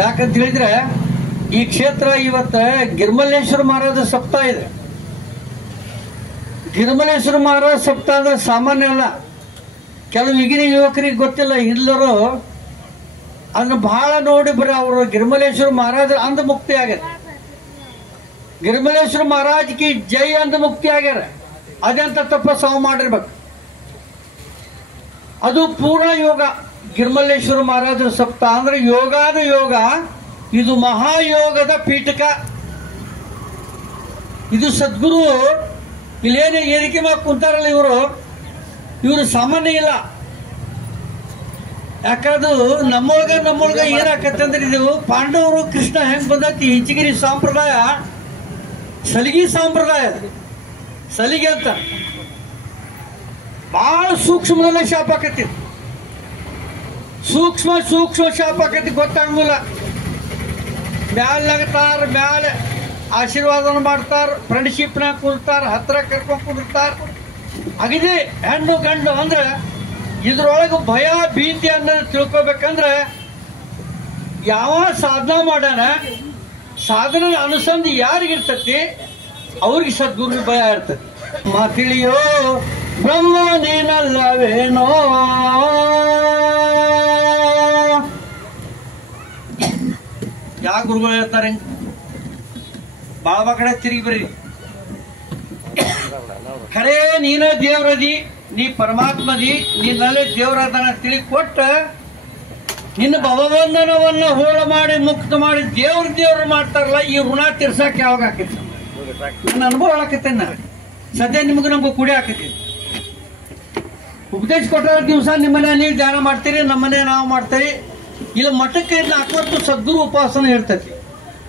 ಯಾಕಂತ ಹೇಳಿದ್ರೆ ಈ ಕ್ಷೇತ್ರ ಇವತ್ತ ಗಿರಿಮಲ್ಲೇಶ್ವರ ಮಹಾರಾಜ ಸಪ್ತಾಹ ಇದೆ. ಗಿರಿಮಲ್ಲೇಶ್ವರ ಮಹಾರಾಜ ಸಪ್ತಾಹ ಅಂದ್ರೆ ಸಾಮಾನ್ಯ ಅಲ್ಲ. ಕೆಲವು ಈಗಿನ ಯುವಕರಿಗೆ ಗೊತ್ತಿಲ್ಲ, ಹಿಲ್ಲರು ಅದನ್ನ ಬಹಳ ನೋಡಿ ಬರೀ ಅವರು ಗಿರಿಮಲ್ಲೇಶ್ವರ ಮಹಾರಾಜ ಅಂದ ಮುಕ್ತಿ ಆಗ್ಯಾರ, ಗಿರಿಮಲ್ಲೇಶ್ವರ ಮಹಾರಾಜ್ ಕಿ ಜೈ ಅಂದ ಮುಕ್ತಿ ಆಗ್ಯಾರ. ಅದೆಂತ ತಪಸ್ಸು ಮಾಡಿರ್ಬೇಕು. ಅದು ಪೂರ್ಣ ಯೋಗ. ಗಿರಿಮಲ್ಲೇಶ್ವರ ಮಹಾರಾಜರ ಸಪ್ತಾಹ ಅಂದ್ರೆ ಯೋಗಾನು ಯೋಗ. ಇದು ಮಹಾಯೋಗದ ಪೀಠಕ. ಇದು ಸದ್ಗುರು ಇಲ್ಲೇನೇ ಏರಿಕೆ ಮಾಡಿ ಕುಂತಾರಲ್ಲ, ಇವರು ಸಾಮಾನ್ಯ ಇಲ್ಲ. ಯಾಕಂದ್ರೆ ನಮ್ಮೊಳಗ ಏನಾಕತ್ತೆ ಅಂದ್ರೆ, ಇದು ಪಾಂಡವರು ಕೃಷ್ಣ ಹೆಂಗ್ ಬಂದೈತಿ, ಇಂಚಗಿರಿ ಸಂಪ್ರದಾಯ ಸಲಿಗಿ ಸಂಪ್ರದಾಯ. ಸಲಿಗೆ ಅಂತ ಬಹಳ ಸೂಕ್ಷ್ಮದಲ್ಲೇ ಶಾಪ ಆಕತಿ. ಸೂಕ್ಷ್ಮ ಶಾಪ ಆಕತಿ, ಗೊತ್ತಾಗಂಗಿಲ್ಲ. ಮ್ಯಾಲ ನಗತಾರ, ಮ್ಯಾಲ ಆಶೀರ್ವಾದನ ಮಾಡ್ತಾರ, ಫ್ರೆಂಡ್ಶಿಪ್ನಾಗ ಕುರ್ತಾರ, ಹತ್ರ ಕರ್ಕೊಂಡ್ ಕುರ್ತಾರ. ಅಗದಿ ಹೆಣ್ಣು ಗಂಡು ಅಂದ್ರೆ ಇದ್ರೊಳಗೆ ಭಯ ಭೀತಿ ಅನ್ನೋದು ತಿಳ್ಕೊಬೇಕಂದ್ರೆ, ಯಾವ ಸಾಧನ ಮಾಡ್ಯಾನ, ಸಾಧನದ ಅನುಸಂಧ ಯಾರಿಗಿರ್ತತಿ ಅವ್ರಿಗೆ ಸದ್ಗುರು ಭಯ ಇರ್ತತಿ. ಮಾತಿಳಿಯೋ ಬ್ರಹ್ಮ ನೀನಲ್ಲವೇನೋ, ಯಾವ ಗುರುಗಳು ಹೇಳ್ತಾರೆ ಬಾಳ ಕಡೆ ತಿರುಗಿ ಬರ್ರಿ. ಖರೇ ನೀನ ದೇವ್ರದಿ, ನೀ ಪರಮಾತ್ಮದಿ, ನೀನಲ್ಲೇ ದೇವರಾದನ ತಿಳಿ ಕೊಟ್ಟ ನಿನ್ನ ಭವಬಂಧನವನ್ನ ಹೋಳ ಮಾಡಿ ಮುಕ್ತ ಮಾಡಿ ದೇವ್ರು ಮಾಡ್ತಾರಲ್ಲ, ಈ ಋಣ ತೀರ್ಸಾಕ ಯಾವಾಗ ಆಕೈತಿ? ನನ್ನ ಅನುಭವ ಆಕೈತೆ. ಸದ್ಯ ನಮಗೂ ಕುಡಿ ಆಕೈತಿ. ಉಪದೇಶ ಕೊಟ್ಟ ದಿವಸ ನಿಮ್ಮನೆ ನೀವು ಧ್ಯಾನ ಮಾಡ್ತೀರಿ, ನಮ್ಮನೆ ನಾವು ಮಾಡ್ತೀವಿ. ಇಲ್ಲ ಮಠಕ್ಕೆ 4 ವರ್ಷ ಸದ್ಗುರು ಉಪಾಸನೆ ಇರ್ತೈತಿ.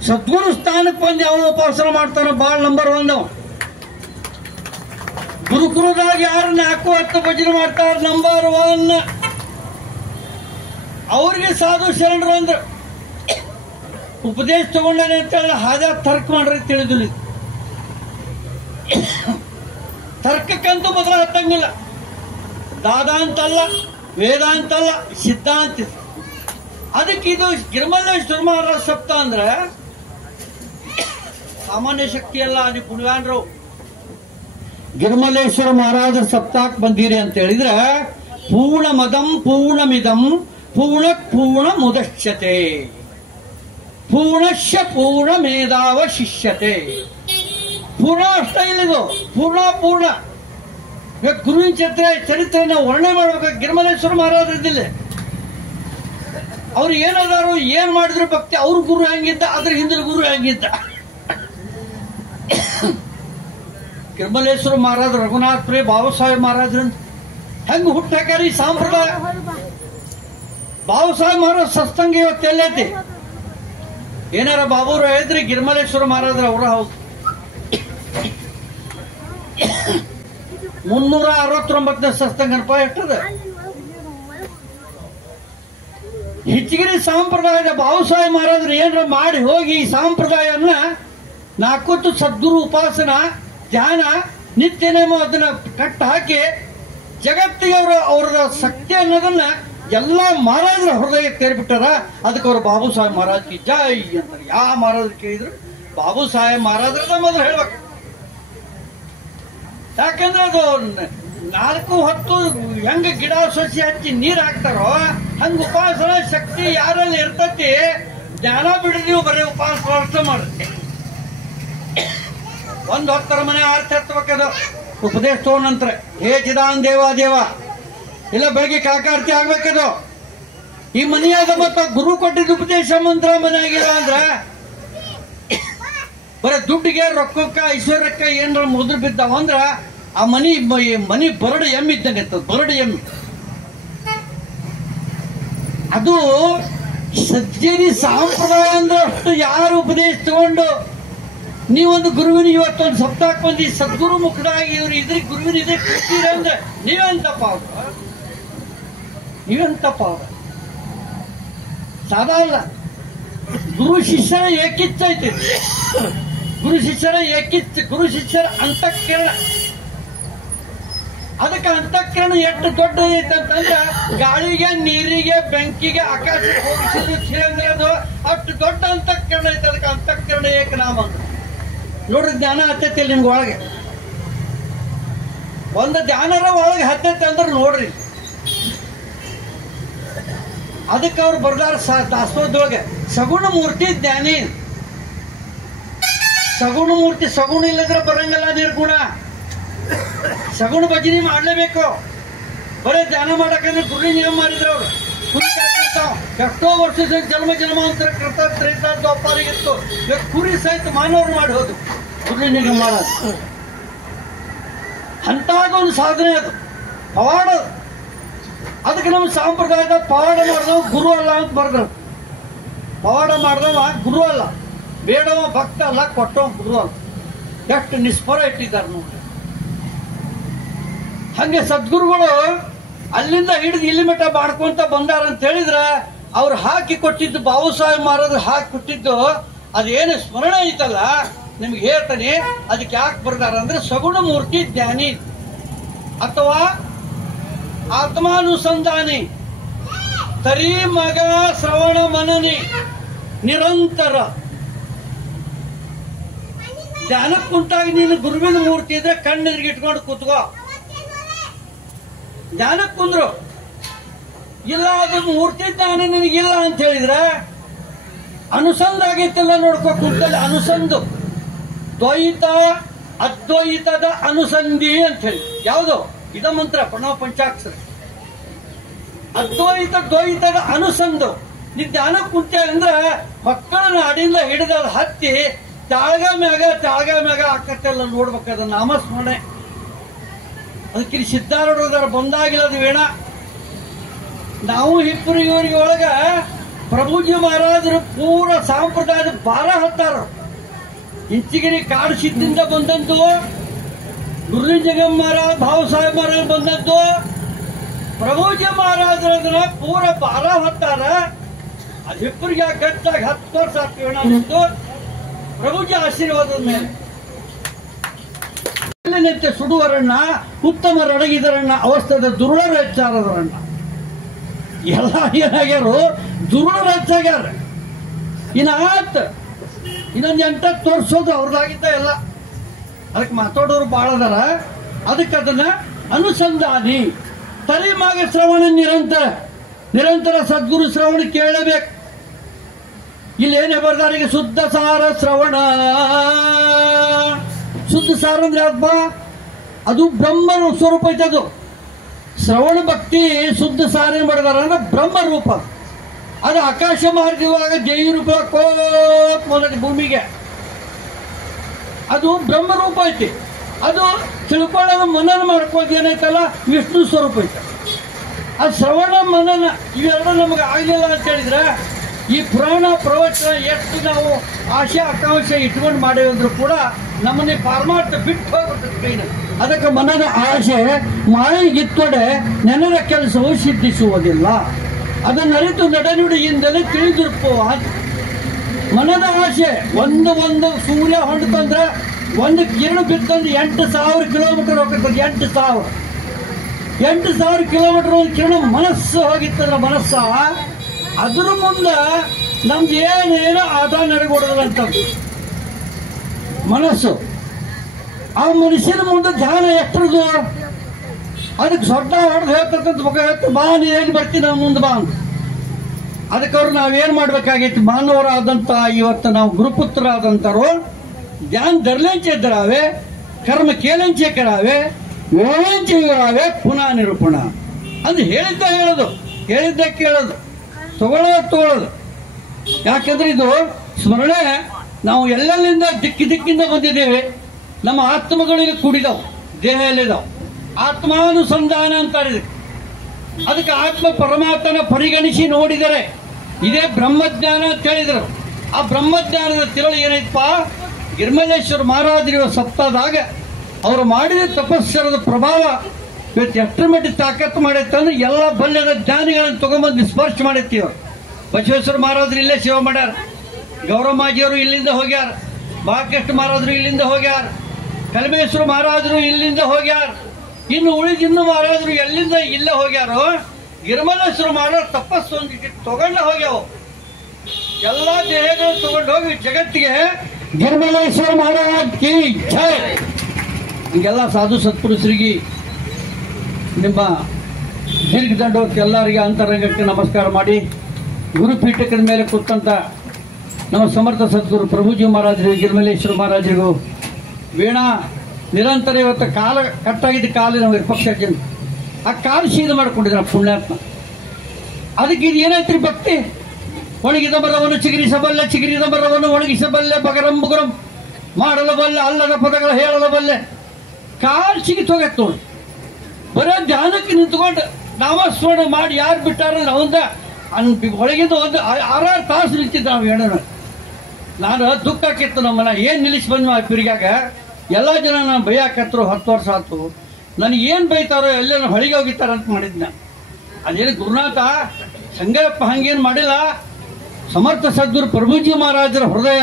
ಸದ್ಗುರು ಸ್ಥಾನಕ್ಕೆ ಬಂದು ಯಾವ ಉಪಾಸನೆ ಮಾಡ್ತಾನೋ ಬಾಳ ನಂಬರ್ 1 ಅವ. ಗುರುಕುಲದಾಗ ಯಾರು 4 10 ಭಜನೆ ಮಾಡ್ತಾರ ನಂಬರ್ 1. ಅವ್ರಿಗೆ ಸಾಧು ಶರಣರು ಅಂದ್ರ ಉಪದೇಶ ತಗೊಂಡೇನೆ ಅಂತ ಹೇಳಿ ಹಾಜ ತರ್ಕ ಮಾಡ್ರಿ ತಿಳಿದಿಲ್ಲ. ತರ್ಕಕ್ಕಂತೂ ಬದಲ ಹತ್ತಂಗಿಲ್ಲ. ದಾದ ಅಂತಲ್ಲ, ವೇದ ಅಂತಲ್ಲ, ಸಿದ್ಧಾಂತ. ಅದಕ್ಕೆ ಇದು ಗಿರಿಮಲ್ಲೇಶ್ವರ ಮಹಾರಾಜ ಸಪ್ತಾಹ ಅಂದ್ರೆ ಸಾಮಾನ್ಯ ಶಕ್ತಿ ಅಲ್ಲ. ಅದು ಪುಣ್ಯಾನ್ರು ಗಿರಿಮಲ್ಲೇಶ್ವರ ಮಹಾರಾಜರ ಸಪ್ತಾಹಕ್ಕೆ ಬಂದಿರಿ ಅಂತ ಹೇಳಿದ್ರೆ, ಪೂರ್ಣ ಮದಂ ಪೂರ್ಣಮಿದಂ ಪೂರ್ಣ ಮುದಶ್ಯತೆ ಪೂರ್ಣಶ್ಯ ಪೂರ್ಣ ಮೇಧಾವ ಶಿಷ್ಯತೆ. ಪೂರ್ಣ ಅಷ್ಟ ಇಲ್ಲಿದು, ಪೂರ್ಣ. ಗುರುವಿನ ಚರಿತ್ರೆ ನಾವು ವರ್ಣನೆ ಮಾಡ್ಬೇಕು. ಗಿರಿಮಲ್ಲೇಶ್ವರ ಮಹಾರಾಜ ಇದ್ದಿಲ್ಲ, ಅವ್ರು ಏನದಾರು, ಏನ್ ಮಾಡಿದ್ರು ಭಕ್ತಿ. ಅವ್ರ ಗುರು ಹೆಂಗಿದ್ದ, ಅದ್ರ ಹಿಂದಿನ ಗುರು ಹೆಂಗಿದ್ದ. ಗಿರಿಮಲ್ಲೇಶ್ವರ ಮಹಾರಾಜ ರಘುನಾಥ್ರೇ ಬಾಬಾಸಾಹೇಬ್ ಮಹಾರಾಜರು ಹೆಂಗ್ ಹುಟ್ಟು ಹಾಕ್ಯಾರ ಈ ಸಂಪ್ರದಾಯ. ಬಾಬಾಸಾಹೇಬ್ ಮಹಾರಾಜ್ ಸತ್ಸಂಗ ಇವತ್ತು ಎಲ್ಲೈತಿ. ಏನಾರ ಬಾಬುರು ಹೇಳಿದ್ರಿ ಗಿರಿಮಲ್ಲೇಶ್ವರ ಮಹಾರಾಜರ ಅವರ ಹೌದು. 369 ಸತ್ಸಂಗನಪ್ಪ ಎಷ್ಟದ. ಹಿಚ್ಚಗಿರಿ ಸಂಪ್ರದಾಯದ ಬಾಬಾಸಾಹೇಬ್ ಮಹಾರಾಜರು ಏನಾರ ಮಾಡಿ ಹೋಗಿ ಈ ಸಂಪ್ರದಾಯವನ್ನ 4 ಸದ್ಗುರು ಉಪಾಸನ ಧ್ಯಾನ ನಿತ್ಯ ನೇಮ ಅದನ್ನ ಕಟ್ಟ ಹಾಕಿ ಜಗತ್ತಿಗೆ ಅವರ ಶಕ್ತಿ ಅನ್ನೋದನ್ನ ಎಲ್ಲ ಮಹಾರಾಜರ ಹೃದಯ ತೇರ್ಬಿಟ್ಟಾರ. ಅದಕ್ಕೆ ಅವರು ಬಾಬು ಸಾಹೇಬ್ ಮಹಾರಾಜ್ ಕಿ ಜೈ ಅಂತಾರೆ. ಯಾವ ಮಹಾರಾಜರು ಕೇಳಿದ್ರು ಬಾಬು ಸಾಹೇಬ್ ಮಹಾರಾಜರದ ಮೊದಲು ಹೇಳ್ಬೇಕು. ಯಾಕಂದ್ರೆ ಅದು 4 ಹೊತ್ತು ಹೆಂಗ ಗಿಡ ಸೊಸಿ ಹಚ್ಚಿ ನೀರ್ ಹಾಕ್ತಾರೋ ಹಂಗ ಉಪಾಸನ ಶಕ್ತಿ ಯಾರಲ್ಲಿ ಇರ್ತತಿ. ಜ್ಞಾನ ಬಿಡ್ರಿ ನೀವು ಬರೀ ಉಪಾಸನ ಅರ್ಥ ಮಾಡುತ್ತೆ. 1 ಹೊತ್ತರ ಮನೆ ಆರ್ತಿ ಹತ್ಬೇಕದು ಉಪದೇಶ ತಗೊಂಡ ನಂತರ. ಹೇ ಚಿದಾನ್ ದೇವ ಇಲ್ಲ ಬೆಳಗ್ಗೆ ಕಾಕಾರ್ತಿ ಆಗ್ಬೇಕದು. ಈ ಮನೆಯಾಗ ಮತ್ತ ಗುರು ಕೊಟ್ಟಿದ್ದ ಉಪದೇಶ ಮಂತ್ರ ಮನೆ ಆಗಿಲ್ಲ ಅಂದ್ರ ಬರೀ ದುಡ್ಡಿಗೆ ರೊಕ್ಕಕ್ಕ ಐಶ್ವರ್ಯಕ್ಕ ಏನಾರ ಮುದ್ರ ಬಿದ್ದಾವ ಅಂದ್ರ ಆ ಮನಿ ಬರಡು ಎಮ್ಮಿ ಇದ್ದಂಗೆ ಇರ್ತದ. ಬರಡು ಎಮ್ಮಿ ಅದು ಸಜ್ಜರಿ ಸಂಪ್ರದಾಯ ಅಂದ್ರೆ ಅಷ್ಟು ಯಾರು ಉಪದೇಶ ತಗೊಂಡು ನೀವೊಂದು ಗುರುವಿನ ಇವತ್ತೊಂದು ಸಪ್ತಾಹಕ್ಕೆ ಬಂದು ಸದ್ಗುರು ಮುಖರಾಗಿ ಇವ್ರು ಇದ್ರಿಗೆ ಗುರುವಿನ ಇದ್ರೆ ಕೊಡ್ತೀರ ಅಂದ್ರೆ ನೀವೆಂತಪ್ಪ ಸಾದಾ ಅಲ್ಲ. ಗುರು ಶಿಷ್ಯರ ಏಕಿಚ್ಚ ಐತಿ. ಗುರು ಶಿಷ್ಯರ ಅಂತಃಕರಣ. ಅದಕ್ಕೆ ಅಂತಃಕರಣ ಎಷ್ಟು ದೊಡ್ಡ ಐತೆ ಅಂತಂದ್ರೆ ಗಾಳಿಗೆ ನೀರಿಗೆ ಬೆಂಕಿಗೆ ಆಕಾಶಕ್ಕೆ ಹೋಗಿಸಿದ್ರು ಅದು ಅಷ್ಟು ಎಷ್ಟು ದೊಡ್ಡ ಅಂತಃಕರಣ ಐತೆ ಅದಕ್ಕೆ ಅಂತಃಕರಣ ಏಕನಾಮ ಅಂತ. ನೋಡ್ರಿ ಜ್ಞಾನ ಹತ್ತೈತಿ ನಿಮ್ಗೆ ಒಳಗೆ, ಒಂದು ಧ್ಯಾನರ ಒಳಗೆ ಹತ್ತೈತೆ ಅಂದ್ರೆ ನೋಡ್ರಿ. ಅದಕ್ಕೆ ಅವ್ರು ಬರ್ದಾರ ದಾಸೋಹದೊಳಗೆ ಸಗುಣ ಮೂರ್ತಿ ಜ್ಞಾನಿ. ಸಗುಣ ಮೂರ್ತಿ, ಸಗುಣ ಇಲ್ಲದ್ರೆ ಬರಂಗಲ್ಲ ನಿರ್ಗುಣ. ಸಗುಣ ಭಜನೆ ಮಾಡ್ಲೇಬೇಕು. ಬರೀ ಧ್ಯಾನ ಮಾಡಕಂದ್ರೆ ಗುರಿ ನಿಯಮ ಮಾಡಿದ್ರು ಅವ್ರು. ಕುರಿ ಕಾಯ್ತಿರ್ತಾವ, ಎಷ್ಟೋ ವರ್ಷದ ಜನ್ಮ ಜನ್ಮಾಂತರ ಕೃತ ತ್ರೇತ ದ್ವಾಪಾರಿಗಿತ್ತು. ಕುರಿ ಸಹಿತ ಮಾನವರು ಮಾಡಿ ಹೋದ್ರು ಗುರಿ ನಿಯಮ ಮಾಡೋದು. ಅಂತಾದೊಂದು ಸಾಧನೆ ಅದು, ಪವಾಡ. ಅದಕ್ಕೆ ನಮ್ಮ ಸಂಪ್ರದಾಯದ ಪವಾಡ ಮಾಡಿದವ ಗುರು ಅಲ್ಲ ಅಂತ ಬರ್ದ್ರು. ಪವಾಡ ಮಾಡಿದವ ಗುರು ಅಲ್ಲ, ಬೇಡವ ಭಕ್ತ ಅಲ್ಲ, ಕೊಟ್ಟವ ಗುರು ಅಲ್ಲ. ಎಷ್ಟು ನಿಸ್ಪರ ಇಟ್ಟಿದ್ದಾರೆ ನೋಡಿ. ಹಂಗೆ ಸದ್ಗುರುಗಳು ಅಲ್ಲಿಂದ ಹಿಡಿದು ಇಲ್ಲಿ ಮಠ ಮಾಡ್ಕೊಂತ ಬಂದಾರ ಅಂತ ಹೇಳಿದ್ರೆ ಅವ್ರು ಹಾಕಿ ಕೊಟ್ಟಿದ್ದು, ಬಾಬು ಸಾಹೇಬ್ ಮಹಾರಾಜರು ಹಾಕಿ ಕೊಟ್ಟಿದ್ದು ಅದೇನು ಸ್ಮರಣೆ ಐತಲ್ಲ ನಿಮ್ಗೆ ಹೇಳ್ತಾನೆ. ಅದಕ್ಕೆ ಯಾಕೆ ಬರ್ದಾರ ಅಂದ್ರೆ ಸಗುಣ ಮೂರ್ತಿ ಜ್ಞಾನಿ ಅಥವಾ ಆತ್ಮಾನುಸಂಧಾನಿ, ತರಿ ಮಗ ಶ್ರವಣ ಮನನಿ ನಿರಂತರ. ಧ್ಯಾನಕ್ಕೆ ಕುಂತಾಗಿ ನೀನು ಗುರುವಿನ ಮೂರ್ತಿ ಇದ್ರೆ ಕಣ್ಣೆದುರಿಗೆ ಇಟ್ಕೊಂಡು ಕೂತ್ಕೋ. ಧ್ಯಾನಕ್ಕೆ ಕುಂದ್ರು ಇಲ್ಲ, ಅದು ಮೂರ್ತಿ ಜ್ಞಾನ ನಿನಗಿಲ್ಲ ಅಂತ ಹೇಳಿದ್ರೆ ಅನುಸಂಧ ಆಗೈತೆಲ್ಲ ನೋಡ್ಕೋ ಕುಂತಲ್ಲಿ. ಅನುಸಂಧು ದ್ವೈತ ಅದ್ವೈತದ ಅನುಸಂಧಿ ಅಂತ ಹೇಳಿ ಯಾವುದು ಇದ ಮಂತ್ರ ಪ್ರಣವ ಪಂಚಾಕ್ಷರ. ಅದ್ವೈತ ದ್ವೈತದ ಅನುಸಂಧು. ನೀ ಧ್ಯಾನಕ್ಕೆ ಕುಂತೆ ಅಂದ್ರೆ ಮಕ್ಕಳ ನಾಡಿಂದ ಹಿಡಿದ ಹತ್ತಿ ತಾಳ್ಗ ಮ್ಯಾಗ ಆಕತ್ತೆಲ್ಲ ನೋಡ್ಬೇಕದ ನಾಮಸ್ಮರಣೆ. ಅದಕ್ಕೆ ಸಿದ್ಧಾರೂಢರ ಬಂದಾಗಿಲ್ಲ ಅದು ವೇಣ. ನಾವು ಹಿಪ್ಪರು ಇವರಿಗೆ ಒಳಗ ಪ್ರಭುಜಿ ಮಹಾರಾಜರು ಪೂರ ಸಂಪ್ರದಾಯದ ಬಾರ ಹತ್ತಾರ. ಇಂಚಿಗಿರಿ ಕಾಡು ಸಿದ್ದಿಂದ ಬಂದದ್ದು, ಗುರು ಜಗಂ ಮಹಾರಾಜ್ ಭಾವ ಸಾಹೇಬ್ ಮಹಾರಾಜ್ ಬಂದದ್ದು, ಪ್ರಭುಜಿ ಮಹಾರಾಜರ ಪೂರ ಬಾರ ಹೊತ್ತಾರ. ಅದು ಹಿಪ್ಪರಿಗೆ ಗಟ್ಟಾಗಿ 10 ವರ್ಷ ಆಗ್ತೀವಿ ನಿಂತು ಪ್ರಭುಜಿ ಆಶೀರ್ವಾದದ ಮೇಲೆ ನಿತ್ಯ ಸುಡುವರಣ್ಣ, ಉತ್ತಮರಡಗಿದರಣ್ಣ, ಅವಸ್ಥದ ದುರುಳರ ಹೆಚ್ಚಾರದರಣ್ಣ. ಎಲ್ಲ ಏನಾಗ್ಯಾರು, ದುರುಳರ ಹೆಚ್ಚಾಗ್ಯಾರ. ಇನ್ನೊಂದು 8 ತೋರಿಸೋದು ಅವ್ರದಾಗಿದ್ದ ಎಲ್ಲ. ಅದಕ್ಕೆ ಮಾತಾಡೋರು ಬಾಳ ಅದಾರ. ಅದಕ್ಕೆ ಅದನ್ನ ಅನುಸಂಧಾನಿ, ತರಿಮಾಗ ಶ್ರವಣ ನಿರಂತರ ಸದ್ಗುರು ಶ್ರವಣ ಕೇಳಬೇಕು. ಇಲ್ಲಿ ಏನೇ ಬರ್ದಾರಿಗೆ ಶುದ್ಧ ಸಾರ ಶ್ರವಣ. ಶುದ್ಧ ಸಾರ ಅಂದ್ರೆ ಆತ್ಮ, ಅದು ಬ್ರಹ್ಮ ಸ್ವರೂಪ ಐತೆ. ಅದು ಶ್ರವಣ ಭಕ್ತಿ ಶುದ್ಧ ಸಾರ ಏನ್ ಮಾಡಿದಾರ ಅಂದ್ರೆ ಬ್ರಹ್ಮ ರೂಪ. ಅದು ಆಕಾಶ ಮಾರ್ಗವಾಗ ಜೈ ರೂಪ ಕೋತ್ ಮೊದಲ ಭೂಮಿಗೆ ಅದು ಬ್ರಹ್ಮ ರೂಪ ಐತಿ. ಅದು ತಿಳ್ಕೊಳ್ಳೋದು ಮನನ ಮಾಡ್ಕೋದು ಏನೈತಲ್ಲ ವಿಷ್ಣು ಸ್ವರೂಪ ಐತೆ. ಅದು ಶ್ರವಣ ಮನನ ಇವೆರಡು ನಮಗೆ ಆಗಲಿಲ್ಲ ಅಂತ ಹೇಳಿದ್ರೆ ಈ ಪುರಾಣ ಪ್ರವಚನ ಎಷ್ಟು ನಾವು ಆಶೆ ಆಕಾಂಕ್ಷೆ ಇಟ್ಕೊಂಡು ಮಾಡಿದ್ರು ಕೂಡ ನಮ್ಮನ್ನೇ ಪಾರಮಾರ್ಥ ಬಿಟ್ಟು ಹೋಗ್ಬಿಡ್ತದೆ ಕೈನ. ಅದಕ್ಕೆ ಮನದ ಆಶೆ ಮಾಯಿಗಿತ್ತೊಡೆ ನೆನದ ಕೆಲಸವು ಸಿದ್ಧಿಸುವುದಿಲ್ಲ. ಅದನ್ನು ಅರಿತು ನಡೆನುಡಿಯಿಂದಲೇ ತಿಳಿದಿರ್ಪೋ. ಮನದ ಆಸೆ ಒಂದು ಸೂರ್ಯ ಹೊಂಡ್ತಂದ್ರೆ ಒಂದು ಕಿರಣ ಬಿತ್ತಂದ್ರೆ 8,000 ಕಿಲೋಮೀಟರ್ ಹೋಗ್ತದೆ. 8,000 ಕಿಲೋಮೀಟರ್ ಒಂದು ಕಿರಣ ಮನಸ್ಸು ಹೋಗಿತ್ತಂದ್ರೆ ಮನಸ್ಸ ಅದ್ರ ಮುಂದೆ ನಮ್ದು ಏನೇನೋ ಆಟ ನಡೆಗೊಡೋದಂತ ಮನಸ್ಸು. ಆ ಮನುಷ್ಯನ ಮುಂದೆ ಧ್ಯಾನ ಎಷ್ಟರದು. ಅದಕ್ಕೆ ಸೊಡ್ಡ ಹೊಡೆದು ಹೇಳ್ತಕ್ಕಂಥ ಮುಖ ಹೇಳ್ತು, ಬಾ ನೀ ಹೇಗೆ ಬರ್ತೀನಿ ನಮ್ಮ ಮುಂದೆ ಬಾ ಅಂತ. ಅದಕ್ಕೆ ಅವ್ರು ನಾವೇನ್ ಮಾಡ್ಬೇಕಾಗಿತ್ತು, ಮಾನವರಾದಂತ ಇವತ್ತು ನಾವು ಗುರುಪುತ್ರರಾದಂತರು ಧ್ಯಾನ ಧರ್ಲೆಂಚೆ ಇದ್ದರಾವೆ, ಕರ್ಮ ಕೇಳಂಚೆ ಕರಾವೆ, ವೇಳೆಂಚೆ ಇವರಾವೆ, ಪುನಃ ನಿರೂಪಣ ಅಂದ್ರೆ ಹೇಳಿದ್ದ ಕೇಳೋದು, ತಗೊಳ್ಳೋದು. ಯಾಕಂದ್ರೆ ಇದು ಸ್ಮರಣೆ ನಾವು ಎಲ್ಲೆಲ್ಲಿಂದ ದಿಕ್ಕಿಂದ ಬಂದಿದ್ದೇವೆ. ನಮ್ಮ ಆತ್ಮಗಳಿಗೆ ಕೂಡಿದವು, ದೇಹದಲ್ಲಿದ್ದಾವೆ. ಆತ್ಮಾನುಸಂಧಾನ ಅಂತಾರೆ. ಅದಕ್ಕೆ ಆತ್ಮ ಪರಮಾತ್ಮನ ಪರಿಗಣಿಸಿ ನೋಡಿದರೆ ಇದೇ ಬ್ರಹ್ಮಜ್ಞಾನ ಅಂತ ಹೇಳಿದರು. ಆ ಬ್ರಹ್ಮಜ್ಞಾನದ ತಿರುಳು ಏನೈತಪ್ಪ, ಗಿರ್ಮಲೇಶ್ವರ ಮಹಾರಾಜರು ಸತ್ತಾದಾಗ ಅವರು ಮಾಡಿದ ತಪಸ್ಸರದ ಪ್ರಭಾವ ಇವತ್ತು ಎಷ್ಟರ ಮಟ್ಟಿಗೆ ತಾಕತ್ತು ಮಾಡೈತಂದ್ರೆ ಎಲ್ಲ ಬಲ್ಯದ ಜ್ಞಾನಿಗಳನ್ನು ತಗೊಂಬಂದು ಸ್ಪರ್ಶ ಮಾಡೈತಿ. ಅವರು ಬಸವೇಶ್ವರ ಮಹಾರಾಜರು ಇಲ್ಲೇ ಸೇವೆ ಮಾಡ್ಯಾರ, ಗೌರಮ್ಮಾಜಿಯವರು ಇಲ್ಲಿಂದ ಹೋಗ್ಯಾರ, ಬಾಲಕೃಷ್ಣ ಮಹಾರಾಜರು ಇಲ್ಲಿಂದ ಹೋಗ್ಯಾರ, ಕಲಮೇಶ್ವರ ಮಹಾರಾಜರು ಇಲ್ಲಿಂದ ಹೋಗ್ಯಾರ. ಇನ್ನು ಉಳಿದಿನ್ನು ಮಹಾರಾಜರು ಎಲ್ಲಿಂದ ಇಲ್ಲೇ ಹೋಗ್ಯಾರೋ. ಗಿರ್ಮಲೇಶ್ವರ ಮಹಾರಾಜರು ತಪಸ್ಸು ಒಂದಿಟ್ಟು ತಗೊಂಡ ಹೋಗ್ಯಾವ. ಎಲ್ಲಾ ದೇಹಗಳು ತಗೊಂಡು ಹೋಗಿ ಜಗತ್ತಿಗೆ ಗಿರಿಮಲೇಶ್ವರ ಮಹಾರಾಜ್ ಕಿ ಜೈ. ಈಗೆಲ್ಲ ಸಾಧು ಸತ್ಪುರುಷರಿಗೆ ನಿಮ್ಮ ದೀರ್ಘದಂಡೋಕ್ಕೆ ಎಲ್ಲರಿಗೆ ಅಂತರಂಗಕ್ಕೆ ನಮಸ್ಕಾರ ಮಾಡಿ, ಗುರುಪೀಠಕದ ಮೇಲೆ ಕೂತಂತ ನಮ್ಮ ಸಮರ್ಥ ಸದ್ಗುರು ಪ್ರಭುಜಿ ಮಹಾರಾಜರಿಗೂ ಗಿರಿಮಲೇಶ್ವರ ಮಹಾರಾಜರಿಗೂ ವೀಣಾ ನಿರಂತರ ಇವತ್ತು ಕಾಲ ಕಟ್ಟಾಗಿದ್ದ ಕಾಲ ನಾವು ಪಕ್ಷ ಆ ಕಾಲು ಶೀಲ ಮಾಡ್ಕೊಂಡಿದ್ದ ಪುಣ್ಯಾತ್ಮ. ಅದಕ್ಕೆ ಇದು ಏನೈತ್ರಿ ಭಕ್ತಿ? ಒಣಗಿದ ಮರವನ್ನು ಚಿಗುರಿಸಬಲ್ಲೆ, ಚಿಗುರಿದ ಮರವನ್ನು ಒಣಗಿಸಬಲ್ಲೆ, ಬಗರಂ ಬುಗರಂ ಮಾಡಲು ಬಲ್ಲೆ, ಅಲ್ಲದ ಪದಗಳು ಹೇಳಲು ಬಲ್ಲೆ. ಕಾಲು ಸಿಗಿತ್ ಹೋಗತ್ತೆ ನೋಡಿ. ಬರೋ ಧ್ಯಾನಕ್ಕೆ ನಿಂತ್ಕೊಂಡು ನಾಮಸ್ಮರಣೆ ಮಾಡಿ ಯಾರು ಬಿಟ್ಟಾರ ನಾವಂದ ಒಳಗಿಂದ ಒಂದು 6 ತಾಸು ನಿಂತಿದ್ದ ನಾವು ಹೇಳೋಣ. ನಾನು ದುಃಖ ಆಕಿತ್ತು ನಮ್ಮನ್ನ ಏನು ನಿಲ್ಲಿಸಿ ಬಂದ್ವಿ ಆ ಪಿರಿಗಾಗ. ಎಲ್ಲ ಜನ ನಾನು ಬೈಯಾಕತ್ರು. 10 ವರ್ಷ ಆಯ್ತು. ನನಗೆ ಏನು ಬೈತಾರೋ ಎಲ್ಲ ಹೊಳಿಗೆ ಹೋಗಿತ್ತಾರ ಅಂತ ಮಾಡಿದ್ನ. ಅದೇನು ಗುರುನಾಥ ಸಂಗಪ್ಪ ಹಂಗೇನು ಮಾಡಿಲ್ಲ. ಸಮರ್ಥ ಸದ್ಗುರು ಪ್ರಭುಜಿ ಮಹಾರಾಜರ ಹೃದಯ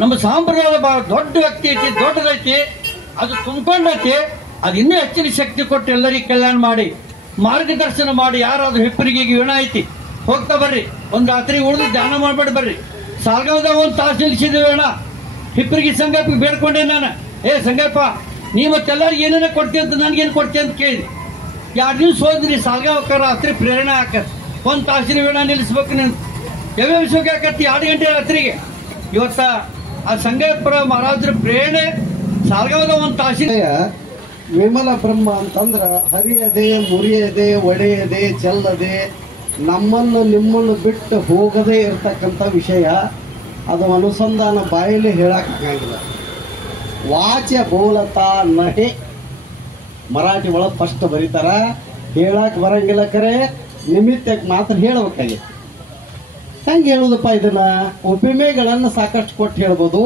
ನಮ್ಮ ಸಂಪ್ರದಾಯದ ಬಹಳ ದೊಡ್ಡ ವ್ಯಕ್ತಿ ಐತಿ, ದೊಡ್ಡದೈತಿ, ಅದು ತುಂಬಿಕೊಂಡೈತಿ. ಅದು ಇನ್ನೂ ಹೆಚ್ಚಿನ ಶಕ್ತಿ ಕೊಟ್ಟು ಎಲ್ಲರಿಗೆ ಕಲ್ಯಾಣ ಮಾಡಿ ಮಾರ್ಗದರ್ಶನ ಮಾಡಿ. ಯಾರಾದ್ರೂ ಹಿಪ್ಪರಿಗೆ ವೀಣ ಐತಿ ಹೋಗ್ತಾ ಬರ್ರಿ, ಒಂದು ರಾತ್ರಿ ಉಳಿದು ಧ್ಯಾನ ಮಾಡ್ಬೇಡಿ ಬರ್ರಿ. ಸಾಲ್ಗಾವದಾಗ 1 ತಾಸು ನಿಲ್ಸಿದ್ದೇವೆ ಅಣ್ಣ. ಹಿಪ್ಪರಿಗೆ ಸಂಗಪ್ಪ ಬೇಡ್ಕೊಂಡೆ ನಾನು, ಸಂಗಪ್ಪ ನೀ ಮತ್ತೆಲ್ಲರಿಗೆ ಏನೇನೋ ಕೊಡ್ತೀವಿ ಅಂತ ನನಗೇನು ಕೊಡ್ತೀವಿ ಅಂತ ಕೇಳಿದೆ. 2 ದಿವಸ ಹೋದ್ರಿ ಸಾಲ್ಗಾವಕ್ಕ ರಾತ್ರಿ ಪ್ರೇರಣೆ ಹಾಕತ್ 1 ತಾಸಿನ ವೀಣ ನಿಲ್ಲಿಸ್ಬೇಕು ನೀನು. ಯಾವ್ಯಾವ ಹಾಕತ್ತಿ 2 ಗಂಟೆ ರಾತ್ರಿಗೆ. ಇವತ್ತ ಆ ಸಂಗಪ್ಪರ ಮಹಾರಾಜರ ಪ್ರೇರಣೆ ಸಾಲ್ಗಾವದ 1 ತಾಸಿನ ವಿಮಲ ಬ್ರಹ್ಮ ಅಂತಂದ್ರ ಹರಿಯದೆ, ಮುರಿಯದೆ, ಒಡೆಯದೆ, ಚೆಲ್ಲದೆ, ನಮ್ಮನ್ನು ನಿಮ್ಮನ್ನು ಬಿಟ್ಟು ಹೋಗದೇ ಇರತಕ್ಕಂಥ ವಿಷಯ. ಅದು ಅನುಸಂಧಾನ ಬಾಯಲ್ಲಿ ಹೇಳಕ್ಕಾಗಿಲ್ಲ. ವಾಚ್ಯ ಬೋಲತಾ ನಹೆ ಮರಾಠಿ ಒಳಗೆ ಫಸ್ಟ್ ಬರೀತಾರ. ಹೇಳಕ್ ಬರಂಗಿಲ್ಲ, ಕರೆ ನಿಮಿತ್ತಕ್ಕೆ ಮಾತ್ರ ಹೇಳ್ಬೇಕಾಗಿತ್ತು. ಹೆಂಗೆ ಹೇಳುದಪ್ಪ ಇದನ್ನ? ಉಪಮೆಗಳನ್ನು ಸಾಕಷ್ಟು ಕೊಟ್ಟು ಹೇಳ್ಬೋದು.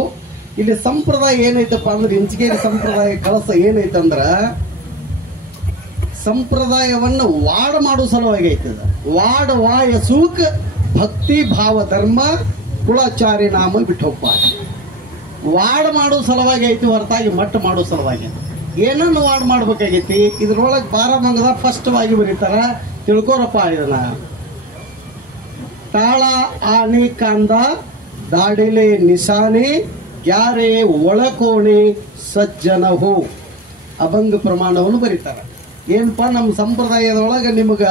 ಇಲ್ಲಿ ಸಂಪ್ರದಾಯ ಏನೈತಪ್ಪ ಅಂದ್ರೆ, ಇಂಚಗೇರಿ ಸಂಪ್ರದಾಯ ಕಳಸ ಏನೈತಂದ್ರ ಸಂಪ್ರದಾಯವನ್ನು ವಾಡ ಮಾಡೋ ಸಲುವಾಗಿ ಐತದ. ವಾಡ ವಾಯ ಸೂಕ ಭಕ್ತಿ ಭಾವ ಧರ್ಮ ಕುಳಾಚಾರಿ ನಾಮ ಬಿಟ್ಟೊಪ್ಪ. ವಾಡ ಮಾಡೋ ಸಲುವಾಗಿ ಐತಿ ಹೊರತಾಗಿ ಮಟ್ಟ ಮಾಡೋ ಸಲುವಾಗಿ ಏನನ್ನು ವಾಡ್ ಮಾಡ್ಬೇಕಾಗೈತಿ. ಇದ್ರೊಳಗೆ ಬಾರಮಂಗದ ಫಸ್ಟ್ವಾಗಿ ಬರೀತಾರ, ತಿಳ್ಕೊರಪ್ಪ ಇದನ್ನ. ತಾಳ ಆನಿ ಕಾಂದ ದಾಡಿಲೆ ನಿಶಾನೆ ಯಾರೇ ಒಳಕೋಣೆ ಸಜ್ಜನಹೋ ಅಭಂಗ ಪ್ರಮಾಣವನ್ನು ಬರೀತಾರೆ. ಏನಪ್ಪ ನಮ್ಮ ಸಂಪ್ರದಾಯದೊಳಗೆ ನಿಮಗೆ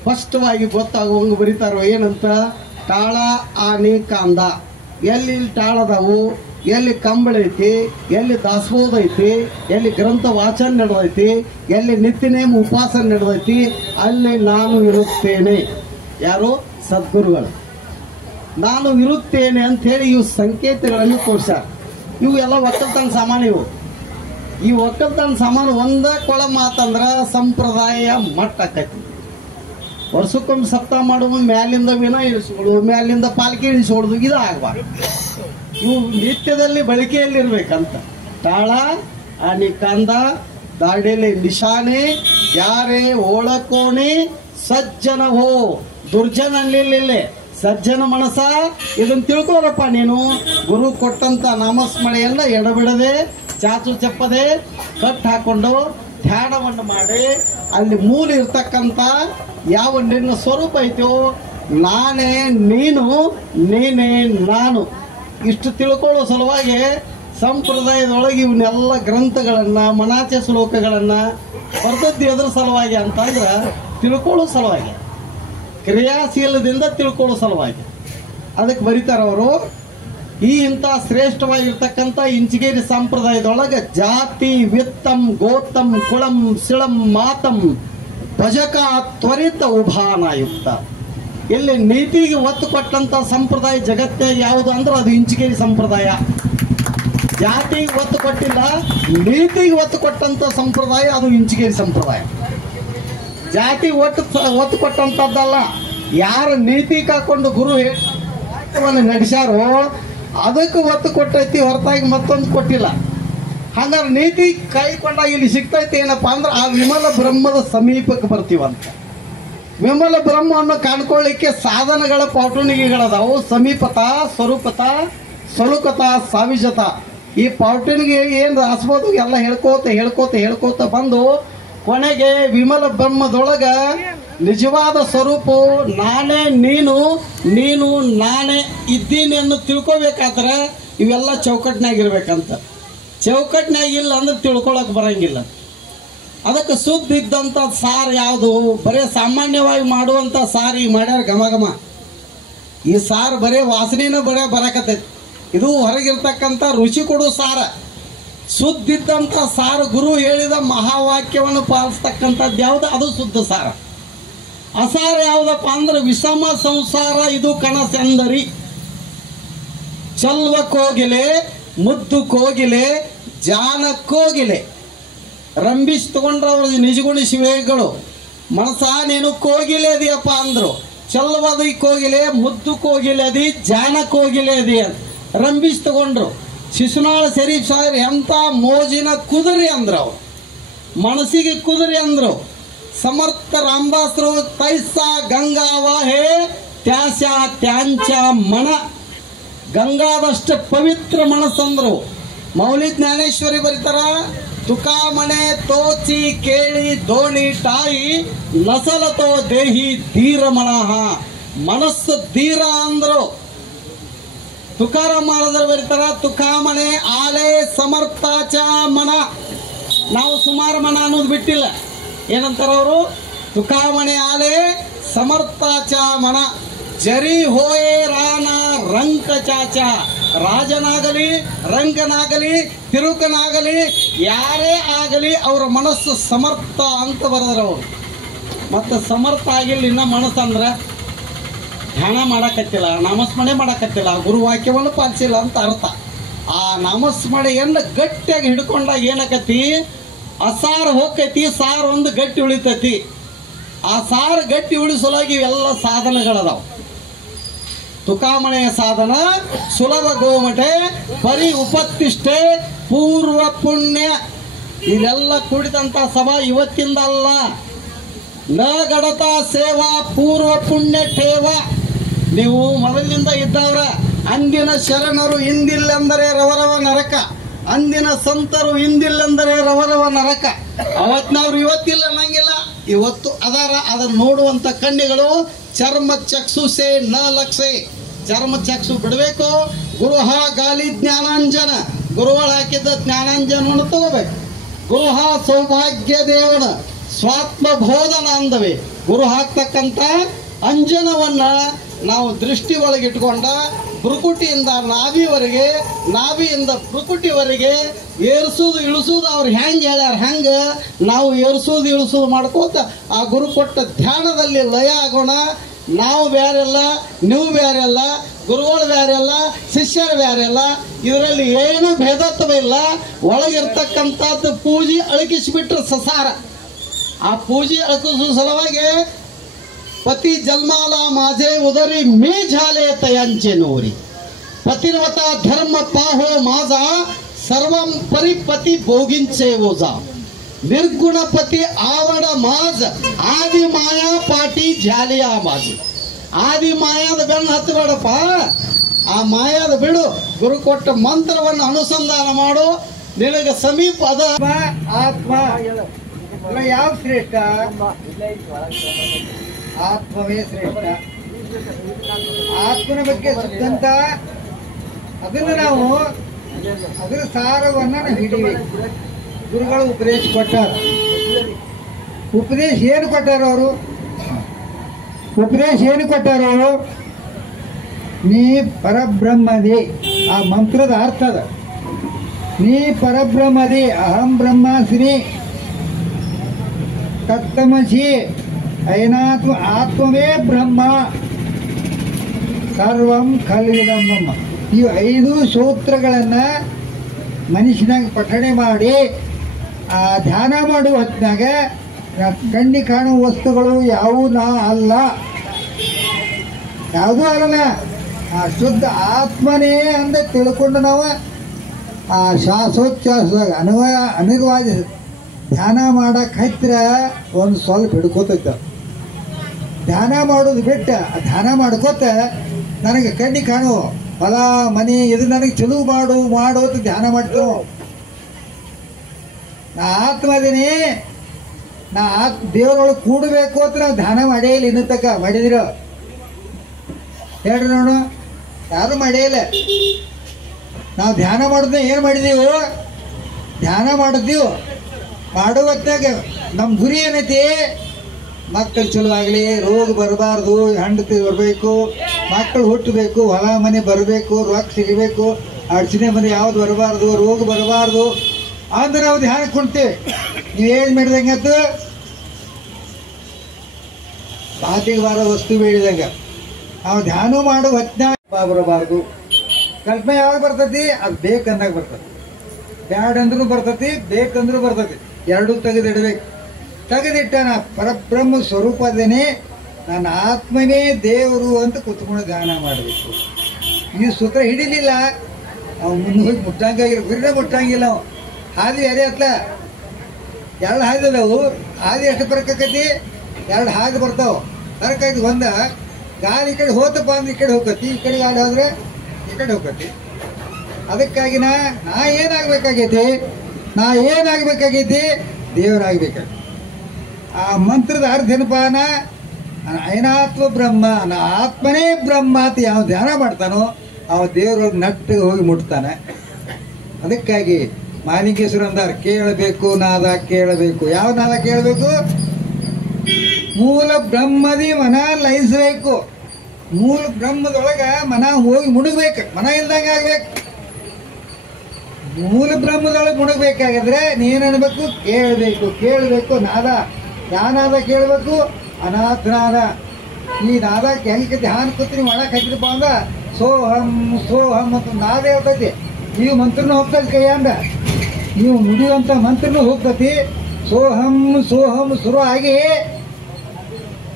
ಸ್ಪಷ್ಟವಾಗಿ ಗೊತ್ತಾಗುವಂಗೆ ಬರೀತಾರೋ ಏನಂತ? ತಾಳ ಆನೆ ಕಾಂದ. ಎಲ್ಲಿ ತಾಳದವು, ಎಲ್ಲಿ ಕಂಬಳೈತಿ, ಎಲ್ಲಿ ದಾಸಬೋಧ ಐತಿ, ಎಲ್ಲಿ ಗ್ರಂಥ ವಾಚನ ನಡೆದೈತಿ, ಎಲ್ಲಿ ನಿತ್ಯನೇಮ ಉಪಾಸನೆ ನಡೆದೈತಿ, ಅಲ್ಲಿ ನಾನು ಇರುತ್ತೇನೆ. ಯಾರು? ಸದ್ಗುರುಗಳು. ನಾನು ಇರುತ್ತೇನೆ ಅಂತ ಹೇಳಿ ಇವು ಸಂಕೇತಗಳನ್ನು ತೋರ್ಸ್ಯಾರ. ಇವು ಎಲ್ಲ ಒಕ್ಕಲ್ತನ ಸಾಮಾನು. ಈ ಒಕ್ಕಲ್ತನ ಸಾಮಾನು ಒಂದ ಕೊಳ ಮಾತಂದ್ರ ಸಂಪ್ರದಾಯ ಮಟ್ಟ ಆಕೈತಿ. ವರ್ಷಕ್ಕೊಮ್ಮೆ ಸಪ್ತಾಹ ಮಾಡುವ ಮ್ಯಾಲಿಂದ ವಿನ ಇಳಿಸ್ಕೊಳ್ಳೋದು, ಮ್ಯಾಲಿಂದ ಪಾಲ್ಕಿ ಇಳಿಸೋದು, ಇದು ಆಗಬಾರ್ದು. ಇವು ನಿತ್ಯದಲ್ಲಿ ಬಳಕೆಯಲ್ಲಿರ್ಬೇಕಂತ. ತಾಳ ಆನಿ ಕಾಂದ ದಾಡೇಲಿ ನಿಶಾನೆ ಯಾರೇ ಓಳಕೋಣೆ ಸಜ್ಜನ ಹೋ. ದುರ್ಜನ ಅಲ್ಲಿಲ್ಲೇ ಸಜ್ಜನ ಮನಸ. ಇದನ್ನ ತಿಳ್ಕೋರಪ್ಪ ನೀನು. ಗುರು ಕೊಟ್ಟಂತ ನಾಮಸ್ಮರಣೆಯನ್ನ ಎಡಬಿಡದೆ, ಚಾಚು ಚಪ್ಪದೆ ಕಟ್ ಹಾಕೊಂಡು ಧ್ಯಾನವನ್ನು ಮಾಡಿ, ಅಲ್ಲಿ ಮೂಲ ಇರ್ತಕ್ಕಂಥ ಯಾವ ನಿನ್ನ ಸ್ವರೂಪ ಐತೋ, ನಾನೇ ನೀನು, ನೀನೇ ನಾನು, ಇಷ್ಟು ತಿಳ್ಕೊಳ್ಳೋ ಸಲುವಾಗಿ ಸಂಪ್ರದಾಯದೊಳಗೆ ಇವನ್ನೆಲ್ಲ ಗ್ರಂಥಗಳನ್ನ, ಮನಾಚೆ ಶ್ಲೋಕಗಳನ್ನ ಬರ್ತದ್ದು ಎದ್ರ ಸಲುವಾಗಿ ಅಂತಂದ್ರ ತಿಳ್ಕೊಳ್ಳೋ ಸಲುವಾಗಿ, ಕ್ರಿಯಾಶೀಲದಿಂದ ತಿಳ್ಕೊಳ್ಳೋ ಸಲುವಾಗಿ ಅದಕ್ಕೆ ಬರೀತಾರ ಅವರು. ಈ ಇಂಥ ಶ್ರೇಷ್ಠವಾಗಿರ್ತಕ್ಕಂಥ ಇಂಚಿಗೇರಿ ಸಂಪ್ರದಾಯದೊಳಗೆ ಜಾತಿ ವಿತ್ತಂ ಗೋತಂ ಕುಳಂ ಸಿಳಂ ಮಾತಂ ಭಜಕ ತ್ವರಿತ ಉಭಾನಾಯುಕ್ತ. ಇಲ್ಲಿ ನೀತಿಗೆ ಒತ್ತು ಕೊಟ್ಟಂತ ಸಂಪ್ರದಾಯ ಜಗತ್ತೇ ಯಾವುದು ಅಂದ್ರೆ ಅದು ಇಂಚಿಗೇರಿ ಸಂಪ್ರದಾಯ. ಜಾತಿಗೆ ಒತ್ತು ಕೊಟ್ಟಿಲ್ಲ, ನೀತಿಗೆ ಒತ್ತು ಕೊಟ್ಟಂತ ಸಂಪ್ರದಾಯ ಅದು ಇಂಚಿಗೇರಿ ಸಂಪ್ರದಾಯ. ಜಾತಿ ಒತ್ತು ಕೊಟ್ಟಂತದ್ದಲ್ಲ. ಯಾರ ನೀತಿ ಕಾಕೊಂಡು ಗುರು ನಡೆಸ್ಯಾರೋ ಅದಕ್ಕೆ ಒತ್ತು ಕೊಟ್ಟೈತಿ, ಹೊರತಾಗಿ ಮತ್ತೊಂದು ಕೊಟ್ಟಿಲ್ಲ. ಹಂಗಾರೆ ನೀತಿ ಕಾಯ್ಕೊಂಡಾಗ ಇಲ್ಲಿ ಸಿಗ್ತೈತಿ ಏನಪ್ಪಾ ಅಂದ್ರೆ ಆ ವಿಮಲ ಬ್ರಹ್ಮದ ಸಮೀಪಕ್ಕೆ ಬರ್ತೀವಂತ. ವಿಮಲ ಬ್ರಹ್ಮವನ್ನು ಕಾಣ್ಕೊಳ್ಳಿಕ್ಕೆ ಸಾಧನಗಳ ಪೌಟುಣಿಗೆಗಳದಾವು. ಸಮೀಪತ, ಸ್ವರೂಪತ, ಸ್ವಲುಕತ, ಸಾವಿಜತ. ಈ ಪೌಟುಣಿಗೆ ಏನು ರಾಸ್ಬೋದು ಎಲ್ಲ ಹೇಳ್ಕೋತ ಹೇಳ್ಕೋತ ಹೇಳ್ಕೋತ ಬಂದು ಕೊನೆಗೆ ವಿಮಲ ಬ್ರಹ್ಮದೊಳಗ ನಿಜವಾದ ಸ್ವರೂಪ ನಾನೇ ನೀನು, ನೀನು ನಾನೇ ಇದ್ದೀನಿ ಅನ್ನೋ ತಿಳ್ಕೊಬೇಕಾದ್ರೆ ಇವೆಲ್ಲ ಚೌಕಟ್ಟಿನಾಗಿರ್ಬೇಕಂತ. ಚೌಕಟ್ಟಿನಾಗಿಲ್ಲ ಅಂದ್ರೆ ತಿಳ್ಕೊಳಕ್ ಬರಂಗಿಲ್ಲ. ಅದಕ್ಕೆ ಶುದ್ಧ ಇದ್ದಂಥ ಸಾರು ಯಾವುದು? ಬರೇ ಸಾಮಾನ್ಯವಾಗಿ ಮಾಡುವಂಥ ಸಾರು ಈಗ ಮಾಡ್ಯಾರ ಘಮ ಘಮ. ಈ ಸಾರು ಬರೇ ವಾಸನೆನೂ ಬರಕತ್ತೈತಿ. ಇದು ಹೊರಗಿರ್ತಕ್ಕಂಥ ರುಚಿ ಕೊಡೋ ಸಾರ. ಶುದ್ಧ ಇದ್ದಂಥ ಸಾರು ಗುರು ಹೇಳಿದ ಮಹಾವಾಕ್ಯವನ್ನು ಪಾಲಿಸ್ತಕ್ಕಂಥದ್ದು ಯಾವುದು? ಅದು ಶುದ್ಧ ಸಾರ. ಅಸಾರ ಯಾವುದಪ್ಪ ಅಂದ್ರೆ ವಿಷಮ ಸಂಸಾರ ಇದು ಕನಸೆಂದರಿ. ಚಲ್ವ ಕೋಗಿಲೆ, ಮುದ್ದು ಕೋಗಿಲೆ, ಜಾನ ಕೋಗಿಲೆ. ರಂಬಿಸ್ ತಗೊಂಡ್ರ ಅವ್ರ ನಿಜಗುಣ ಶಿವೇಗಳು ಮನಸ ನೀನು ಕೋಗಿಲೆ ಅದಿಯಪ್ಪ ಅಂದ್ರು. ಚಲ್ವದಿ ಕೋಗಿಲೆ, ಮುದ್ದು ಕೋಗಿಲೆ ಅದಿ, ಜಾನ ಕೋಗಿಲೆ ಅದಿ ಅಂತ ರಂಬಿಸ್ ತಗೊಂಡ್ರು. ಶಿಶುನಾಳ ಶರೀಫ್ ಸಾಹೇಬ್ ಎಂತ ಮೋಜಿನ ಕುದುರೆ ಅಂದ್ರು. ಅವ್ರು ಮನಸ್ಸಿಗೆ ಕುದುರೆ ಅಂದ್ರು. ಸಮರ್ಥ ರಾಮದಾಸರು ತೈಸ ಗಂಗಾವ ಹೇ ತ್ಯಾಸ ತ್ಯಾಂಚ ಮನ. ಗಂಗಾದಷ್ಟು ಪವಿತ್ರ ಮನಸ್ಸಂದ್ರು. ಮೌಲಿ ಜ್ಞಾನೇಶ್ವರಿ ಬರೀತಾರ, ತುಕಾಮಣೆ ತೋಚಿ ಕೇಳಿ ದೋಣಿ ಟಾಯಿ ನಸಲತೋ ದೇಹಿ ಧೀರ ಮನಃ. ಮನಸ್ಸು ಧೀರ ಅಂದ್ರು. ತುಕಾರಾಮ್ ಮಹಾರಾಜರು ಬರೀತಾರ, ತುಕಾಮಣೆ ಆಲೆ ಸಮರ್ಥಾಚ ಮನ. ನಾವು ಸುಮಾರು ಮನ ಅನ್ನೋದು ಬಿಟ್ಟಿಲ್ಲ. ಏನಂತಾರ ಅವರು? ತುಕಾಮಣೆ ಆಲೆ ಸಮರ್ಥಾಚ ಮನ. ಜರಿ ಹೋಯೆ ರಾನ ರಂಕ ಚಾಚ. ರಾಜನಾಗಲಿ, ರಂಗನಾಗಲಿ, ತಿರುಕನಾಗಲಿ, ಯಾರೇ ಆಗಲಿ ಅವರ ಮನಸ್ಸು ಸಮರ್ಥ ಅಂತ ಬರೆದ್ರ ಅವರು. ಮತ್ತು ಸಮರ್ಥ ಆಗಿಲ್ಲ ಇನ್ನ ಮನಸ್ಸಂದ್ರೆ ಧ್ಯಾನ ಮಾಡಕತ್ತಿಲ್ಲ, ನಾಮಸ್ಮರಣೆ ಮಾಡಕತ್ತಿಲ್ಲ, ಗುರುವಾಕ್ಯವನ್ನು ಪಾಲಿಸಿಲ್ಲ ಅಂತ ಅರ್ಥ. ಆ ನಾಮಸ್ಮರಣೆಯನ್ನು ಗಟ್ಟಿಯಾಗಿ ಹಿಡ್ಕೊಂಡಾಗ ಏನಕತಿ? ಅಸಾರ ಹೋಗ್ತೈತಿ, ಸಾರು ಒಂದು ಗಟ್ಟಿ ಉಳಿತೈತಿ. ಆ ಸಾರು ಗಟ್ಟಿ ಉಳಿಸಲಾಗಿ ಇವೆಲ್ಲ ಸಾಧನಗಳದಾವ. ತುಕಾಮಣೆಯ ಸಾಧನ ಸುಲಭ ಗೋಮಟೆ, ಪರಿ ಉಪತ್ತಿಷ್ಠೆ, ಪೂರ್ವ ಪುಣ್ಯ. ಇದೆಲ್ಲ ಕೂಡಿದಂತ ಸಭಾ ಇವತ್ತಿಂದ ಅಲ್ಲ. ನ ಗಡತ ಸೇವಾ ಪೂರ್ವ ಪುಣ್ಯ ಠೇವ. ನೀವು ಮೊದಲಿನಿಂದ ಇದ್ದವ್ರ. ಅಂದಿನ ಶರಣರು ಇಂದಿಲ್ಲೆಂದರೆ ರವರವ ನರಕ. ಅಂದಿನ ಸಂತರು ಇಂದಿಲ್ಲೆಂದರೆ ರವರವ ನರಕ. ಅವತ್ತಿನವ್ರು ಇವತ್ತಿಲ್ಲ ಅನ್ನಂಗಿಲ್ಲ. ಇವತ್ತು ಅದಾರ. ಅದನ್ನು ನೋಡುವಂತ ಕಣ್ಣಿಗಳು ಚರ್ಮ ಚಕ್ಷುಸೆ ನ ಲಕ್ಷೆ. ಚರ್ಮ ಚಕ್ಷು ಬಿಡಬೇಕು. ಗುರುಹ ಗಾಲಿ ಜ್ಞಾನಾಂಜನ. ಗುರುಗಳು ಹಾಕಿದ್ದ ಜ್ಞಾನಾಂಜನವನ್ನು ತಗೋಬೇಕು. ಗುರುಹ ಸೌಭಾಗ್ಯ ದೇವನ ಸ್ವಾತ್ಮ ಬೋಧನ ಅಂದವೆ. ಗುರು ಹಾಕ್ತಕ್ಕಂಥ ಅಂಜನವನ್ನ ನಾವು ದೃಷ್ಟಿ ಒಳಗಿಟ್ಕೊಂಡ ಭ್ರುಕುಟಿಯಿಂದ ನಾಭಿವರೆಗೆ, ನಾಭಿಯಿಂದ ಭ್ರುಕುಟಿವರೆಗೆ ಏರಿಸೋದು ಇಳಿಸೋದು ಅವ್ರು ಹೆಂಗೆ ಹೇಳ್ಯಾರ ಹಂಗೆ ನಾವು ಏರಿಸೋದು ಇಳಿಸೋದು ಮಾಡ್ಕೋತ ಆ ಗುರು ಕೊಟ್ಟ ಧ್ಯಾನದಲ್ಲಿ ಲಯ ಆಗೋಣ. ನಾವು ಬೇರೆಲ್ಲ, ನೀವು ಬೇರೆಲ್ಲ, ಗುರುಗಳು ಬೇರೆಲ್ಲ, ಶಿಷ್ಯರು ಬೇರೆಲ್ಲ. ಇದರಲ್ಲಿ ಏನು ಭೇದತ್ವ ಇಲ್ಲ. ಒಳಗಿರ್ತಕ್ಕಂಥದ್ದು ಪೂಜೆ ಅಳಕಿಸಿಬಿಟ್ರೆ ಸಸಾರ. ಆ ಪೂಜೆ ಅಳಕಿಸುವ ಸಲುವಾಗಿ पती जन्माला माझे उदरी मी झाले तयांचे नोरी. पतिर्वता धर्म पाहो माझा सर्वं परिपती भोगींचे ओझा. निर्गुणपती आवड माझ आदि माया पाटी झालिया माझी. ಆದಿ ಮಾಯಾದ ಬೆನ್ನು ಹತ್ತಬೇಡಪ್ಪ. ಆ ಮಾಯಾದ ಬಿಡು. ಗುರು ಕೊಟ್ಟ ಮಂತ್ರವನ್ನು ಅನುಸಂಧಾನ ಮಾಡು. ನಿನಗೆ ಸಮೀಪ ಅದ ಆತ್ಮ ಯಾವ ಶ್ರೇಷ್ಠ? ಆತ್ಮವೇ ಶ್ರೇಷ್ಠ. ಆತ್ಮನ ಬಗ್ಗೆ ಸಿದ್ಧಾಂತ ಅದನ್ನು ನಾವು ಅದರ ಸಾರವನ್ನು ಹಿಡಿಬೇಕು. ಗುರುಗಳು ಉಪದೇಶ ಕೊಟ್ಟಾರ. ಉಪದೇಶ ಏನು ಕೊಟ್ಟಾರ ಅವರು? ಉಪದೇಶ ಏನು ಕೊಟ್ಟಾರ ಅವರು? ನೀ ಪರಬ್ರಹ್ಮದಿ. ಆ ಮಂತ್ರದ ಅರ್ಥ ಅದ. ನೀ ಪರಬ್ರಹ್ಮದಿ. ಅಹಂ ಬ್ರಹ್ಮಾಸ್ಮಿ ತತ್ತಮಸಿ ಐನಾತ್ಮ. ಆತ್ಮವೇ ಬ್ರಹ್ಮ. ಸರ್ವಂ ಖಲ್ವಿದಂ ಬ್ರಹ್ಮ. ಈ 5 ಸೂತ್ರಗಳನ್ನು ಮನುಷ್ಯನಾಗ ಪಠಣೆ ಮಾಡಿ ಆ ಧ್ಯಾನ ಮಾಡುವ ಹೊತ್ತಿನಾಗ ಕಣ್ಣಿ ಕಾಣುವ ವಸ್ತುಗಳು ಯಾವುವು ನಾ ಅಲ್ಲ, ಯಾವುದೂ ಅಲ್ಲ. ಆ ಶುದ್ಧ ಆತ್ಮನೇ ಅಂತ ತಿಳ್ಕೊಂಡು ನಾವು ಆ ಶ್ವಾಸೋಚ್ಛ್ವಾಸದಾಗ ಅನಿರ್ವಾದ ಧ್ಯಾನ ಮಾಡಕ್ಕೆ ಹತ್ತಿರ ಒಂದು ಸ್ವಲ್ಪ ಹಿಡ್ಕೋತೈತ. ಧ್ಯಾನ ಮಾಡೋದು ಬಿಟ್ಟು ಧ್ಯಾನ ಮಾಡ್ಕೋತ ನನಗೆ ಕಣ್ಣಿ ಕಾಣು ಹೊಲ ಮನೆ ಇದು ನನಗೆ ಚಲೋ ಮಾಡು ಅಂತ ಧ್ಯಾನ ಮಾಡ್ತೇವೆ. ನಾ ಆತ್ಮದೀನಿ, ನಾ ದೇವ್ರೊಳಗೆ ಕೂಡಬೇಕು ಅಂತ ನಾವು ಧ್ಯಾನ ಮಾಡೇ ಇಲ್ಲ ಇನ್ನೂ ತಕ ಮಾಡಿದಿರ ಹೇಳ್ರಿ ನೋಡು, ಯಾರು ಮಾಡೇ ಇಲ್ಲ. ನಾವು ಧ್ಯಾನ ಮಾಡೋದನ್ನ ಏನು ಮಾಡಿದೀವು? ಧ್ಯಾನ ಮಾಡಿದ್ದೀವಿ. ಮಾಡೋ ಹೊತ್ತಾಗ ನಮ್ಮ ಗುರಿ ಏನೈತಿ? ಮಕ್ಕಳು ಚಲೋ ಆಗಲಿ, ರೋಗ ಬರಬಾರ್ದು, ಹೆಂಡತಿ ಬರಬೇಕು, ಮಕ್ಕಳು ಹುಟ್ಟಬೇಕು, ಹೊಲ ಮನೆ ಬರಬೇಕು, ರೊಕ್ಕ ಸಿಗಬೇಕು, ಅಡಚಣೆ ಮನೆ ಯಾವ್ದು ಬರಬಾರ್ದು, ರೋಗ ಬರಬಾರ್ದು ಅಂದ್ರೆ ನಾವು ಧ್ಯಾನ ಕುಂತೇವೆ. ನೀವೇನು ಮಾಡಿದಂಗತ್ತು ಮಾತಿಗೆ ಬಾರೋ ವಸ್ತು ಬೇಡಿದಂಗ ನಾವು ಧ್ಯಾನ ಮಾಡೋ ಹೊತ್ತಿನಾಗ ಬರಬಾರ್ದು. ಕಲ್ಪನೆ ಯಾವಾಗ ಬರ್ತೈತಿ? ಅದು ಬೇಕಂದಾಗ ಬರ್ತೈತಿ. ಬ್ಯಾಡ್ ಅಂದ್ರೂ ಬರ್ತೈತಿ, ಬೇಕಂದ್ರೂ ಬರ್ತೈತಿ. ಎರಡೂ ತೆಗೆದಿಡ್ಬೇಕು. ತೆಗೆದಿಟ್ಟಾನ ಪರಬ್ರಹ್ಮ ಸ್ವರೂಪದೇನೆ ನನ್ನ ಆತ್ಮನೇ ದೇವರು ಅಂತ ಕುತ್ಕೊಂಡು ಧ್ಯಾನ ಮಾಡಬೇಕು. ಈ ಸೂತ್ರ ಹಿಡಿಲಿಲ್ಲ ಅವ್ನು ಮುಂದೆ ಹೋಗಿ ಮುಟ್ಟಂಗಾಗಿಲ್ಲ, ಗುರಿನ ಮುಟ್ಟಂಗಿಲ್ಲ. ಅವು ಹಾದಿ ಅದೇ ಅತ್ಲ ಎರಡು ಹಾದಿ ಅದಾವು. ಹಾದಿ ಎಷ್ಟು ಬರಕೈತಿ? ಎರಡು ಹಾದಿ ಬರ್ತಾವ. ಬರಕೈತಿ ಒಂದ ಗಾಳಿ ಈ ಕಡೆ ಹೋತಪ್ಪ ಅಂದ್ರೆ ಈ ಕಡೆ ಹೋಗತಿ, ಈ ಕಡೆ ಗಾಳಿ ಹೋದ್ರೆ ಈ ಕಡೆ ಹೋಗತಿ. ಅದಕ್ಕಾಗಿ ನಾ ಏನಾಗಬೇಕಾಗೈತಿ? ದೇವರಾಗಬೇಕಾಗಿ. ಆ ಮಂತ್ರದ ಅರ್ಥ ಏನಪ್ಪ? ಅಯನಾತ್ಮ ಬ್ರಹ್ಮ, ನಾ ಆತ್ಮನೇ ಬ್ರಹ್ಮ ಅಂತ ಯಾವ ಧ್ಯಾನ ಮಾಡ್ತಾನೋ ಅವ ದೇವ್ರೊಳಗೆ ನಟ್ಟಿಗೆ ಹೋಗಿ ಮುಟ್ತಾನೆ. ಅದಕ್ಕಾಗಿ ಮಾಲಿಂಗೇಶ್ವರ ಅಂದಾರ ಕೇಳಬೇಕು ನಾದ ಕೇಳಬೇಕು. ಯಾವ ನಾದ ಕೇಳಬೇಕು? ಮೂಲ ಬ್ರಹ್ಮದಿ ಮನ ಲಯಿಸ್ಬೇಕು. ಮೂಲ ಬ್ರಹ್ಮದೊಳಗ ಮನ ಹೋಗಿ ಮುಣಗ್ಬೇಕು. ಮನ ಇಲ್ದಂಗೆ ಆಗ್ಬೇಕು. ಮೂಲ ಬ್ರಹ್ಮದೊಳಗೆ ಮುಣಗ್ಬೇಕಾಗಿದ್ರೆ ನೀನು ಅನ್ಬೇಕು? ಕೇಳಬೇಕು ನಾದ. ಯಾವ ನಾದ ಕೇಳಬೇಕು? ಅನಾಥನಾದ. ಈ ನಾದಕ್ಕೆ ಹೆಂಗೆ ಧ್ಯಾನ ಕೂತ್ರಿ ಮಾಡಕ್ಕೆ ಹಚ್ಚಿರಪ್ಪ ಅಂದ ಸೋಹಂ ಅಂತ ನಾದ ಹೇಳ್ತೈತಿ. ನೀವು ಮಂತ್ರನೂ ಹೋಗ್ತೈತಿ ಕೈಯಂದ, ನೀವು ನುಡಿಯುವಂಥ ಮಂತ್ರನೂ ಹೋಗ್ತತಿ. ಸೋಹಂ ಶುರು ಆಗಿ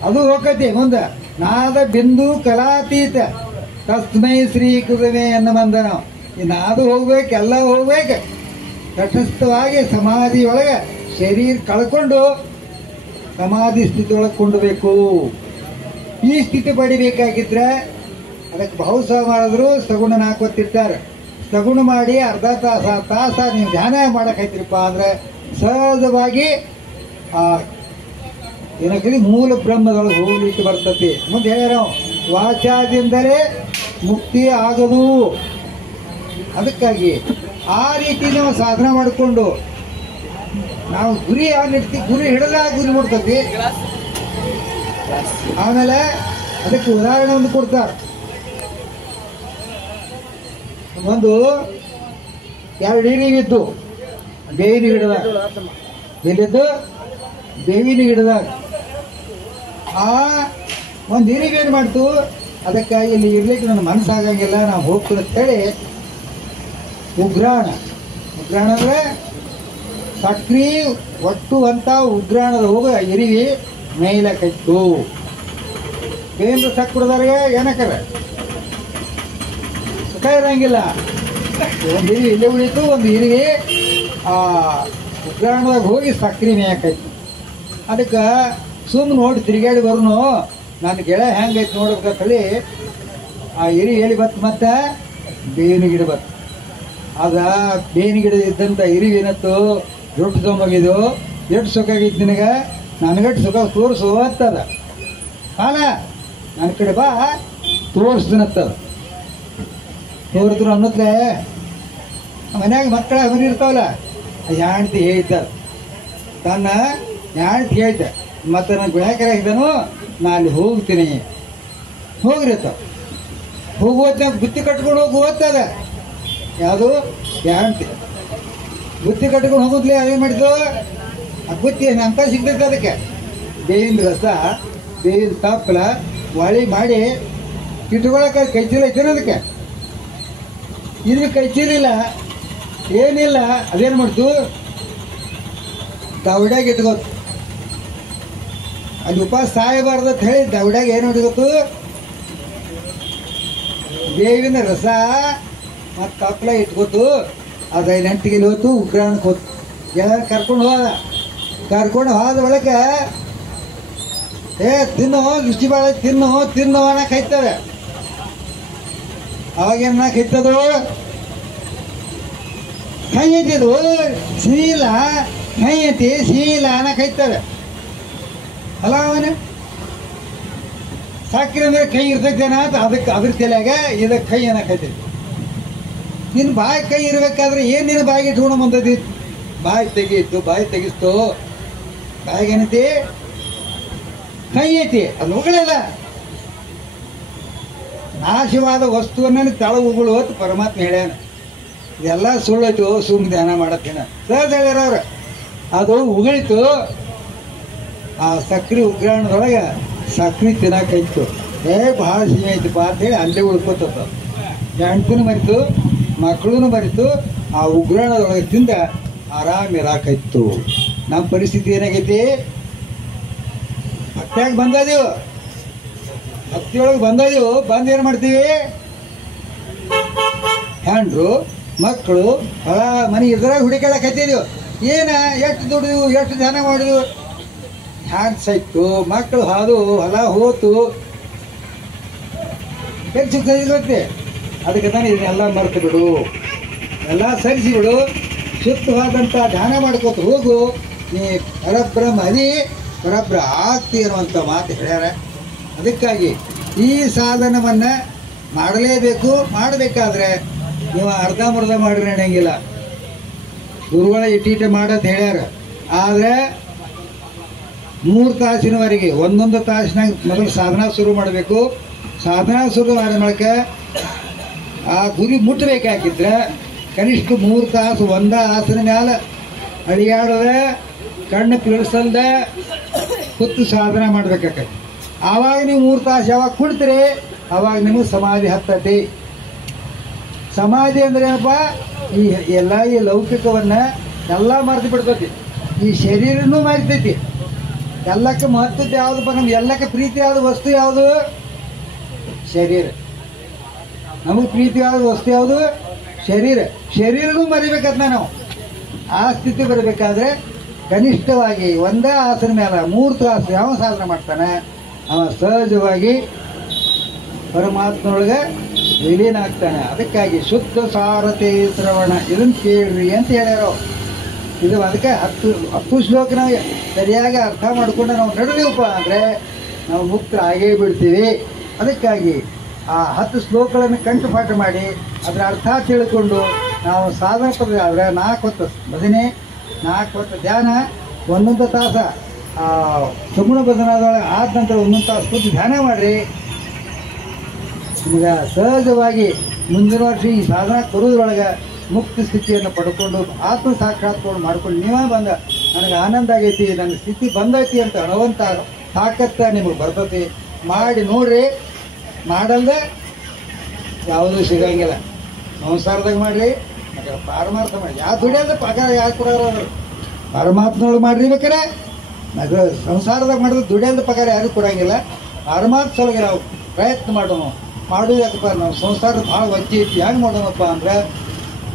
ಅದು ಹೋಗ್ತೈತಿ ಮುಂದೆ. ನಾದ ಬಿಂದು ಕಲಾತೀತ ತಸ್ಮೈ ಶ್ರೀ ಕೃತವೇ ಎನ್ನ ಮಂದ. ನಾವು ಈ ನಾದು ಹೋಗ್ಬೇಕು, ಎಲ್ಲ ಹೋಗ್ಬೇಕು. ತಟಸ್ಥವಾಗಿ ಸಮಾಧಿ ಒಳಗೆ ಶರೀರ ಕಳ್ಕೊಂಡು ಸಮಾಧಿ ಸ್ಥಿತಿ ಒಳಗೆ ಕೊಂಡಬೇಕು. ಈ ಸ್ಥಿತಿ ಪಡಿಬೇಕಾಗಿದ್ರೆ ಅದಕ್ಕೆ ಬಹುಸಹ ಮಾಡಿದ್ರು ಸಗುಣ ಹಾಕೋತಿರ್ತಾರೆ. ಸಗುಣ ಮಾಡಿ ಅರ್ಧ ತಾಸ ನೀವು ಧ್ಯಾನ ಮಾಡಕೈತಿರಪ್ಪ ಅಂದ್ರೆ ಸಹಜವಾಗಿ ಏನಕ್ಕೆ ಮೂಲ ಬ್ರಹ್ಮದೊಳಗೆ ಹೋಗ್ಲಿಕ್ಕೆ ಬರ್ತತಿ. ಮುಂದೆ ಹೇಳ್ಯಾರ ವಾಚಾದಿಂದಲೇ ಮುಕ್ತಿ ಆಗದು. ಅದಕ್ಕಾಗಿ ಆ ರೀತಿ ನಾವು ಸಾಧನೆ ಮಾಡಿಕೊಂಡು ನಾವು ಗುರಿ ಯಾವ್ದು ಗುರಿ ಹಿಡಿದಾಗ ಗುರಿ ಮುಡ್ತತಿ. ಆಮೇಲೆ ಅದಕ್ಕೆ ಉದಾಹರಣೆ ಒಂದು ಕೊಡ್ತಾರೆ. ಒಂದು ಎರಡು ಇರಿವಿದ್ದು ಬೇವಿನ ಗಿಡದಾಗ, ಎಲ್ಲಿದ್ದು ಬೇವಿನ ಗಿಡದಾಗ ಆ ಒಂದು ಇರಿವೇನು ಮಾಡ್ತು? ಅದಕ್ಕಾಗಿ ಇಲ್ಲಿ ಇರ್ಲಿಕ್ಕೆ ನನ್ನ ಮನಸ್ಸಾಗಂಗಿಲ್ಲ, ನಾವು ಹೋಗ್ತೀನಿ ಅಂತ ಹೇಳಿ ಉಗ್ರಾಣ ಅಂದ್ರೆ ಸಕ್ರಿ ಒಟ್ಟು ಅಂತ ಉಗ್ರಾಣದ ಹೋಗಿ ಇರಿವಿ ಮೇಲೆ ಕಟ್ಟು. ಬೇವಿನ ಸಕ್ ಕುಡ್ದಾರಿಗೆ ಏನಕ್ಕಾರ ಸುಖ ಇರಂಗಿಲ್ಲ. ಒಂದು ಇರಿವಿ ಇಲ್ಲೇ ಉಳಿತು, ಒಂದು ಇರಿವಿ ಆ ಉಗ್ರಾಣದಾಗ ಹೋಗಿ ಸಕ್ರಿ ಮೇಯಕೈತಿ. ಅದಕ್ಕೆ ಸುಮ್ಮನೆ ನೋಡಿ ತಿರುಗಾಡಿ ಬರೋನು ನನ್ನ ಗೆಳೆಯ ಹೆಂಗೈತಿ ನೋಡ್ಬೇಕಂತ ಹೇಳಿ ಆ ಎಲಿ ಬತ್ತು. ಮತ್ತೆ ಬೇವಿನ ಗಿಡ ಬತ್ತು. ಆಗ ಬೇವಿನ ಗಿಡ ಇದ್ದಂಥ ಇರಿವೇನತ್ತು ರೊಟ್ಟಿ ತೊಗೊಂಬೋಗಿದ್ದು. ಎಷ್ಟು ಸುಖ ಆಗಿತ್ತು ನಿನಗೆ? ನನಗಟ್ಟು ಸುಖ ತೋರಿಸು ಅಂತದ. ಹಾಲ ನನ್ನ ಕಡೆ ಬಾ ತೋರಿಸ್ತೀನತ್ತದ. ತೋರಿದ್ರು ಅನ್ನತ್ಲೆ ಮನ್ಯಾಗ ಮಕ್ಕಳ ಮನೆ ಇರ್ತಾವಲ್ಲ, ಹೆಂಡ್ತಿ ಹೇಳ್ತಾರೆ ತನ್ನ ಹೆಂಡ್ತಿ ಹೇಳ್ತೆ ಮತ್ತು ನಾನು ಗುಣಾಕರ ಇದ್ದಾನು, ನಾ ಅಲ್ಲಿ ಹೋಗ್ತೀನಿ. ಹೋಗ್ರಿತ್ತ ಹೋಗುವತ್ತ ಬುತ್ತಿ ಕಟ್ಕೊಂಡು ಹೋಗಿ ಓದ್ತದ. ಯಾವುದು ಹೆಂಡ್ತಿ ಬುತ್ತಿ ಕಟ್ಕೊಂಡು ಹೋಗುದ್ಲಿ ಅದೇನು ಮಾಡಿದ್ದು? ಆ ಬುತ್ತಿ ಅಂತ ಸಿಗ್ತೈತೆ. ಅದಕ್ಕೆ ಬೇವಿನ ರಸ, ಬೇವಿನ ತಪ್ಪಲ ಒಳಿ ಮಾಡಿ ಇಟ್ಕೊಳಕ್ಕೆ ಕೈ ಚೀಲ ಐತೇನ ಅದಕ್ಕೆ. ಇದು ಕೈ ಚೀಲಿಲ್ಲ, ಏನಿಲ್ಲ. ಅದೇನು ಮಾಡ್ತು? ದವಡ್ಯಾಗ ಇಟ್ಕೋತು. ಅಲ್ಲಿ ಉಪವಾಸ ಸಾಯಬಾರ್ದು ಅಂತ ಹೇಳಿ ದವಡ್ಯಾಗ ಏನು ಹಿಡ್ಕೋತು? ಬೇವಿನ ರಸ ಮತ್ತು ತಪ್ಪಲ ಇಟ್ಕೋತು. ಅದು 5 ಗಂಟೆಗೆ ಹೋತು, ಉಗ್ರಾಣಕ್ಕೆ ಹೋತು. ಎಲ್ಲರೂ ಕರ್ಕೊಂಡು ಹೋದ ಒಳಗೆ ತಿನ್ನೋ ರುಚಿ ಭಾಳ ತಿನ್ನೋ ಅನ್ನಕ್ಕೆ ಹೈತವೆ. ಅವಾಗೇನು ಅನ್ನಕ್ಕೆ ಹೈತದು? ಕೈ ಐತಿದು ಶೀಲ, ಕೈ ಐತಿ ಶೀಲ ಅನ್ನಕ್ಕೆ ಹೈತವೆ. ಅಲ್ಲ ಅವನ ಸಕ್ರೆ ಅಂದ್ರೆ ಕೈ ಇರ್ತೈತೇನ ಅಂತ ಅದಕ್ಕೆ ಅದ್ರ ತಲೆಯಾಗ ಇದಕ್ಕೆ ಕೈ ಅನ್ನಕೈತಿ. ನಿನ್ನ ಬಾಯಿ ಕೈ ಇರ್ಬೇಕಾದ್ರೆ ಏನ್ ನಿನ್ನ ಬಾಯಿಗೆ ಇಟ್ಕೊಂಡು ಬಂದದಿ? ಬಾಯಿ ತೆಗೀತು, ಬಾಯಿ ತೆಗಿಸ್ತು, ಬಾಯಿಗೆ ಏನೈತಿ? ಕೈ ಐತಿ, ಅದು ಉಗಳಿಲ್ಲ. ನಾಶವಾದ ವಸ್ತುವನ್ನ ತಳ ಉಗುಳು ಅಂತ ಪರಮಾತ್ಮ ಹೇಳ್ಯಾನ. ಇದೆಲ್ಲ ಸುಳ್ಳೈತು, ಸುಮ್ ಧ್ಯಾನ ಮಾಡತ್ತೇನ ಸಹಜ ಹೇಳ್ಯಾರ ಅವ್ರ. ಅದು ಉಗಳಿತು, ಆ ಸಕ್ರೆ ಉಗ್ರಾಣದೊಳಗೆ ಸಕ್ರೆ ತಿನ್ನಕೈತು. ಭಾಳ ಸಿಹಿ ಐತಪ್ಪ ಅಂತೇಳಿ ಅಲ್ಲೇ ಉಳ್ಕೋತದ. ಹೆಂಡ್ತಿನೂ ಮರಿತು, ಮಕ್ಕಳೂ ಮರಿತು, ಆ ಉಗ್ರಾಣದೊಳಗೆ ತಿಂದ ಆರಾಮಿರಾಕೈತು. ನಮ್ಮ ಪರಿಸ್ಥಿತಿ ಏನಾಗೈತಿ? ಹತ್ಯಾಗ ಬಂದದೀವು, ಹತ್ತಿಯೊಳಗೆ ಬಂದದೀವು. ಬಂದು ಏನು ಮಾಡ್ತೀವಿ? ಹೆಂಡ್ರು ಮಕ್ಕಳು ಹೊಲ ಮನೆ ಇದ್ರಾಗ ಹುಡುಕಾಡಕತ್ತಿದೀವಿ. ಏನ ಎಷ್ಟು ದುಡಿದು ಎಷ್ಟು ಧ್ಯಾನ ಮಾಡಿದ್ವು? ಹ್ಯಾಂಡ್ ಸೈತು, ಮಕ್ಕಳು ಹಾದು, ಹೊಲ ಹೋತು, ಎಷ್ಟು ಸಿಗ್ತದೆ. ಅದಕ್ಕೆ ನಾನು ಇದನ್ನೆಲ್ಲ ಮರೆತು ಬಿಡು, ಎಲ್ಲ ಸರಿಸಿ ಬಿಡು, ಶುದ್ಧವಾದಂಥ ಧ್ಯಾನ ಮಾಡ್ಕೋತ ಹೋಗು. ನೀ ಪರಬ್ರಹ್ಮ ಅದಿ, ಪರಬ್ರ ಆಗ್ತಿ ಅನ್ನುವಂಥ ಮಾತು ಹೇಳ್ಯಾರ. ಅದಕ್ಕಾಗಿ ಈ ಸಾಧನವನ್ನು ಮಾಡಲೇಬೇಕು. ಮಾಡಬೇಕಾದ್ರೆ ನೀವು ಅರ್ಧಂಬರ್ಧ ಮಾಡಿ ನಡೆಯಂಗಿಲ್ಲ. ಗುರುಗಳ ಇಟ್ಟೀಟ ಮಾಡತ್ ಹೇಳ್ಯಾರ. ಆದರೆ 3 ತಾಸಿನವರೆಗೆ ಒಂದೊಂದು ತಾಸಿನಾಗ ಮೊದಲು ಸಾಧನ ಶುರು ಮಾಡಬೇಕು. ಸಾಧನ ಶುರು ಮಾಡಿದ ಮೂಲಕ ಆ ಗುರಿ ಮುಟ್ಟಬೇಕಾಗಿದ್ರೆ ಕನಿಷ್ಠ 3 ತಾಸು ಒಂದ ಆಸನ ಮ್ಯಾಲ ಅಡಿಯಾಡದ, ಕಣ್ಣು ಪಿಳಿಸಲ್ದ ಕೂತು ಸಾಧನ ಮಾಡ್ಬೇಕಾಗತ್ತೆ. ಆವಾಗ ನೀವು 3 ತಾಸು ಯಾವಾಗ ಕುಡ್ತೀರಿ ಆವಾಗ ನಿಮಗೆ ಸಮಾಧಿ ಹತ್ತತಿ. ಸಮಾಧಿ ಅಂದ್ರೆ ಏನಪ್ಪ? ಈ ಲೌಕಿಕವನ್ನ ಎಲ್ಲ ಮರೆತು ಬಿಡ್ತೈತಿ. ಈ ಶರೀರನೂ ಮರಿತೈತಿ. ಎಲ್ಲಕ್ಕೆ ಮಹತ್ವದ ಯಾವುದಪ್ಪ? ನಮ್ಗೆ ಎಲ್ಲಕ್ಕೆ ಪ್ರೀತಿ ಯಾವುದು ವಸ್ತು ಯಾವುದು? ಶರೀರ. ನಮಗೆ ಪ್ರೀತಿ ಯಾವುದು ವಸ್ತು ಯಾವುದು? ಶರೀರ. ಶರೀರನೂ ಮರಿಬೇಕಂತ ನಾವು. ಆ ಸ್ಥಿತಿ ಬರಬೇಕಾದ್ರೆ ಕನಿಷ್ಠವಾಗಿ ಒಂದೇ ಆಸನ ಮೇಲೆ 3 ತಾಸು ಯಾವ ಸಾಧನೆ ಮಾಡ್ತಾನೆ ಅವ ಸಹಜವಾಗಿ ಪರಮಾತ್ಮನೊಳಗೆ ವಿಲೀನ ಆಗ್ತಾನೆ. ಅದಕ್ಕಾಗಿ ಶುದ್ಧ ಸಾರಥಿ ಶ್ರವಣ ಇದನ್ನು ಕೇಳ್ರಿ ಅಂತ ಹೇಳ್ಯಾರೋ. ಇದು ಅದಕ್ಕೆ 10 ಶ್ಲೋಕ ನಾವು ಸರಿಯಾಗಿ ಅರ್ಥ ಮಾಡಿಕೊಂಡು ನಾವು ನಡೆದೀವಪ್ಪ ಅಂದರೆ ನಾವು ಮುಕ್ತರಾಗೇ ಬಿಡ್ತೀವಿ. ಅದಕ್ಕಾಗಿ ಆ 10 ಶ್ಲೋಕಗಳನ್ನು ಕಂಠಪಾಠ ಮಾಡಿ ಅದರ ಅರ್ಥ ತಿಳ್ಕೊಂಡು ನಾವು ಸಾಧನ ಪಡೆದ ಆದರೆ 4 ಹೊತ್ತು ಭಜನೆ, 4 ಹೊತ್ತು ಧ್ಯಾನ, 1 ತಾಸು ಸುಗುಣ ಭಜನದೊಳಗೆ ಆದ ನಂತರ 1 ತಾಸು ಕೂತು ಧ್ಯಾನ ಮಾಡಿರಿ. ನಿಮಗೆ ಸಹಜವಾಗಿ ಮುಂದಿನ ವರ್ಷ ಈ ಸಾಧನ ಕೊಡೋದ್ರೊಳಗೆ ಮುಕ್ತ ಸ್ಥಿತಿಯನ್ನು ಪಡ್ಕೊಂಡು ಆತ್ಮ ಸಾಕ್ಷಾತ್ಕಾರ ಮಾಡ್ಕೊಂಡು ನೀವೇ ಬಂದ ನನಗೆ ಆನಂದ ಆಗೈತಿ, ನನ್ನ ಸ್ಥಿತಿ ಬಂದೈತಿ ಅಂತ ಅನ್ನುವಂಥ ತಾಕತ್ತ ನಿಮಗೆ ಬರ್ತೈತಿ. ಮಾಡಿ ನೋಡ್ರಿ. ಮಾಡಲ್ದೆ ಯಾವುದೂ ಸಿಗಂಗಿಲ್ಲ. ಸಂಸಾರದಾಗ ಮಾಡಿರಿ, ಪಾರಮಾರ್ಥ ಮಾಡಿ. ಯಾವ ದುಡಿಯೋದು ಪಗಾರ ಯಾರು ಕೊಡೋರು? ಪರಮಾತ್ಮನೊಳಗೆ ಮಾಡ್ರಿ. ಬೇಕಾರೆ ನಗ ಸಂಸಾರದಾಗ ಮಾಡಿದ್ರೆ ದುಡಿಯೋದು ಪಗಾರ ಯಾರು ಕೊಡೋಂಗಿಲ್ಲ. ಪರಮಾತ್ಮ ಸೊಳಗೆ ನಾವು ಪ್ರಯತ್ನ ಮಾಡೋದು ಯಾಕಪ್ಪ? ನಾವು ಸಂಸಾರ ಭಾಳ ವಜ್ಜಿ ಐತಿ, ಹೆಂಗೆ ಮಾಡೋಣಪ್ಪ ಅಂದ್ರೆ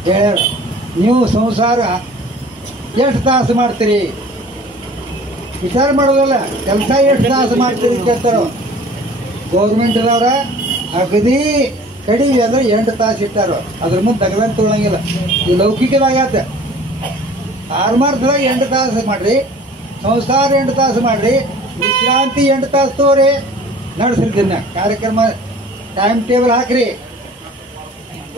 ಹೇಳ್ಯಾರ. ನೀವು ಸಂಸಾರ ಎಷ್ಟು ತಾಸು ಮಾಡ್ತೀರಿ ವಿಚಾರ ಮಾಡೋದಲ್ಲ, ಕೆಲಸ ಎಷ್ಟು ತಾಸು ಮಾಡ್ತೀರಿ ಕೇಳ್ತಾರ. ಗೌರ್ಮೆಂಟ್ದವ್ರ ಅಗದಿ ಕಡಿಮೆ ಅಂದ್ರೆ 8 ತಾಸು ಇಟ್ಟಾರೋ, ಅದ್ರ ಮುಂದೆ ತಗದಂತ ತೊಗೊಳಂಗಿಲ್ಲ. ಈ ಲೌಕಿಕದಾಗತ್ತೆ. ಪಾರಮಾರ್ಥದಾಗ 8 ತಾಸು ಮಾಡ್ರಿ, ಸಂಸಾರ 8 ತಾಸು ಮಾಡ್ರಿ, ವಿಶ್ರಾಂತಿ 8 ತಾಸು ತೋರಿ ನಡೆಸ್ರಿ. ದಿನ ಕಾರ್ಯಕ್ರಮ ಟೈಮ್ ಟೇಬಲ್ ಹಾಕ್ರಿ.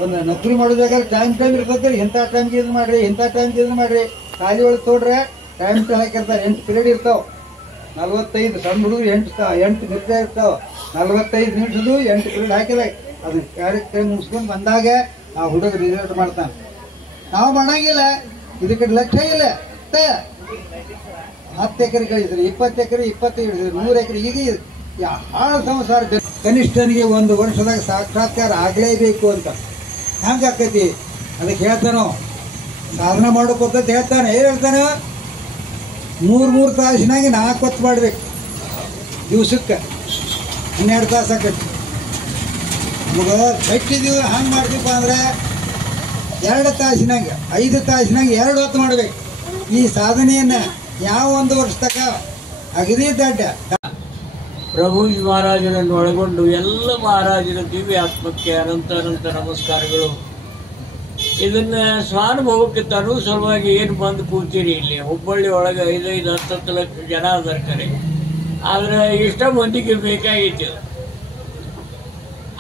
ಒಂದು ನೌಕರಿ ಮಾಡೋದಾಗಲ್ಲ ಟೈಮ್ ಇರ್ತದೆ. ಇಂಥ ಟೈಮ್ಗೆ ಇದು ಮಾಡಿರಿ, ಇಂಥ ಟೈಮ್ಗೆ ಇದು ಮಾಡಿರಿ. ಖಾಲಿ ಒಳಗೆ ತೋಡ್ರೆ ಟೈಮ್ ಟೇಬಲ್ ಹಾಕಿರ್ತಾರೆ. 8 ಪೀರಿಯಡ್ ಇರ್ತಾವೆ. 45 ಸಣ್ಣ ಹುಡುಗರು 8 ನಿಮಿಷ ಇರ್ತಾವೆ. 45 ನಿಮಿಷದ್ದು 8 ಪೀರಿಯಡ್ ಹಾಕಿದಾಗ ಅದು ಕಾರ್ಯಕ್ರಮ ಮುಗಿಸ್ಕೊಂಡು ಬಂದಾಗ ಆ ಹುಡುಗ ರಿಸಲ್ಟ್ ಮಾಡ್ತಾನೆ. ನಾವು ಮಾಡಂಗಿಲ್ಲ. ಇದಕ್ಕೆ ಲಕ್ಷ್ಯ ಇಲ್ಲ. 10 ಎಕರೆ ಕಳಿಸ್ರಿ, 20 ಎಕರೆ, 25 ಹಿಡಿದ್ರಿ, 100 ಎಕರೆ. ಈಗ ಹಾಳ ಸಂಸಾರ ಕನಿಷ್ಠನಿಗೆ 1 ವರ್ಷದಾಗ ಸಾಕ್ಷಾತ್ಕಾರ ಆಗಲೇಬೇಕು ಅಂತ ಹೆಂಗೆ ಆಕೈತಿ? ಅದಕ್ಕೆ ಹೇಳ್ತಾನೋ ಸಾಧನೆ ಮಾಡೋಕೋತ ಹೇಳ್ತಾನೆ. ಏನು ಹೇಳ್ತಾನೆ? 3 ತಾಸಿನಾಗ 4 ಹೊತ್ತು ಮಾಡ್ಬೇಕು. ದಿವ್ಸಕ್ಕೆ 12 ತಾಸು ಆಕೈತಿ. ನಮಗೆ ಕಟ್ಟಿದೀವಿ. ಹಂಗೆ ಮಾಡ್ತೀವಪ್ಪ ಅಂದ್ರೆ 2 ತಾಸಿನಾಗ 5 ತಾಸಿನಾಗ 2 ಹೊತ್ತು ಮಾಡ್ಬೇಕು. ಈ ಸಾಧನೆಯನ್ನು ಯಾವ 1 ವರ್ಷ ತಕ ಅಗದಿ ದಡ್ಡ ಪ್ರಭುಜಿ ಮಹಾರಾಜರನ್ನು ಒಳಗೊಂಡು ಎಲ್ಲ ಮಹಾರಾಜರ ದಿವ್ಯ ಆತ್ಮಕ್ಕೆ ಅನಂತ ನಮಸ್ಕಾರಗಳು. ಇದನ್ನ ಸ್ವಾನುಭವಕ್ಕೆ ತರುವ ಸಲುವಾಗಿ ಏನು ಬಂದು ಕೂತೀರಿ ಇಲ್ಲಿ ಹುಬ್ಬಳ್ಳಿ ಒಳಗೆ 5-10 ಲಕ್ಷ ಜನ ಅದರ ಕರೆ ಆದ್ರೆ ಇಷ್ಟ ಮಂದಿಗೆ ಬೇಕಾಗಿತ್ತು,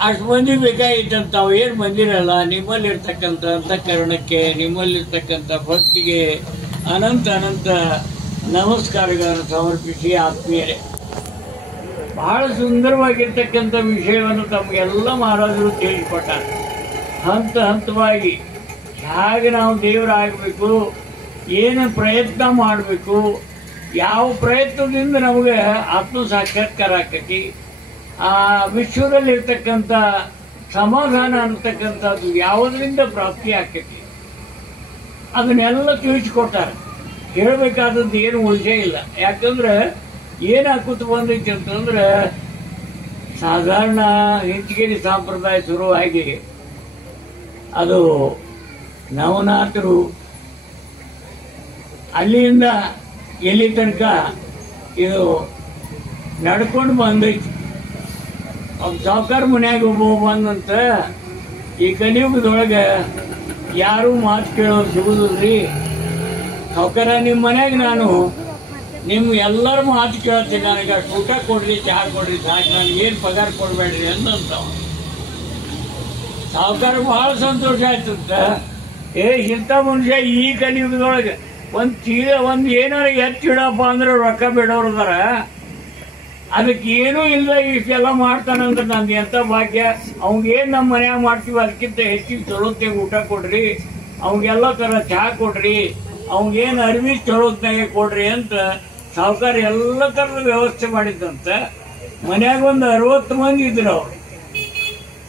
ಅಷ್ಟು ಮಂದಿ ಬೇಕಾಗಿತ್ತಂತ ತಾವು ಏನು ಬಂದಿರಲ್ಲ. ನಿಮ್ಮಲ್ಲಿರ್ತಕ್ಕಂಥ ಅಂತಃಕರಣಕ್ಕೆ, ನಿಮ್ಮಲ್ಲಿರ್ತಕ್ಕಂಥ ಭಕ್ತಿಗೆ ಅನಂತ ಅನಂತ ನಮಸ್ಕಾರಗಳನ್ನು ಸಮರ್ಪಿಸಿ ಆತ್ಮೀಯರೇ, ಬಹಳ ಸುಂದರವಾಗಿರ್ತಕ್ಕಂಥ ವಿಷಯವನ್ನು ತಮಗೆಲ್ಲ ಮಹಾರಾಜರು ತಿಳಿಸ್ಕೊಟ್ಟಾರೆ. ಹಂತ ಹಂತವಾಗಿ ಹೇಗೆ ನಾವು ದೇವರಾಗಬೇಕು, ಏನು ಪ್ರಯತ್ನ ಮಾಡಬೇಕು, ಯಾವ ಪ್ರಯತ್ನದಿಂದ ನಮಗೆ ಆತ್ಮ ಸಾಕ್ಷಾತ್ಕಾರ ಆಕತಿ, ಆ ವಿಶ್ವದಲ್ಲಿರ್ತಕ್ಕಂಥ ಸಮಾಧಾನ ಅನ್ನತಕ್ಕಂಥದ್ದು ಯಾವುದರಿಂದ ಪ್ರಾಪ್ತಿ ಆಕತಿ, ಅದನ್ನೆಲ್ಲ ತಿಳಿಸ್ಕೊಟ್ಟಾರೆ. ಹೇಳಬೇಕಾದದ್ದು ಏನು ಉಳಿಸೇ ಇಲ್ಲ. ಯಾಕಂದ್ರೆ ಏನು ಹಾಕುತ್ತ ಬಂದೈತಿ ಅಂತಂದ್ರೆ, ಸಾಧಾರಣ ಹಿಂಚಗೇರಿ ಸಂಪ್ರದಾಯ ಶುರುವಾಗಿ ಅದು ನವನಾಥರು ಅಲ್ಲಿಂದ ಎಲ್ಲಿ ತನಕ ಇದು ನಡ್ಕೊಂಡು ಬಂದೈತಿ. ಅವ್ನು ಸಾವುಕಾರ ಮನ್ಯಾಗ ಒಬ್ಬ ಬಂದಂತ, ಈ ಕಲಿಯುಗದೊಳಗೆ ಯಾರೂ ಮಾತು ಕೇಳೋರು ಸಿಗುದಿಲ್ರಿ ಸಾವುಕಾರ, ನಿಮ್ಮ ಮನ್ಯಾಗ ನಾನು ನಿಮ್ಮ ಎಲ್ಲರ ಮಾತು ಕೇಳ್ತೀನಿ, ನನಗೆ ಅಷ್ಟು ಊಟ ಕೊಡ್ರಿ, ಚಹಾ ಕೊಡ್ರಿ, ಸಾಕು, ನನಗೆ ಏನು ಪಗಾರ ಕೊಡಬೇಡ್ರಿ ಅಂದಂತಾವ. ಸಾವುಕಾರ ಬಹಳ ಸಂತೋಷ ಆಯ್ತಂತ. ಇಂಥ ಮನುಷ್ಯ ಈ ಕಲಿಯುಗದೊಳಗೆ ಒಂದು ಏನಾರ ಎತ್ತಿಡಪ್ಪ ಅಂದ್ರೆ ರೊಕ್ಕ ಬಿಡೋರು ಅದಾರ, ಅದಕ್ಕೆ ಏನೂ ಇಲ್ಲ ಇಷ್ಟೆಲ್ಲ ಮಾಡ್ತಾನಂದ್ರೆ ನಂದು ಎಂಥ ಭಾಗ್ಯ. ಅವಂಗೇನು ನಮ್ಮ ಮನ್ಯಾಗ ಮಾಡ್ತೀವಿ ಅದಕ್ಕಿಂತ ಹೆಚ್ಚಿಗೆ ಚಲೋತ್ನಾಗ ಊಟ ಕೊಡ್ರಿ, ಅವಂಗೆಲ್ಲ ಥರ ಚಹಾ ಕೊಡ್ರಿ, ಅವಂಗೇನು ಅರಿವಿ ಚಲೋತ್ನಾಗೆ ಕೊಡ್ರಿ ಅಂತ ಸಾವುಕಾರ ಎಲ್ಲ ಥರದ ವ್ಯವಸ್ಥೆ ಮಾಡಿದ್ದಂತ. ಮನ್ಯಾಗ ಒಂದು 60 ಮಂದಿ ಇದ್ರು ಅವರು.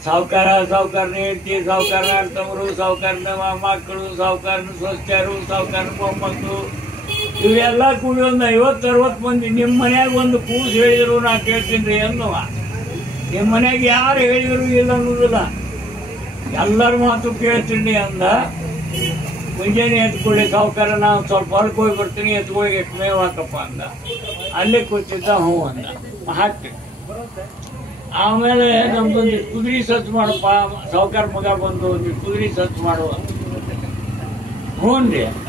ಸಾವುಕಾರನ ಹೆಂಡತಿ, ಸಾವುಕಾರನ ಅರ್ಥವರು, ಸಾವುಕಾರನ ಮಕ್ಕಳು, ಸಾವುಕಾರನ ಸ್ವಸ್ಥರು, ಸಾವುಕಾರನ ಮೊಮ್ಮಕ್ಕಳು, ಇವೆಲ್ಲ ಕೂಡಿ ಒಂದು 50-60 ಮಂದಿ. ನಿಮ್ಮ ಮನ್ಯಾಗ ಒಂದು ಕೂಸು ಹೇಳಿದ್ರು ನಾ ಕೇಳ್ತೀನಿ ರೀ ಅನ್ನುವ. ನಿಮ್ಮ ಮನ್ಯಾಗ ಯಾರು ಹೇಳಿದ್ರು ಇಲ್ಲ ಅನ್ನೋದಿಲ್ಲ, ಎಲ್ಲರ ಮಾತು ಕೇಳ್ತೀನಿ ಅಂದ. ಮುಂಜಾನೆ ಎತ್ಕೊಳ್ಳಿ ಸಾವುಕಾರ, ನಾವು ಸ್ವಲ್ಪ ಹೊರಗೆ ಹೋಗಿ ಬರ್ತೀನಿ, ಎತ್ಕೊಳ್ಳಿ ಎಷ್ಟು ಮೇವು ಹಾಕಪ್ಪ ಅಂದ. ಅಲ್ಲೇ ಕೂತಿದ್ದ, ಹ್ಞೂ ಅಂದ, ಹಾಕ್ತೀನಿ. ಆಮೇಲೆ ನಮ್ದೊಂದು ಕುದುರೆ ಸತ್ತು ಮಾಡಪ್ಪ, ಸಾವುಕಾರ ಮಗ ಬಂದು ಒಂದು ಕುದುರೆ ಸತ್ತು ಮಾಡುವ, ಹ್ಞೂ ರೀ ಅಂತ.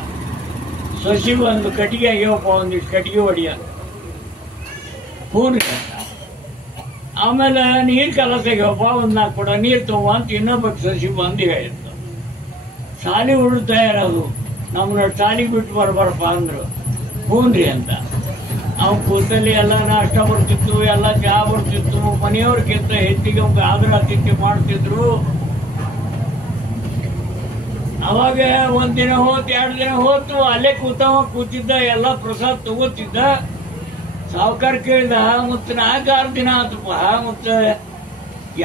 ಸಸಿ ಒಂದು ಕಟ್ಟಿಗೆ ಆಗ್ಯವಪ್ಪ, ಒಂದಿಷ್ಟು ಕಟ್ಟಿಗೆ ಹೊಡಿಯ, ಹ್ಞೂ ರೀ ಅಂತ. ಆಮೇಲೆ ನೀರು ಕಲಸಾಗ್ಯವಪ್ಪ, ಒಂದು 4 ಕೊಡ ನೀರು ತಗೋ ಅಂತ ಇನ್ನೊಬ್ಬ ಸಸಿ ಬಂದು ಹೇಳಿತ್ತು. ಶಾಲೆ ಹುಡುಗ ತಯಾರದು, ನಮ್ಮನ್ನ ಶಾಲೆಗೆ ಬಿಟ್ಟು ಬರ್ಬಾರಪ್ಪ ಅಂದ್ರು, ಹ್ಞೂ ರೀ ಅಂತ. ಅವ್ನು ಕೂತಲ್ಲಿ ಎಲ್ಲ ನಾಷ್ಟ ಬರ್ತಿತ್ತು, ಎಲ್ಲ ಚಹಾ ಬರ್ತಿತ್ತು, ಮನೆಯವ್ರಿಗಿಂತ ಹೆಚ್ಚಿಗೆ ಅವ್ಗೆ ಆದರ ಅತಿಥ್ಯ ಮಾಡ್ತಿದ್ರು. ಅವಾಗ 1 ದಿನ ಹೋತು, 2 ದಿನ ಹೋತು, ಅಲ್ಲೇ ಕೂತಿದ್ದ, ಎಲ್ಲ ಪ್ರಸಾದ ತಗೋತಿದ್ದ. ಸಾವುಕಾರ ಕೇಳಿದ, ಮತ್ತು 4-6 ದಿನ ಆತಪ್ಪ, ಮತ್ತು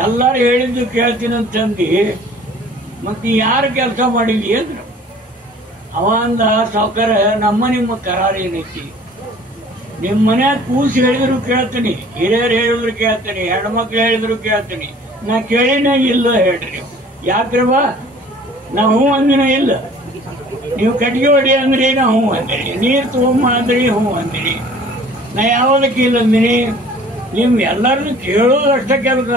ಎಲ್ಲರೂ ಹೇಳಿದ್ದು ಕೇಳ್ತೀನಂತಂದು, ಮತ್ತು ಯಾರು ಕೆಲಸ ಮಾಡಿದ್ವಿ ಅಂದ್ರು. ಅವ ಅಂದ, ಸಾವುಕಾರ ನಮ್ಮ ನಿಮ್ಮ ಕರಾರ ಏನೈತಿ, ನಿಮ್ಮ ಮನ್ಯಾಗ ಕೂಸು ಹೇಳಿದ್ರು ಕೇಳ್ತೀನಿ, ಹಿರಿಯರು ಹೇಳಿದ್ರು ಕೇಳ್ತೀನಿ, ಹೆಣ್ಮಕ್ಳು ಹೇಳಿದ್ರು ಕೇಳ್ತೀನಿ, ನಾ ಕೇಳಿನ ಇಲ್ಲ ಹೇಳ್ರಿ ನೀವು. ಯಾಕ್ರವ ನಾ ಹ್ಞೂ ಅಂದಿನ ಇಲ್ಲ, ನೀವು ಕಟ್ಟಿಗೆ ಹೊಡಿ ಅಂದ್ರಿ ನಾ ಹ್ಞೂ ಅಂದಿರಿ, ನೀರು ತಗೊಂಬ ಅಂದ್ರಿ ಹ್ಞೂ ಅಂದಿರಿ, ನಾ ಯಾವುದಕ್ಕೆ ಇಲ್ಲ ಅಂದಿನಿ. ನಿಮ್ ಎಲ್ಲರನ್ನು ಕೇಳೋದು ಅಷ್ಟ ಕೆಲಸ.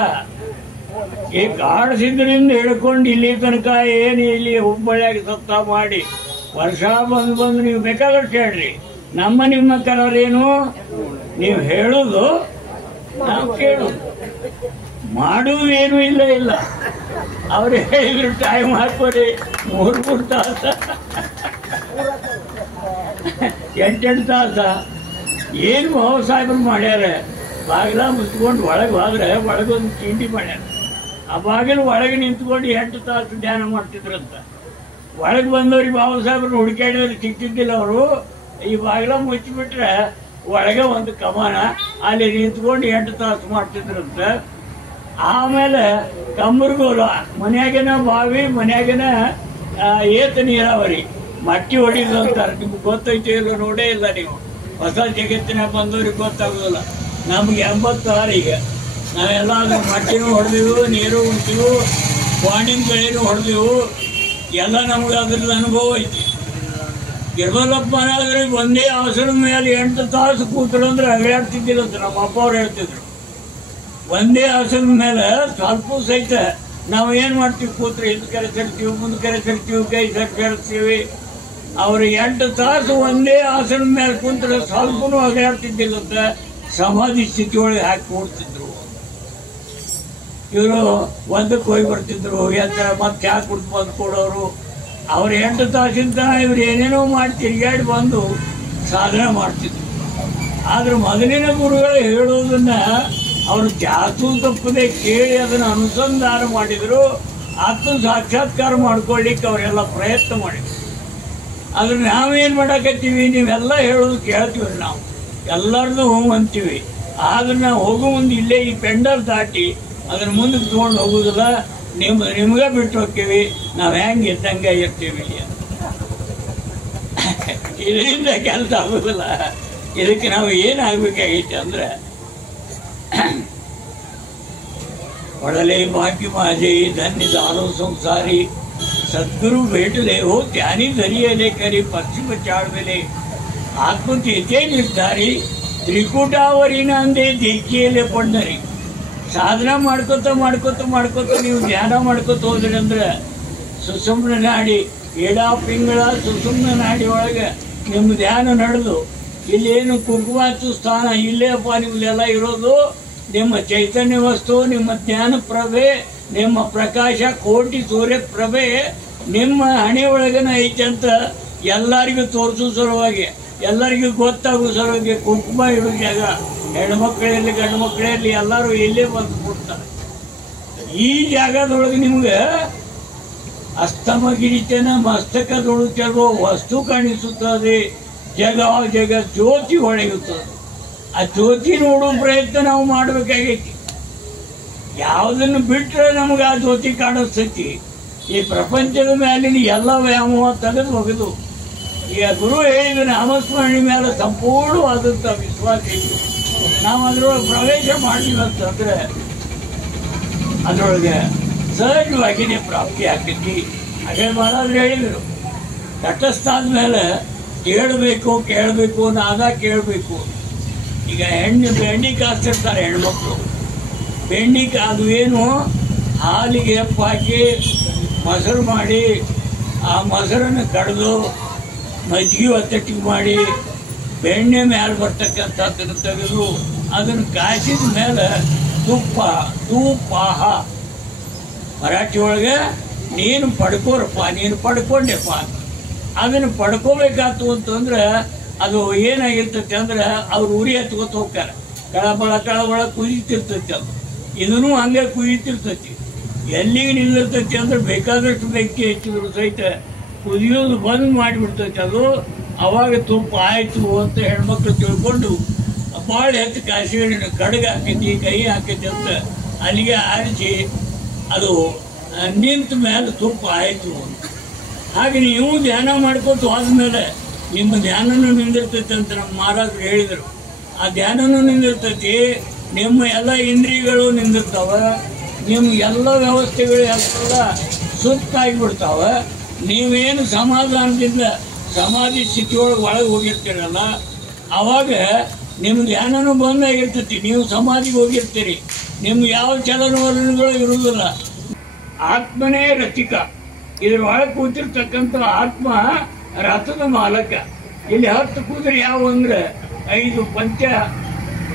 ಈ ಕಾಡಿಸಿದ್ರಿಂದ ಹಿಡ್ಕೊಂಡು ಇಲ್ಲಿ ತನಕ ಏನು ಇಲ್ಲಿ ಹುಬ್ಬಳ್ಳಿಯಾಗಿ ಸತ್ತ ಮಾಡಿ ವರ್ಷ ಬಂದು ನೀವು ಬೇಕಾದಷ್ಟು ಹೇಳ್ರಿ. ನಮ್ಮ ನಿಮ್ಮ ಕರಾರೇನು, ನೀವು ಹೇಳೋದು ನಾವು ಕೇಳೋದು, ಮಾಡುವುದು ಏನೂ ಇಲ್ಲ. ಅವ್ರು ಹೇಳಿದ್ರು ಟೈಮ್ ಹಾಕೋರಿ 3 ತಾಸ 8 ತಾಸ. ಏನು ಭಾವ ಸಾಹೇಬ್ರು ಮಾಡ್ಯಾರ, ಬಾಗಿಲ ಮುಚ್ಕೊಂಡು ಒಳಗೆ ಹೋದ್ರೆ ಒಳಗೊಂದು ತಿಂಡಿ ಮಾಡ್ಯಾರ. ಆ ಬಾಗಿಲು ಒಳಗೆ ನಿಂತ್ಕೊಂಡು 8 ತಾಸು ಧ್ಯಾನ ಮಾಡ್ತಿದ್ರಂತ. ಒಳಗೆ ಬಂದವ್ರಿಗೆ ಬಾಬಾ ಸಾಹೇಬ್ರು ಹುಡುಕಾಡಿದ್ರೆ ಸಿಕ್ತಿದ್ದಿಲ್ಲ. ಅವರು ಈ ಬಾಗಿಲ ಮುಚ್ಚಿಬಿಟ್ರೆ ಒಳಗೆ ಒಂದು ಕಮಾನ, ಅಲ್ಲಿ ನಿಂತ್ಕೊಂಡು 8 ತಾಸು ಮಾಡ್ತಿದ್ರಂತ. ಆಮೇಲೆ ಕಮ್ಮರ್ಗೋಲ ಮನ್ಯಾಗನ ಬಾವಿ, ಮನ್ಯಾಗನ ಏತ ನೀರಾವರಿ, ಮಟ್ಟಿ ಹೊಡಿದು ಅಂತಾರೆ. ನಿಮ್ಗೆ ಗೊತ್ತೈತೆ ಇಲ್ಲ, ನೋಡೇ ಇಲ್ಲ ನೀವು. ಹೊಸ ಜಗತ್ತಿನ ಬಂದವ್ರಿಗೆ ಗೊತ್ತಾಗೋದಿಲ್ಲ. ನಮ್ಗೆ 86 ಈಗ. ನಾವೆಲ್ಲ ಮಟ್ಟಿನೂ ಹೊಡೆದೆವು, ನೀರು ಉಣ್ತೀವಿ, ವಾಣಿನ ಬೆಳೆನೂ ಹೊಡೆದೆವು, ಎಲ್ಲ ನಮ್ಗೆ ಅದ್ರದ್ದು ಅನುಭವ ಐತಿ. ಗಿರ್ಬಲ್ಲಪ್ಪನಾದ್ರೆ ಒಂದೇ ಆಸನದ ಮೇಲೆ 8 ತಾಸು ಕೂತರು ಅಂದ್ರೆ ಅಗಾಡ್ತಿದ್ದಿಲ್ಲ ಅಂತ ನಮ್ಮ ಅಪ್ಪ ಅವ್ರು ಹೇಳ್ತಿದ್ರು. ಒಂದೇ ಆಸನದ ಮೇಲೆ ಸ್ವಲ್ಪ ಸಹಿತ ನಾವು ಏನು ಮಾಡ್ತೀವಿ, ಕೂತ್ರೆ ಹಿಂದೆ ಕರೆ ಸರಿತೀವಿ, ಮುಂದೆ ಕರೆ ಸರಿತೀವಿ, ಕೈ ಸರಿಸ್ತೀವಿ. ಅವ್ರು 8 ತಾಸು ಒಂದೇ ಆಸನದ ಮೇಲೆ ಕುಂತ್ರೆ ಸ್ವಲ್ಪನೂ ಅಗಾಡ್ತಿದ್ದಿಲ್ಲ ಅಂತ ಸಮಾಧಿ ಸ್ಥಿತಿಯೊಳಗೆ ಹಾಕಿ ಕೂಡ್ತಿದ್ರು. ಇವರು ಒಂದಕ್ಕೆ ಹೋಗಿ ಬರ್ತಿದ್ರು, ಎತ್ತ ಮತ್ತೆ ಚಹಾ ಕುಡ್ದು ಬಂದು ಕೊಡೋರು. ಅವ್ರು 8 ತಾಸಿಂದ ಇವ್ರು ಏನೇನೋ ಮಾಡಿ ತಿರುಗಾಡಿ ಬಂದು ಸಾಧನೆ ಮಾಡ್ತಿದ್ರು. ಆದ್ರೆ ಮೊದಲಿನ ಗುರುಗಳು ಹೇಳೋದನ್ನ ಅವರು ಜಾತು ತಪ್ಪದೆ ಕೇಳಿ ಅದನ್ನು ಅನುಸಂಧಾನ ಮಾಡಿದ್ರು. ಆತ್ಮ ಸಾಕ್ಷಾತ್ಕಾರ ಮಾಡ್ಕೊಳ್ಳಿಕ್ಕೆ ಅವರೆಲ್ಲ ಪ್ರಯತ್ನ ಮಾಡಿದ್ರು. ಆದ್ರೆ ನಾವೇನು ಮಾಡಕತ್ತೀವಿ, ನೀವೆಲ್ಲ ಹೇಳೋದು ಕೇಳ್ತೀವಿ, ನಾವು ಎಲ್ಲರದು ಹೋಗು ಅಂತೀವಿ. ಆದ್ರೆ ನಾವು ಹೋಗೋ ಮುಂದೆ ಇಲ್ಲೇ ಈ ಪೆಂಡಲ್ ದಾಟಿ ಅದನ್ನ ಮುಂದಕ್ಕೆ ತೊಗೊಂಡು ಹೋಗುದಿಲ್ಲ. ನಿಮ್ಗೆ ಬಿಟ್ಟು ಹೋಗ್ತೀವಿ, ನಾವು ಹೆಂಗೆ ಇದ್ದಂಗೆ ಇರ್ತೀವಿ. ಇದರಿಂದ ಕೆಲಸ ಆಗೋದಿಲ್ಲ. ಇದಕ್ಕೆ ನಾವು ಏನಾಗಬೇಕಾಗೈತೆ ಅಂದ್ರೆ, पढ़ले भाग्य माझे धन्य दानो संसारी सद्गुरु भेटले हो त्यानी धरियले करी पश्चिम चाळवेले आत्मतेते निर्धारी त्रिकुटावरी नांदे देखियले पंढरी. ಸಾಧನ ಮಾಡ್ಕೋತ ನೀವು ಧ್ಯಾನ ಮಾಡ್ಕೋತ ಹೋದ್ರಿ ಅಂದ್ರೆ ಸುಸುಮ್ನ ನಾಡಿ ಎಡಾಪಿಂಗಳ ಸುಸುಮ್ನ ನಾಡಿ ಒಳಗೆ ನಿಮ್ಮ ಧ್ಯಾನ ನಡೆದು ಇಲ್ಲೇನು ಕುಂಕುಮಾಚು ಸ್ಥಾನ ಇಲ್ಲೇಪ್ಪ ನಿಮ್ದೆಲ್ಲ ಇರೋದು. ನಿಮ್ಮ ಚೈತನ್ಯ ವಸ್ತು, ನಿಮ್ಮ ಜ್ಞಾನ ಪ್ರಭೆ, ನಿಮ್ಮ ಪ್ರಕಾಶ ಕೋಟಿ ಸೂರ್ಯ ಪ್ರಭೆ ನಿಮ್ಮ ಹಣೆ ಒಳಗನ ಐತೆ ಅಂತ ಎಲ್ಲರಿಗೂ ತೋರಿಸೋ ಸಲುವಾಗಿ, ಎಲ್ಲರಿಗೂ ಗೊತ್ತಾಗೋ ಸಲುವಾಗಿ ಕುಂಕುಮ ಇಡೋ ಜಾಗ ಹೆಣ್ಮಕ್ಳಿರಲಿ ಗಂಡು ಮಕ್ಕಳಿರಲಿ ಎಲ್ಲರೂ ಇಲ್ಲೇ ಬಂದು ಕೊಡ್ತಾರೆ. ಈ ಜಾಗದೊಳಗೆ ನಿಮ್ಗೆ ಅಸ್ತಮಗಿರಿತನ ಮಸ್ತಕದೊಳಗಿರುವ ವಸ್ತು ಕಾಣಿಸುತ್ತದೆ. ಜಗ ಜ್ಯೋತಿ ಹೊಳೆಯುತ್ತದೆ. ಆ ಜ್ಯೋತಿ ನೋಡೋ ಪ್ರಯತ್ನ ನಾವು ಮಾಡಬೇಕಾಗೈತಿ. ಯಾವುದನ್ನು ಬಿಟ್ಟರೆ ನಮಗೆ ಆ ಜ್ಯೋತಿ ಕಾಣಿಸ್ತೈತಿ. ಈ ಪ್ರಪಂಚದ ಮೇಲಿನ ಎಲ್ಲ ವ್ಯಾಮೋಹ ತೆಗೆದು ಹೋಗುದು. ಈಗ ಗುರು ಹೇಳಿದ ನಾಮಸ್ಮರಣೆ ಮೇಲೆ ಸಂಪೂರ್ಣವಾದಂಥ ವಿಶ್ವಾಸ ಇತ್ತು. ನಾವು ಅದರೊಳಗೆ ಪ್ರವೇಶ ಮಾಡಿಲ್ಲ ಅಂತಂದ್ರೆ ಅದರೊಳಗೆ ಸಹಜವಾಗಿಯೇ ಪ್ರಾಪ್ತಿ ಆಗ್ತೈತಿ. ಹಾಗೆ ಮಹಾರಾಜರು ಹೇಳಿದರು, ತಟಸ್ಥಾದ ಮೇಲೆ ಕೇಳಬೇಕು ನಾದ ಕೇಳಬೇಕು. ಈಗ ಬೆಂಡಿ ಕಾಸ್ತಿರ್ತಾರೆ ಹೆಣ್ಮಕ್ಳು. ಬೆಂಡಿ ಅದು ಏನು, ಹಾಲಿಗೆ ಹೆಪ್ಪು ಹಾಕಿ ಮೊಸರು ಮಾಡಿ ಆ ಮೊಸರನ್ನು ಕಡಿದು ಮಜ್ಜಿಗೆ ಒತ್ತಟ್ಟಿಗೆ ಮಾಡಿ ಬೆಣ್ಣೆ ಮೇಲೆ ಬರ್ತಕ್ಕಂಥದ್ದನ್ನು ತೆಗೆದು ಅದನ್ನು ಕಾಯಿಸಿದ ಮೇಲೆ ತೂಪಾಹ ಮರಾಠಿ ಒಳಗೆ ನೀನು ಪಡ್ಕೋರಪ್ಪ, ನೀನು ಪಡ್ಕೊಂಡೆಪ್ಪ. ಅದನ್ನು ಪಡ್ಕೋಬೇಕಾಯ್ತು ಅಂತಂದ್ರೆ ಅದು ಏನಾಗಿರ್ತೈತಿ ಅಂದ್ರೆ ಅವ್ರು ಉರಿ ಹತ್ಕೋತ ಹೋಗ್ತಾರೆ. ಕಳಬಳ ಕುದೀತಿರ್ತೈತಿ. ಅದು ಇದನ್ನು ಹಂಗೆ ಕುದೀತಿರ್ತೈತಿ. ಎಲ್ಲಿಗೆ ನಿಲ್ಲಿರ್ತೈತಿ ಅಂದ್ರೆ ಬೇಕಾದಷ್ಟು ಬೆಂಕಿ ಹೆಚ್ಚಿದ್ರು ಸಹಿತ ಕುದಿಯೋದು ಬಂದ್ ಮಾಡಿಬಿಡ್ತೈತಿ. ಅದು ಅವಾಗ ತುಪ್ಪ ಆಯ್ತು ಅಂತ ಹೆಣ್ಮಕ್ಳು ತಿಳ್ಕೊಂಡು ಭಾಳ ಹೆಚ್ಚು ಕಾಸಿ ಕಡ್ಗ ಹಾಕೈತಿ, ಕೈ ಹಾಕೈತಿ ಅಂತ ಅಲ್ಲಿಗೆ ಆರಿಸಿ ಅದು ನಿಂತ ಮೇಲೆ ತುಪ್ಪ ಆಯ್ತು ಅಂತ. ಹಾಗೆ ನೀವು ಧ್ಯಾನ ಮಾಡ್ಕೊತ ಹೋದ್ಮೇಲೆ ನಿಮ್ಮ ಧ್ಯಾನನೂ ನಿಂದಿರ್ತೈತಿ ಅಂತ ನಮ್ಮ ಮಹಾರಾಜರು ಹೇಳಿದರು. ಆ ಧ್ಯಾನನೂ ನಿಂದಿರ್ತೈತಿ, ನಿಮ್ಮ ಎಲ್ಲ ಇಂದ್ರಿಯಗಳು ನಿಂದಿರ್ತಾವ, ನಿಮ್ಮ ಎಲ್ಲ ವ್ಯವಸ್ಥೆಗಳು ಎಲ್ಲ ಸುತ್ತಾಗಿಬಿಡ್ತಾವ. ನೀವೇನು ಸಮಾಧಾನದಿಂದ ಸಮಾಧಿ ಸ್ಥಿತಿಯೊಳಗೆ ಹೋಗಿರ್ತೀರಲ್ಲ, ಆವಾಗ ನಿಮ್ಮ ಧ್ಯಾನನೂ ಬಂದಾಗಿರ್ತೈತಿ. ನೀವು ಸಮಾಧಿಗೆ ಹೋಗಿರ್ತೀರಿ, ನಿಮ್ಗೆ ಯಾವ ಚಲನವಲನಗಳು ಇರುವುದಿಲ್ಲ. ಆತ್ಮನೇ ರಥಿಕ. ಇದ್ರ ಒಳಗೆ ಕೂತಿರ್ತಕ್ಕಂಥ ಆತ್ಮ ರಥದ ಮಾಲಕ. ಇಲ್ಲಿ 10 ಕುದುರೆ ಯಾವ ಅಂದ್ರೆ 5 ಪಂಚ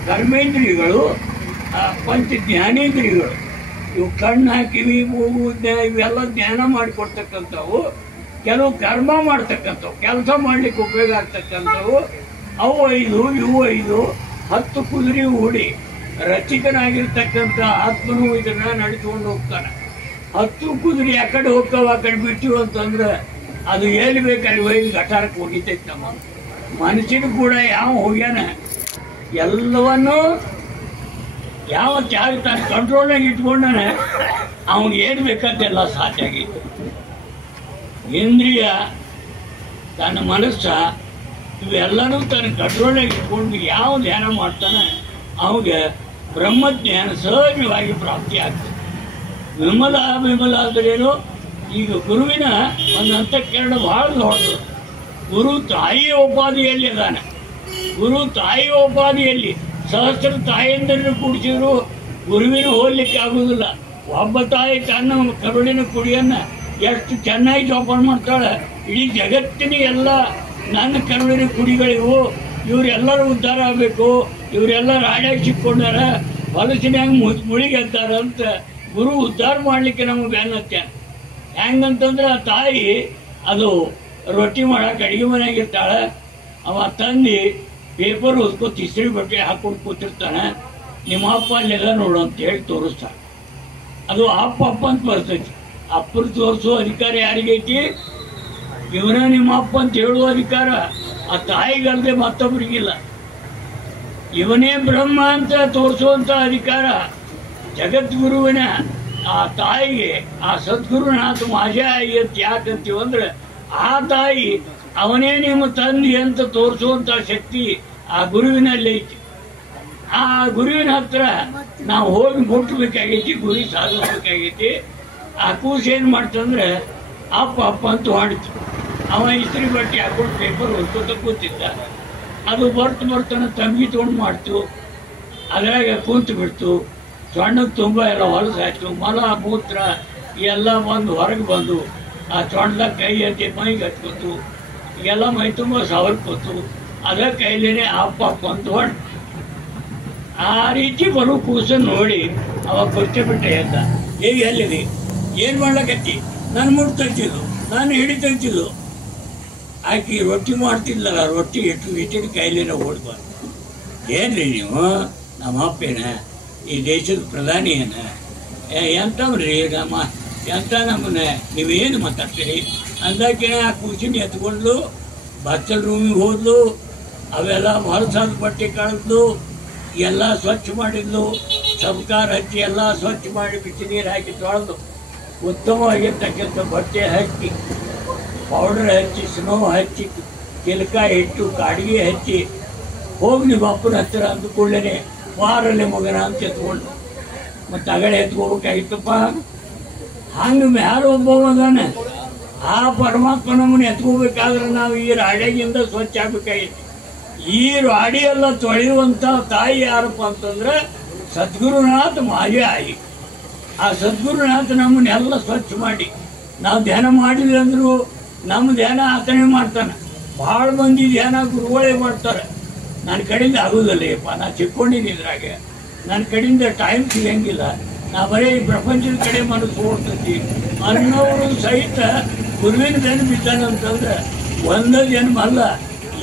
ಕರ್ಮೇಂದ್ರಿಯಗಳು, ಪಂಚ ಜ್ಞಾನೇಂದ್ರಿಯಗಳು. ಇವು ಕಣ್ಣು, ಕಿವಿ, ಮೂಗು, ಇವೆಲ್ಲ ಜ್ಞಾನ ಮಾಡಿಕೊಡ್ತಕ್ಕಂಥವು. ಕೆಲವು ಕರ್ಮ ಮಾಡ್ತಕ್ಕಂಥವು, ಕೆಲಸ ಮಾಡ್ಲಿಕ್ಕೆ ಉಪಯೋಗ ಆಗ್ತಕ್ಕಂಥವು. ಅವು 5, ಇವು 5, 10 ಕುದುರೆ ಹೂಡಿ ರಚಿಕನಾಗಿರ್ತಕ್ಕಂಥ ಆತ್ಮನು ಇದನ್ನ ನಡೆದುಕೊಂಡು ಹೋಗ್ತಾನೆ. 10 ಕುದುರೆ ಆ ಕಡೆ ಹೋಗ್ತಾವ, ಆ ಕಡೆ ಬಿಟ್ಟಿವು ಅಂತಂದ್ರೆ ಅದು ಎಲ್ಲಿ ಬೇಕಲ್ಲಿ ಹೋಗಿ ಗಟಾರಕ್ಕೆ ಹೋಗಿತೈತಿ. ನಮ್ಮ ಮನಸ್ಸಿನ ಕೂಡ ಯಾವ ಹೋಗ್ಯಾನ ಎಲ್ಲವನ್ನು ಯಾವ ತ್ಯಾಗ ತಾನು ಕಂಟ್ರೋಲ್ನಾಗ ಇಟ್ಕೊಂಡಾನೆ ಅವನಿಗೆ ಏನು ಬೇಕಂತೆಲ್ಲ ಸಾಧ್ಯ ಆಗೈತಿ. ಇಂದ್ರಿಯ, ತನ್ನ ಮನಸ್ಸ, ಇವೆಲ್ಲನೂ ತನ್ನ ಕಂಟ್ರೋಲ್ನಾಗ ಇಟ್ಕೊಂಡು ಯಾವ ಧ್ಯಾನ ಮಾಡ್ತಾನೆ ಅವನಿಗೆ ಬ್ರಹ್ಮಜ್ಞಾನ ಸಹಜವಾಗಿ ಪ್ರಾಪ್ತಿ ಆಗ್ತದೆ. ವಿಮಲ ಅಂದ್ರೇನು? ಈಗ ಗುರುವಿನ ಒಂದು ಅಂತಃಕರಣ ಬಹಳ ದೊಡ್ಡದು. ಗುರು ತಾಯಿಯ ಉಪಾಧಿಯಲ್ಲಿ ಅದಾನೆ. ಗುರು ತಾಯಿಯ ಉಪಾಧಿಯಲ್ಲಿ ಸಹಸ್ರ ತಾಯಿಯಂದರನ್ನು ಕೂಡಿಸಿದ್ರು ಗುರುವಿನ ಹೋಗ್ಲಿಕ್ಕೆ ಆಗುವುದಿಲ್ಲ. ಒಬ್ಬ ತಾಯಿ ತನ್ನ ಕರುಳಿನ ಕುಡಿಯನ್ನ ಎಷ್ಟು ಚೆನ್ನಾಗಿ ಜೋಪಾನ ಮಾಡ್ತಾಳೆ. ಇಡೀ ಜಗತ್ತಿನ ಎಲ್ಲ ನನ್ನ ಕರುಳಿನ ಕುಡಿಗಳಿವು, ಇವರೆಲ್ಲರೂ ಉದ್ಧಾರ ಆಗಬೇಕು, ಇವರೆಲ್ಲ ರಾಡ್ಯಾಗ ಸಿಕ್ಕೊಂಡಾರ ಹೊಲಸಿನ್ಯಾಗ ಮುಳಿಗೆದ್ದಾರ ಅಂತ ಗುರು ಉದ್ಧಾರ ಮಾಡ್ಲಿಕ್ಕೆ ನಮಗೆ ಬೆನ್ನತ್ಯ. ಹೆಂಗಂತಂದ್ರೆ ಆ ತಾಯಿ ಅದು ರೊಟ್ಟಿ ಮಾಡಕ್ಕೆ ಅಡಿಗೆ ಮನೆಯಾಗ ಇರ್ತಾಳೆ. ಅವ ತಂದು ಪೇಪರ್ ಓದ್ಕೊತ ಇಸ್ತ್ರಿ ಬಟ್ಟೆ ಹಾಕೊಂಡು ಕೂತಿರ್ತಾನೆ. ನಿಮ್ಮ ಅಪ್ಪ ಅಲ್ಲೆಲ್ಲ ನೋಡು ಅಂತ ಹೇಳಿ ತೋರಿಸ್ತಾನೆ. ಅದು ಅಪ್ಪ ಅಂತ ಬರ್ತೈತಿ. ಅಪ್ಪನ ತೋರಿಸೋ ಅಧಿಕಾರ ಯಾರಿಗೈತಿ? ಇವನ ನಿಮ್ಮ ಅಪ್ಪ ಅಂತ ಹೇಳುವ ಅಧಿಕಾರ ಆ ತಾಯಿಗಲ್ದೆ ಮತ್ತೊಬ್ಬರಿಗಿಲ್ಲ. ಇವನೇ ಬ್ರಹ್ಮ ಅಂತ ತೋರಿಸುವಂತ ಅಧಿಕಾರ ಜಗದ್ಗುರುವಿನ ಆ ತಾಯಿಗೆ, ಆ ಸದ್ಗುರುನಾಥ ಮಾಜಾ ಅಂತ ಯಾಕಂತೀವಂದ್ರೆ ಆ ತಾಯಿ ಅವನೇ ನಿಮ್ಮ ತಂದೆ ಅಂತ ತೋರಿಸುವಂತ ಶಕ್ತಿ ಆ ಗುರುವಿನಲ್ಲಿ ಐತಿ. ಆ ಗುರುವಿನ ಹತ್ರ ನಾವು ಹೋಗಿ ಮುಟ್ಟಬೇಕಾಗೈತಿ, ಗುರಿ ಸಾಧಿಸ್ಬೇಕಾಗೈತಿ. ಆ ಕೂಸು ಏನ್ ಮಾಡ್ತಂದ್ರೆ ಅಪ್ಪ ಅಂತ ಮಾಡಿತು. ಅವ ಇಸ್ತ್ರಿ ಬಟ್ಟೆ ಹಾಕೊಂಡು ಪೇಪರ್ ಓದ್ಕೋತ ಕೂತಿದ್ದ. ಅದು ಬರ್ತಾನೆ ತಂಗಿ ತೊಗೊಂಡು ಮಾಡ್ತು. ಅದ್ರಾಗ ಕೂತು ಬಿಡ್ತು. ಸೊಣ್ಣಕ್ಕೆ ತುಂಬ ಎಲ್ಲ ಹೊಲಸಾಯ್ತು. ಮಲ ಮೂತ್ರ ಎಲ್ಲ ಬಂದು ಹೊರಗೆ ಬಂದು ಆ ಸೊಣ್ಣದಾಗ ಕೈ ಹತ್ತಿ ಮೈಗೆ ಹಚ್ಕೊತು. ಎಲ್ಲ ಮೈ ತುಂಬ ಸವರ್ಕೋತು. ಅದ ಕೈಲೇನೆ ಅಪ್ಪ ಅಂತ ಹೊಂಟು. ಆ ರೀತಿ ಬರೋ ಕೂಸನ್ನು ನೋಡಿ ಅವಾಗ ಬಿಟ್ಟೆ ಎದ್ದ. ಹೇಗೆ ಎಲ್ಲಿದೆ ಏನ್ ಮಾಡ್ಲಕತ್ತಿ? ನಾನು ಮುಟ್ತಂತಿದ್ದು, ನಾನು ಹಿಡಿತಂತಿದ್ದು. ಆಕಿ ರೊಟ್ಟಿ ಮಾಡ್ತಿದ್ಲಲ್ಲ, ರೊಟ್ಟಿ ಇಟ್ಟಿನ ಕೈಲಿನ ಓಡ್ಬಾರ್ದು. ಏನ್ರಿ ನೀವು? ನಮ್ಮ ಅಪ್ಪೇನ ಈ ದೇಶದ ಪ್ರಧಾನಿ ಏನ? ಎಂತವ್ರಿ ನಮ್ಮನ್ನ ನೀವೇನು ಮಾತಾಡ್ತೀರಿ ಅಂದಾಕಿನ ಆ ಕೂಸಿನ ಎತ್ಕೊಂಡ್ಲು. ಬಚ್ಚಲ್ ರೂಮಿಗೆ ಹೋದ್ಲು. ಅವೆಲ್ಲ ಹೊಲಸಾದ ಬಟ್ಟೆ ಕಳೆದ್ಲು. ಎಲ್ಲ ಸ್ವಚ್ಛ ಮಾಡಿದ್ಲು. ಸಬ್ಕಾರ ಹಚ್ಚಿ ಎಲ್ಲ ಸ್ವಚ್ಛ ಮಾಡಿ ಬಿಸಿ ನೀರು ಹಾಕಿ ತೊಳೆದು ಉತ್ತಮವಾಗಿರ್ತಕ್ಕಂಥ ಬಟ್ಟೆ ಹಚ್ಚಿ, ಪೌಡರ್ ಹಚ್ಚಿ, ಸ್ನೋ ಹಚ್ಚಿ, ಚಿಲ್ಕ ಇಟ್ಟು, ಕಾಡಿಗೆ ಹಚ್ಚಿ ಹೋಗಿ ನಿಮ್ಮ ಅಪ್ಪನ ಹತ್ತಿರ ಅಂದ ಕೂಡಲೇ ವಾರಲ್ಲಿ ಮಗನ ಅಂತ ಎತ್ಕೊಂಡು ಮತ್ತು ಅಗಳೆ ಎತ್ಕೋಬೇಕಾಗಿತ್ತಪ್ಪ. ಹಂಗೆ ಮ್ಯಾಲ ಒಬ್ಬವದಾನ. ಆ ಪರಮಾತ್ಮ ನಮ್ಮನ್ನು ಎತ್ಕೋಬೇಕಾದ್ರೆ ನಾವು ಈ ರಾಡಿಯಿಂದ ಸ್ವಚ್ಛ ಆಗ್ಬೇಕಾಗಿತ್ತು. ಈ ರಾಡಿ ಎಲ್ಲ ತೊಳೆಯುವಂಥ ತಾಯಿ ಯಾರಪ್ಪ ಅಂತಂದ್ರೆ ಸದ್ಗುರುನಾಥ ಮಾಯೇ ಆಯಿ. ಆ ಸದ್ಗುರುನಾಥ ನಮ್ಮನ್ನೆಲ್ಲ ಸ್ವಚ್ಛ ಮಾಡಿ ನಾವು ಧ್ಯಾನ ಮಾಡಿದ್ವಿ ಅಂದ್ರು ನಮ್ಮ ಧ್ಯಾನ ಆತನೇ ಮಾಡ್ತಾನೆ. ಭಾಳ ಮಂದಿ ಧ್ಯಾನ ಗುರುಗಳೇ ಮಾಡ್ತಾರೆ. ನನ್ನ ಕಡೆಯಿಂದ ಆಗೋದಿಲ್ಲಪ್ಪ, ನಾ ಚಿಕ್ಕೊಂಡಿದ್ರಾಗ ನನ್ನ ಕಡೆಯಿಂದ ಟೈಮ್ ಸಿಗಂಗಿಲ್ಲ, ನಾ ಬರೀ ಪ್ರಪಂಚದ ಕಡೆ ಮನಸ್ಸು ಓಡ್ತೈತಿ ಅನ್ನೋರು ಸಹಿತ ಗುರುವಿನ ಜನ್ಮ ಬಿದ್ದಾನಂತಂದ್ರೆ ಒಂದೇ ಜನ್ಮ ಅಲ್ಲ,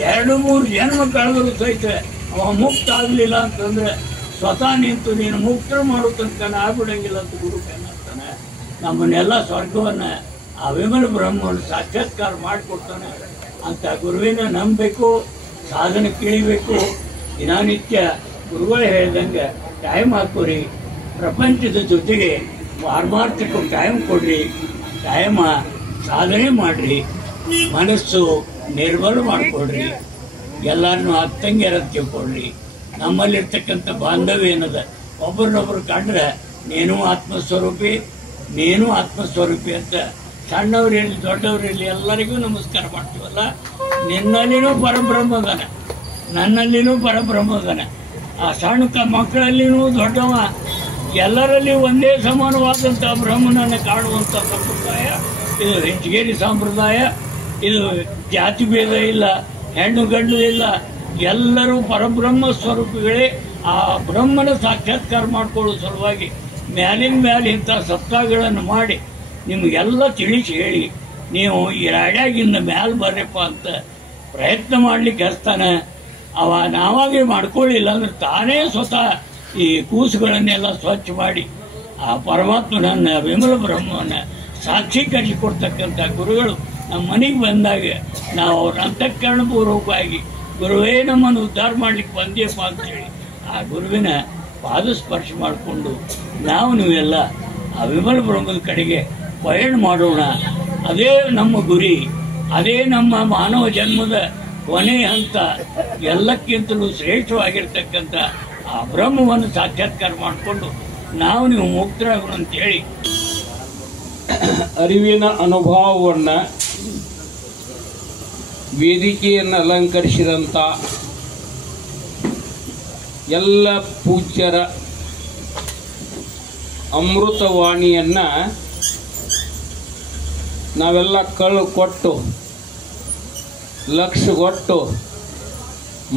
2-3 ಜನ್ಮ ಕಳೆದ್ರು ಸಹಿತ ಅವ ಮುಕ್ತ ಆಗಲಿಲ್ಲ ಅಂತಂದ್ರೆ ಸ್ವತಃ ನಿಂತು ನೀನು ಮುಕ್ತ ಮಾಡೋ ತನಕ ಆಗ್ಬಿಡಂಗಿಲ್ಲ ಅಂತ ಗುರು ಅನ್ನತ್ತಾನೆ. ನಮ್ಮನ್ನೆಲ್ಲ ಸ್ವರ್ಗವನ್ನು ಆ ವಿಮಲ ಬ್ರಹ್ಮವನ್ನು ಸಾಕ್ಷಾತ್ಕಾರ ಮಾಡಿಕೊಡ್ತಾನೆ ಅಂತ ಗುರುವಿನ ನಂಬಬೇಕು, ಸಾಧನೆ ಕೇಳಬೇಕು. ದಿನನಿತ್ಯ ಗುರುಗಳು ಹೇಳ್ದಂಗೆ ಟೈಮ್ ಹಾಕೋರಿ. ಪ್ರಪಂಚದ ಜೊತೆಗೆ ಪಾರಮಾರ್ಥಿಕ ಟೈಮ್ ಕೊಡ್ರಿ. ಟೈಮ ಸಾಧನೆ ಮಾಡ್ರಿ. ಮನಸ್ಸು ನಿರ್ಮಲ ಮಾಡಿಕೊಡ್ರಿ. ಎಲ್ಲರನ್ನೂ ಅತ್ತಂಗೆರ ತಿಳ್ಕೊಡ್ರಿ. ನಮ್ಮಲ್ಲಿರ್ತಕ್ಕಂಥ ಬಾಂಧವ್ಯ ಏನದ, ಒಬ್ಬರನ್ನೊಬ್ರು ಕಂಡ್ರೆ ನೀನು ಆತ್ಮಸ್ವರೂಪಿ, ನೀನು ಆತ್ಮಸ್ವರೂಪಿ ಅಂತ ಸಣ್ಣವ್ರಿರಲಿ ದೊಡ್ಡವರಿರಲಿ ಎಲ್ಲರಿಗೂ ನಮಸ್ಕಾರ ಮಾಡ್ತೀವಲ್ಲ. ನಿನ್ನಲ್ಲಿನೂ ಪರಬ್ರಹ್ಮದನ, ನನ್ನಲ್ಲಿನೂ ಪರಬ್ರಹ್ಮದನ. ಆ ಸಣ್ಣ ಮಕ್ಕಳಲ್ಲಿನೂ ದೊಡ್ಡವ, ಎಲ್ಲರಲ್ಲಿ ಒಂದೇ ಸಮಾನವಾದಂಥ ಬ್ರಹ್ಮನನ್ನು ಕಾಣುವಂಥ ಸಂಪ್ರದಾಯ ಇದು ಹೆಚ್ಚಿಗೇರಿ ಸಂಪ್ರದಾಯ. ಇದು ಜಾತಿ ಭೇದ ಇಲ್ಲ, ಹೆಣ್ಣು ಗಂಡು ಇಲ್ಲ, ಎಲ್ಲರೂ ಪರಬ್ರಹ್ಮ ಸ್ವರೂಪಿಗಳೇ. ಆ ಬ್ರಹ್ಮನ ಸಾಕ್ಷಾತ್ಕಾರ ಮಾಡಿಕೊಳ್ಳೋ ಸಲುವಾಗಿ ಮ್ಯಾಲಿನ ಮ್ಯಾಲೆ ಇಂಥ ಸಪ್ತಾಹಗಳನ್ನು ಮಾಡಿ ನಿಮಗೆಲ್ಲ ತಿಳಿಸಿ ಹೇಳಿ ನೀವು ಈ ರಾಡ್ಯಾಗಿಂದ ಮ್ಯಾಲೆ ಬರ್ರಪ್ಪ ಅಂತ ಪ್ರಯತ್ನ ಮಾಡ್ಲಿಕ್ಕೆ ಹಚ್ತಾನೆ. ಅವ ನಾವಾಗೇ ಮಾಡ್ಕೊಳ್ಳಿಲ್ಲ ಅಂದ್ರೆ ತಾನೇ ಸ್ವತಃ ಈ ಕೂಸುಗಳನ್ನೆಲ್ಲ ಸ್ವಚ್ಛ ಮಾಡಿ ಆ ಪರಮಾತ್ಮನನ್ನ ವಿಮಲ ಬ್ರಹ್ಮವನ್ನು ಸಾಕ್ಷೀಕರಿಸಿಕೊಡ್ತಕ್ಕಂಥ ಗುರುಗಳು ನಮ್ಮ ಮನೆಗೆ ಬಂದಾಗ ನಾವು ಅವ್ರ ಅಂತಃಕರಣ ಪೂರ್ವಕವಾಗಿ ಗುರುವೇ ನಮ್ಮನ್ನು ಉದ್ಧಾರ ಮಾಡ್ಲಿಕ್ಕೆ ಬಂದೇಪ್ಪ ಅಂತೇಳಿ ಆ ಗುರುವಿನ ಪಾದಸ್ಪರ್ಶ ಮಾಡಿಕೊಂಡು ನಾವು ನೀವೆಲ್ಲ ಆ ವಿಮಲ ಬ್ರಹ್ಮದ ಕಡೆಗೆ ಪಯಣ ಮಾಡೋಣ. ಅದೇ ನಮ್ಮ ಗುರಿ, ಅದೇ ನಮ್ಮ ಮಾನವ ಜನ್ಮದ ಕೊನೆ ಹಂತ. ಎಲ್ಲಕ್ಕಿಂತಲೂ ಶ್ರೇಷ್ಠವಾಗಿರ್ತಕ್ಕಂಥ ಆ ಬ್ರಹ್ಮವನ್ನು ಸಾಕ್ಷಾತ್ಕಾರ ಮಾಡಿಕೊಂಡು ನಾವು ನೀವು ಮುಕ್ತರಾಗೋಣ ಅಂತೇಳಿ ಅರಿವಿನ ಅನುಭವವನ್ನು ವೇದಿಕೆಯನ್ನು ಅಲಂಕರಿಸಿದಂಥ ಎಲ್ಲ ಪೂಜ್ಯರ ಅಮೃತವಾಣಿಯನ್ನು ನಾವೆಲ್ಲ ಕಳ್ಳು ಕೊಟ್ಟು ಲಕ್ಷ ಕೊಟ್ಟು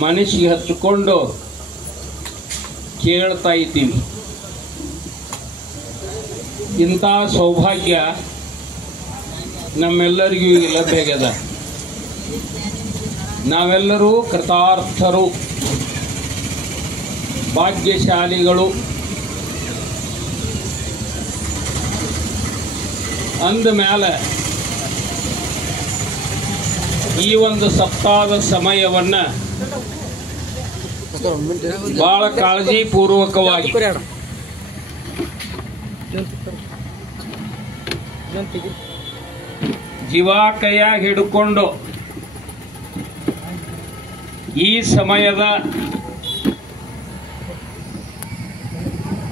ಮನಸ್ಸಿಗೆ ಹಚ್ಚಿಕೊಂಡು ಕೇಳ್ತಾ ಇದ್ದೀವಿ. ಇಂಥ ಸೌಭಾಗ್ಯ ನಮ್ಮೆಲ್ಲರಿಗೂ ಈಗ ಲಭ್ಯ ಆಗ್ಯದ. ನಾವೆಲ್ಲರೂ ಕೃತಾರ್ಥರು, ಭಾಗ್ಯಶಾಲಿಗಳು. ಅಂದ ಮೇಲೆ ಈ ಒಂದು ಸಪ್ತಾಹದ ಸಮಯವನ್ನು ಬಹಳ ಕಾಳಜಿಪೂರ್ವಕವಾಗಿ ಜೀವ ಕೈಯಾಗ ಹಿಡ್ಕೊಂಡು ಈ ಸಮಯದ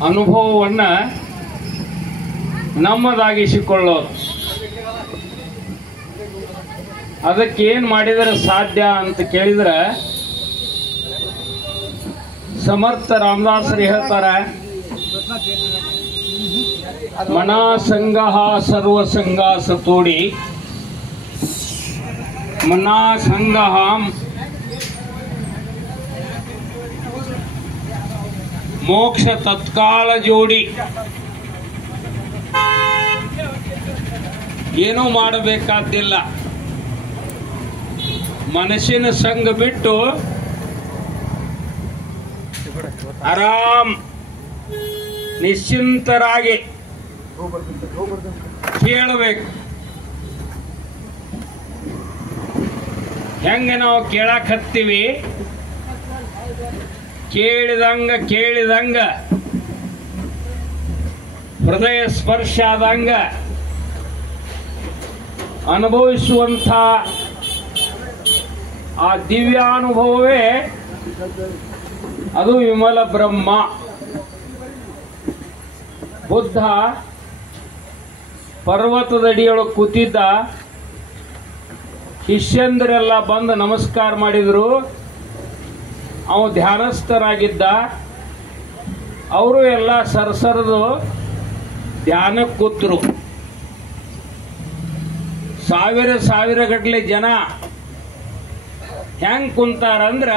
ಅನುಭವವನ್ನು ನಮ್ಮದಾಗಿಸಿಕೊಳ್ಳೋದು. ಅದಕ್ಕೆ ಏನು ಮಾಡಿದರೆ ಸಾಧ್ಯ ಅಂತ ಕೇಳಿದ್ರೆ ಸಮರ್ಥ ರಾಮದಾಸರು ಹೇಳ್ತಾರೆ, ಮನಾ ಸಂಗಹ ಸರ್ವ ಸಂಗ ಸತೋಡಿ ಮನಾ ಸಂಗಹ ಮೋಕ್ಷ ತತ್ಕಾಲ ಜೋಡಿ. ಏನೂ ಮಾಡಬೇಕಾದ್ದಿಲ್ಲ, ಮನಸ್ಸಿನ ಸಂಗ ಬಿಟ್ಟು ಆರಾಮ್ ನಿಶ್ಚಿಂತರಾಗಿ ಕೇಳಬೇಕು. ಹೆಂಗ ನಾವು ಕೇಳಕ್ ಹತ್ತೀವಿ, ಕೇಳಿದಂಗ ಕೇಳಿದಂಗ ಹೃದಯ ಸ್ಪರ್ಶ ಆದಂಗ ಅನುಭವಿಸುವಂಥ ಆ ದಿವ್ಯಾನುಭವವೇ ಅದು ವಿಮಲ ಬ್ರಹ್ಮ. ಬುದ್ಧ ಪರ್ವತದಡಿಯೊಳಗೆ ಕೂತಿದ್ದ, ಶಿಷ್ಯಂದರೆಲ್ಲ ಬಂದು ನಮಸ್ಕಾರ ಮಾಡಿದ್ರು. ಅವ ಧ್ಯಾನಸ್ಥರಾಗಿದ್ದ. ಅವರು ಎಲ್ಲ ಸರಸರದು ಧ್ಯಾನಕ್ಕೆ ಕೂತರು. ಸಾವಿರ ಸಾವಿರ ಗಟ್ಟಲೆ ಜನ ಹೆಂಗ್ ಕುಂತಾರಂದ್ರ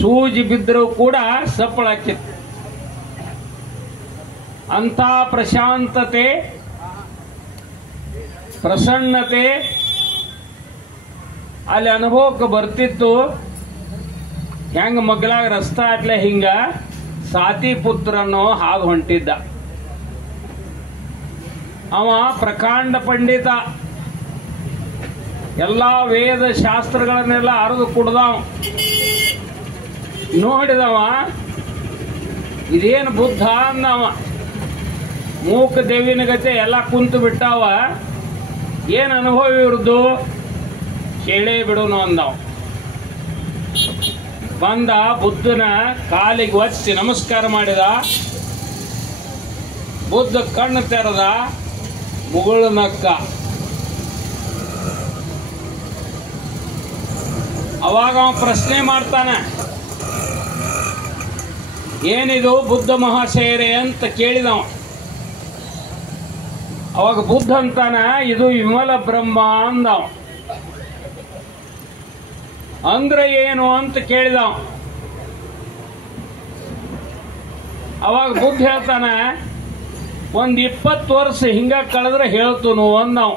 ಸೂಜಿ ಬಿದ್ದರೂ ಕೂಡ ಸಪ್ಪಳಾಕಿತ್ತು. ಅಂಥ ಪ್ರಶಾಂತತೆ, ಪ್ರಸನ್ನತೆ ಅಲ್ಲಿ ಅನುಭವಕ್ಕೆ ಬರ್ತಿತ್ತು. ಹೆಂಗ ಮಗ್ಲಾಗ ರಸ್ತಾ ಅಟ್ಲೆ ಹಿಂಗ ಸಾತಿ ಪುತ್ರನೋ ಹಾದು ಹೊಂಟಿದ್ದ. ಅವ ಪ್ರಕಾಂಡ ಪಂಡಿತ, ಎಲ್ಲ ವೇದ ಶಾಸ್ತ್ರಗಳನ್ನೆಲ್ಲ ಅರಿದು ಕುಡ್ದವ. ನೋಡಿದವ ಇದೇನು ಬುದ್ಧ ಅಂದವ. ಮೂಕ ದೇವಿನ ಗತೆ ಎಲ್ಲ ಕುಂತು ಬಿಟ್ಟಾವ. ಏನು ಅನುಭವ ಇವ್ರದ್ದು ಕೇಳೇ ಬಿಡೋನು ಅಂದವ. ಬಂದ ಬುದ್ಧನ ಕಾಲಿಗೆ ಒತ್ತಿ ನಮಸ್ಕಾರ ಮಾಡಿದ. ಬುದ್ಧ ಕಣ್ಣು ತೆರೆದ, ಮುಗುಳು ನಕ್ಕ. ಅವಾಗ ಅವ ಪ್ರಶ್ನೆ ಮಾಡ್ತಾನೆ, ಏನಿದು ಬುದ್ಧ ಮಹಾಶಯರೇ ಅಂತ ಕೇಳಿದವ. ಅವಾಗ ಬುದ್ಧ ಅಂತಾನ, ಇದು ವಿಮಲ ಬ್ರಹ್ಮ ಅಂದವ. ಅಂದ್ರೆ ಏನು ಅಂತ ಕೇಳಿದವ. ಅವಾಗ ಬುದ್ಧ ಹೇಳ್ತಾನ, ಒಂದ್ 20 ವರ್ಷ ಹಿಂಗ ಕಳೆದ್ರೆ ಹೇಳ್ತನು ಅಂದವ.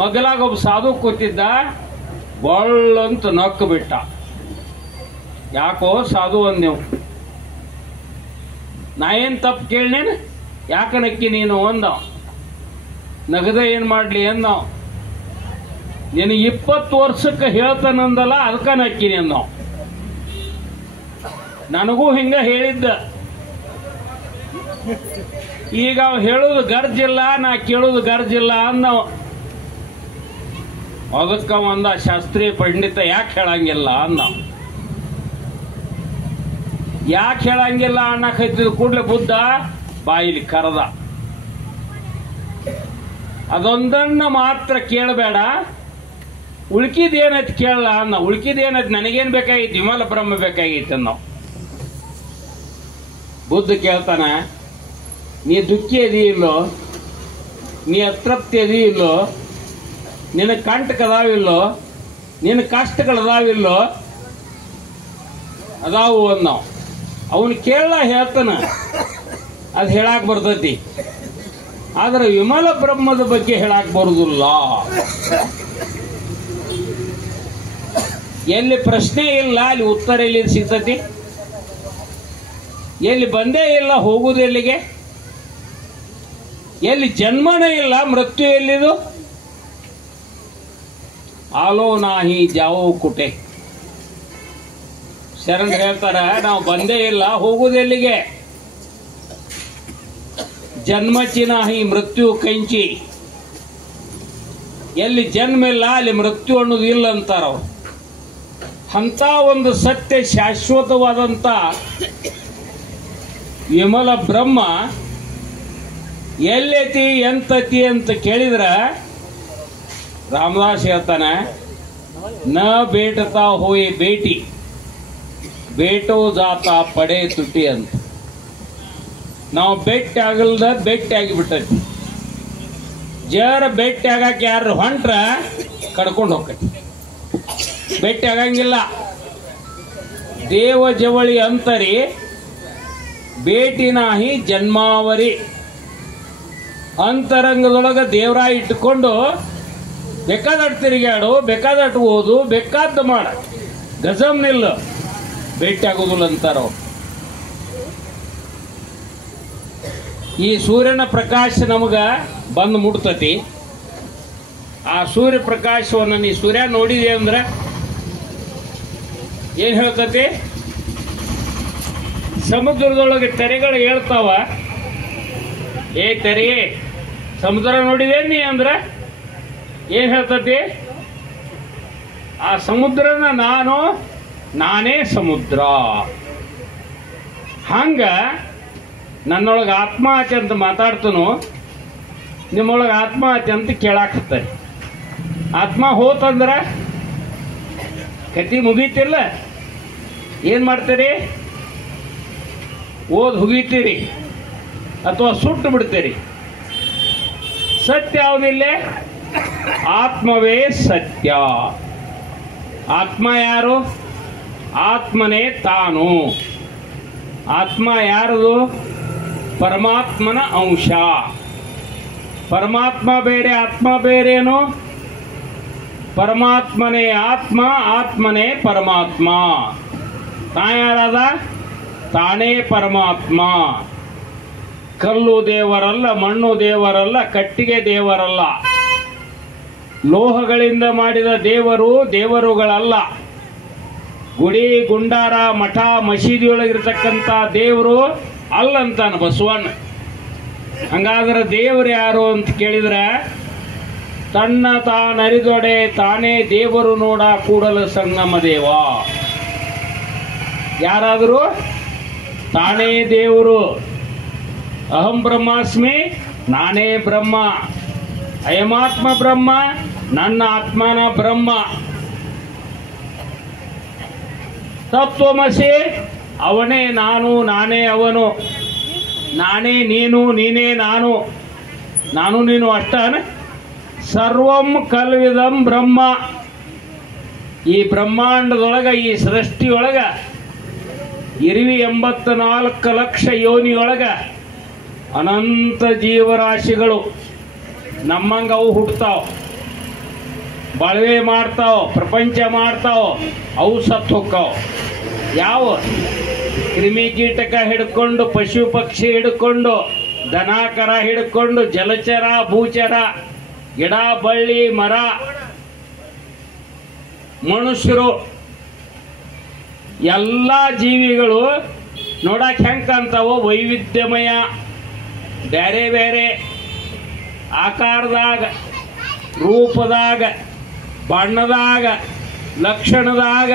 ಮಗಲಾಗ ಒಬ್ಬ ಸಾಧು ಕೂತಿದ್ದ, ಬಳ್ಳಂತ ನಕ್ಕು ಬಿಟ್ಟ. ಯಾಕೋ ಸಾಧು ಅಂದೆವು, ನಾ ಏನ್ ತಪ್ಪು ಕೇಳನೇನು, ಯಾಕ ನಕ್ಕಿ ನೀನು ಅಂದವ. ನಗದ ಏನ್ ಮಾಡ್ಲಿ ಅಂದವ. ನೀನು 20 ವರ್ಷಕ್ಕೆ ಹೇಳ್ತಾನಂದಲ್ಲ, ಅದಕ್ಕ ನಕ್ಕಿನಿ ಅಂದವ. ನನಗೂ ಹಿಂಗ ಹೇಳಿದ್ದ. ಈಗ ಅವ್ ಹೇಳುದು ಗರ್ಜಿಲ್ಲ, ನಾ ಕೇಳುದು ಗರ್ಜಿಲ್ಲ ಅಂದವ. ಅದಕ್ಕ ಒಂದ ಶಾಸ್ತ್ರೀಯ ಪಂಡಿತ ಯಾಕೆ ಹೇಳಂಗಿಲ್ಲ ಅಂದವ. ಯಾಕೆ ಹೇಳಂಗಿಲ್ಲ ಅನ್ನಕತ್ತಿದ ಕೂಡಲೇ ಬುದ್ಧ ಬಾಯಿಲಿ ಕರೆದ, ಅದೊಂದನ್ನ ಮಾತ್ರ ಕೇಳಬೇಡ, ಉಳ್ಕಿದೇನೈತಿ ಕೇಳಲ್ಲ ಅನ್ನ. ಉಳ್ಕಿದೇನೈತಿ ನನಗೇನ್ ಬೇಕಾಗಿತ್ತು, ವಿಮಲ ಬ್ರಹ್ಮ ಬೇಕಾಗಿತ್ತು ಅನ್ನೋ. ಬುದ್ಧ ಕೇಳ್ತಾನ, ನೀ ದುಃಖಿ ಅದಿ ಇಲ್ಲೋ, ನೀ ಅತೃಪ್ತಿ ಅದಿ ಇಲ್ಲೋ, ನಿನ್ನ ಕಂಟಕದಾವಿಲ್ಲೋ, ನಿನ್ನ ಕಷ್ಟಗಳದಾವಿಲ್ಲೋ, ಅದಾವು ನಾವು ಅವನು ಕೇಳ ಹೇಳ್ತಾನ, ಅದು ಹೇಳಾಕ್ ಬರ್ತೈತಿ. ಆದ್ರೆ ವಿಮಲ ಬ್ರಹ್ಮದ ಬಗ್ಗೆ ಹೇಳಾಕ್ ಬರುದಿಲ್ಲ. ಎಲ್ಲಿ ಪ್ರಶ್ನೆ ಇಲ್ಲ ಅಲ್ಲಿ ಉತ್ತರ ಎಲ್ಲಿ ಸಿಗ್ತತಿ? ಎಲ್ಲಿ ಬಂದೇ ಇಲ್ಲ ಹೋಗುದು ಎಲ್ಲಿಗೆ? ಎಲ್ಲಿ ಜನ್ಮನೇ ಇಲ್ಲ ಮೃತ್ಯು ಎಲ್ಲಿದು? ಆಲೋ ನಾಹಿ ಜಾವೋ ಕುಟೆ. ಶರಣ ಹೇಳ್ತಾರ, ನಾವು ಬಂದೇ ಇಲ್ಲ ಹೋಗುದು ಎಲ್ಲಿಗೆ? ಜನ್ಮಚಿ ನಾಹಿ ಮೃತ್ಯು ಕೈಂಚಿ. ಎಲ್ಲಿ ಜನ್ಮ ಇಲ್ಲ ಅಲ್ಲಿ ಮೃತ್ಯು ಅನ್ನೋದು ಇಲ್ಲ ಅಂತಾರ. ಅಂತ ಒಂದು ಸತ್ಯ ಶಾಶ್ವತವಾದಂತ ವಿಮಲ ಬ್ರಹ್ಮ ಎಲ್ಲೈತಿ ಎಂತತಿ ಅಂತ ಕೇಳಿದ್ರ ರಾಮದಾಸ್ ಹೇಳ್ತಾನೆ, ನ ಬೇಟತಾ ಹೋಯಿ ಬೇಟಿ ಬೇಟೋ ಜಾತ ಪಡೆ ತುಟಿ ಅಂತ. ನಾವು ಬೆಟ್ಟಿ ಆಗಲ್ದ ಬೆಟ್ಟಿ ಆಗಿಬಿಟ್ಟೈತಿ. ಜರ ಬೆಟ್ಟಿ ಆಗಾಕ ಯಾರು ಹೊಂಟ್ರ ಕಡ್ಕೊಂಡು ಹೋಗ್ತೈತಿ. ಬೆಟ್ಟಿ ಆಗಂಗಿಲ್ಲ. ದೇವ ಜವಳಿ ಅಂತರಿ ಬೇಟಿನಾಹಿ ಜನ್ಮಾವರಿ. ಅಂತರಂಗದೊಳಗ ದೇವರ ಇಟ್ಕೊಂಡು ಬೇಕಾದಟ್ಟು ತಿರುಗಾಡು, ಬೇಕಾದಟ್ಟು ಓದು, ಬೇಕಾದ ಮಾಡ, ಗಜಮ್ ನಿಲ್ಲ, ಭೇಟಿ ಆಗೋದಿಲ್ಲ ಅಂತಾರ. ಈ ಸೂರ್ಯನ ಪ್ರಕಾಶ ನಮಗ ಬಂದು ಮುಟ್ತತಿ. ಆ ಸೂರ್ಯ ಪ್ರಕಾಶವನ್ನು ನೀ ಸೂರ್ಯ ನೋಡಿದೆ ಅಂದ್ರೆ ಏನ್ ಹೇಳ್ತತಿ? ಸಮುದ್ರದೊಳಗೆ ತೆರೆಗಳು ಹೇಳ್ತಾವ, ಏ ತೆರೆ ಸಮುದ್ರ ನೋಡಿದೆ ನೀ ಅಂದ್ರೆ ಏನ್ ಹೇಳ್ತತಿ? ಆ ಸಮುದ್ರನ ನಾನೇ ಸಮುದ್ರ. ಹಂಗ ನನ್ನೊಳಗೆ ಆತ್ಮಹತ್ಯೆ ಅಂತ ಮಾತಾಡ್ತನು, ನಿಮ್ಮೊಳಗೆ ಆತ್ಮಹತ್ಯೆ ಅಂತ ಕೇಳಾಕತ್ತಾರೆ. ಆತ್ಮ ಹೋತಂದ್ರ ಕತಿ ಮುಗೀತಿಲ್ಲ. ಏನ್ ಮಾಡ್ತೀರಿ? ಓದ್ ಹುಗಿತೀರಿ ಅಥವಾ ಸುಟ್ಟು ಬಿಡ್ತೀರಿ. ಸತ್ಯ ಯಾವುದಿಲ್ಲ? ಆತ್ಮವೇ ಸತ್ಯ. ಆತ್ಮ ಯಾರು? ಆತ್ಮನೇ ತಾನು. ಆತ್ಮ ಯಾರದು? ಪರಮಾತ್ಮನ ಅಂಶ. ಪರಮಾತ್ಮ ಬೇರೆ, ಆತ್ಮ ಬೇರೇನು? ಪರಮಾತ್ಮನೇ ಆತ್ಮ, ಆತ್ಮನೇ ಪರಮಾತ್ಮ. ತಾ ಯಾರದ? ತಾನೇ ಪರಮಾತ್ಮ. ಕಲ್ಲು ದೇವರಲ್ಲ, ಮಣ್ಣು ದೇವರಲ್ಲ, ಕಟ್ಟಿಗೆ ದೇವರಲ್ಲ. ಲೋಹಗಳಿಂದ ಮಾಡಿದ ದೇವರುಗಳಲ್ಲ. ಗುಡಿ ಗುಂಡಾರ ಮಠ ಮಸೀದಿಯೊಳಗಿರ್ತಕ್ಕಂಥ ದೇವರು ಅಲ್ಲಂತಾನ ಬಸವಣ್ಣ. ಹಂಗಾದ್ರೆ ದೇವರು ಯಾರು ಅಂತ ಕೇಳಿದ್ರೆ, ತನ್ನ ತಾನರಿದೊಡೆ ತಾನೇ ದೇವರು ನೋಡ ಕೂಡಲ ಸಂಗಮ ದೇವ. ಯಾರಾದರೂ ತಾನೇ ದೇವರು. ಅಹಂ ಬ್ರಹ್ಮಾಸ್ಮಿ, ನಾನೇ ಬ್ರಹ್ಮ. ಅಯಮಾತ್ಮ ಬ್ರಹ್ಮ, ನನ್ನ ಆತ್ಮನ ಬ್ರಹ್ಮ. ತತ್ವಮಸಿ, ಅವನೇ ನಾನು, ನಾನೇ ಅವನು. ನಾನೇ ನೀನು, ನೀನೇ ನಾನು. ನಾನು ನೀನು ಅಷ್ಟನ. ಸರ್ವಂ ಕಲ್ವಿದಂ ಬ್ರಹ್ಮ. ಈ ಬ್ರಹ್ಮಾಂಡದೊಳಗ, ಈ ಸೃಷ್ಟಿಯೊಳಗ 84 ಲಕ್ಷ ಯೋನಿಯೊಳಗ ಅನಂತ ಜೀವರಾಶಿಗಳು. ನಮ್ಮಂಗ ಅವು ಹುಟ್ಟತಾವ, ಬಾಳ್ವೆ ಮಾಡ್ತಾವ, ಪ್ರಪಂಚ ಮಾಡ್ತಾವ, ಅವು ಸತ್ತು ಹೋಗ್ತಾವ. ಯಾವ ಕ್ರಿಮಿ ಕೀಟಕ ಹಿಡ್ಕೊಂಡು, ಪಶು ಪಕ್ಷಿ ಹಿಡ್ಕೊಂಡು, ದನ ಕರ ಹಿಡ್ಕೊಂಡು, ಜಲಚರ ಭೂಚರ, ಗಿಡ ಬಳ್ಳಿ ಮರ, ಮನುಷ್ಯರು, ಎಲ್ಲ ಜೀವಿಗಳು ನೋಡಕ್ ಹೆಂಗ್ ಕಾಣ್ತಾವೋ ವೈವಿಧ್ಯಮಯ, ಬೇರೆ ಬೇರೆ ಆಕಾರದಾಗ, ರೂಪದಾಗ, ಬಣ್ಣದಾಗ, ಲಕ್ಷಣದಾಗ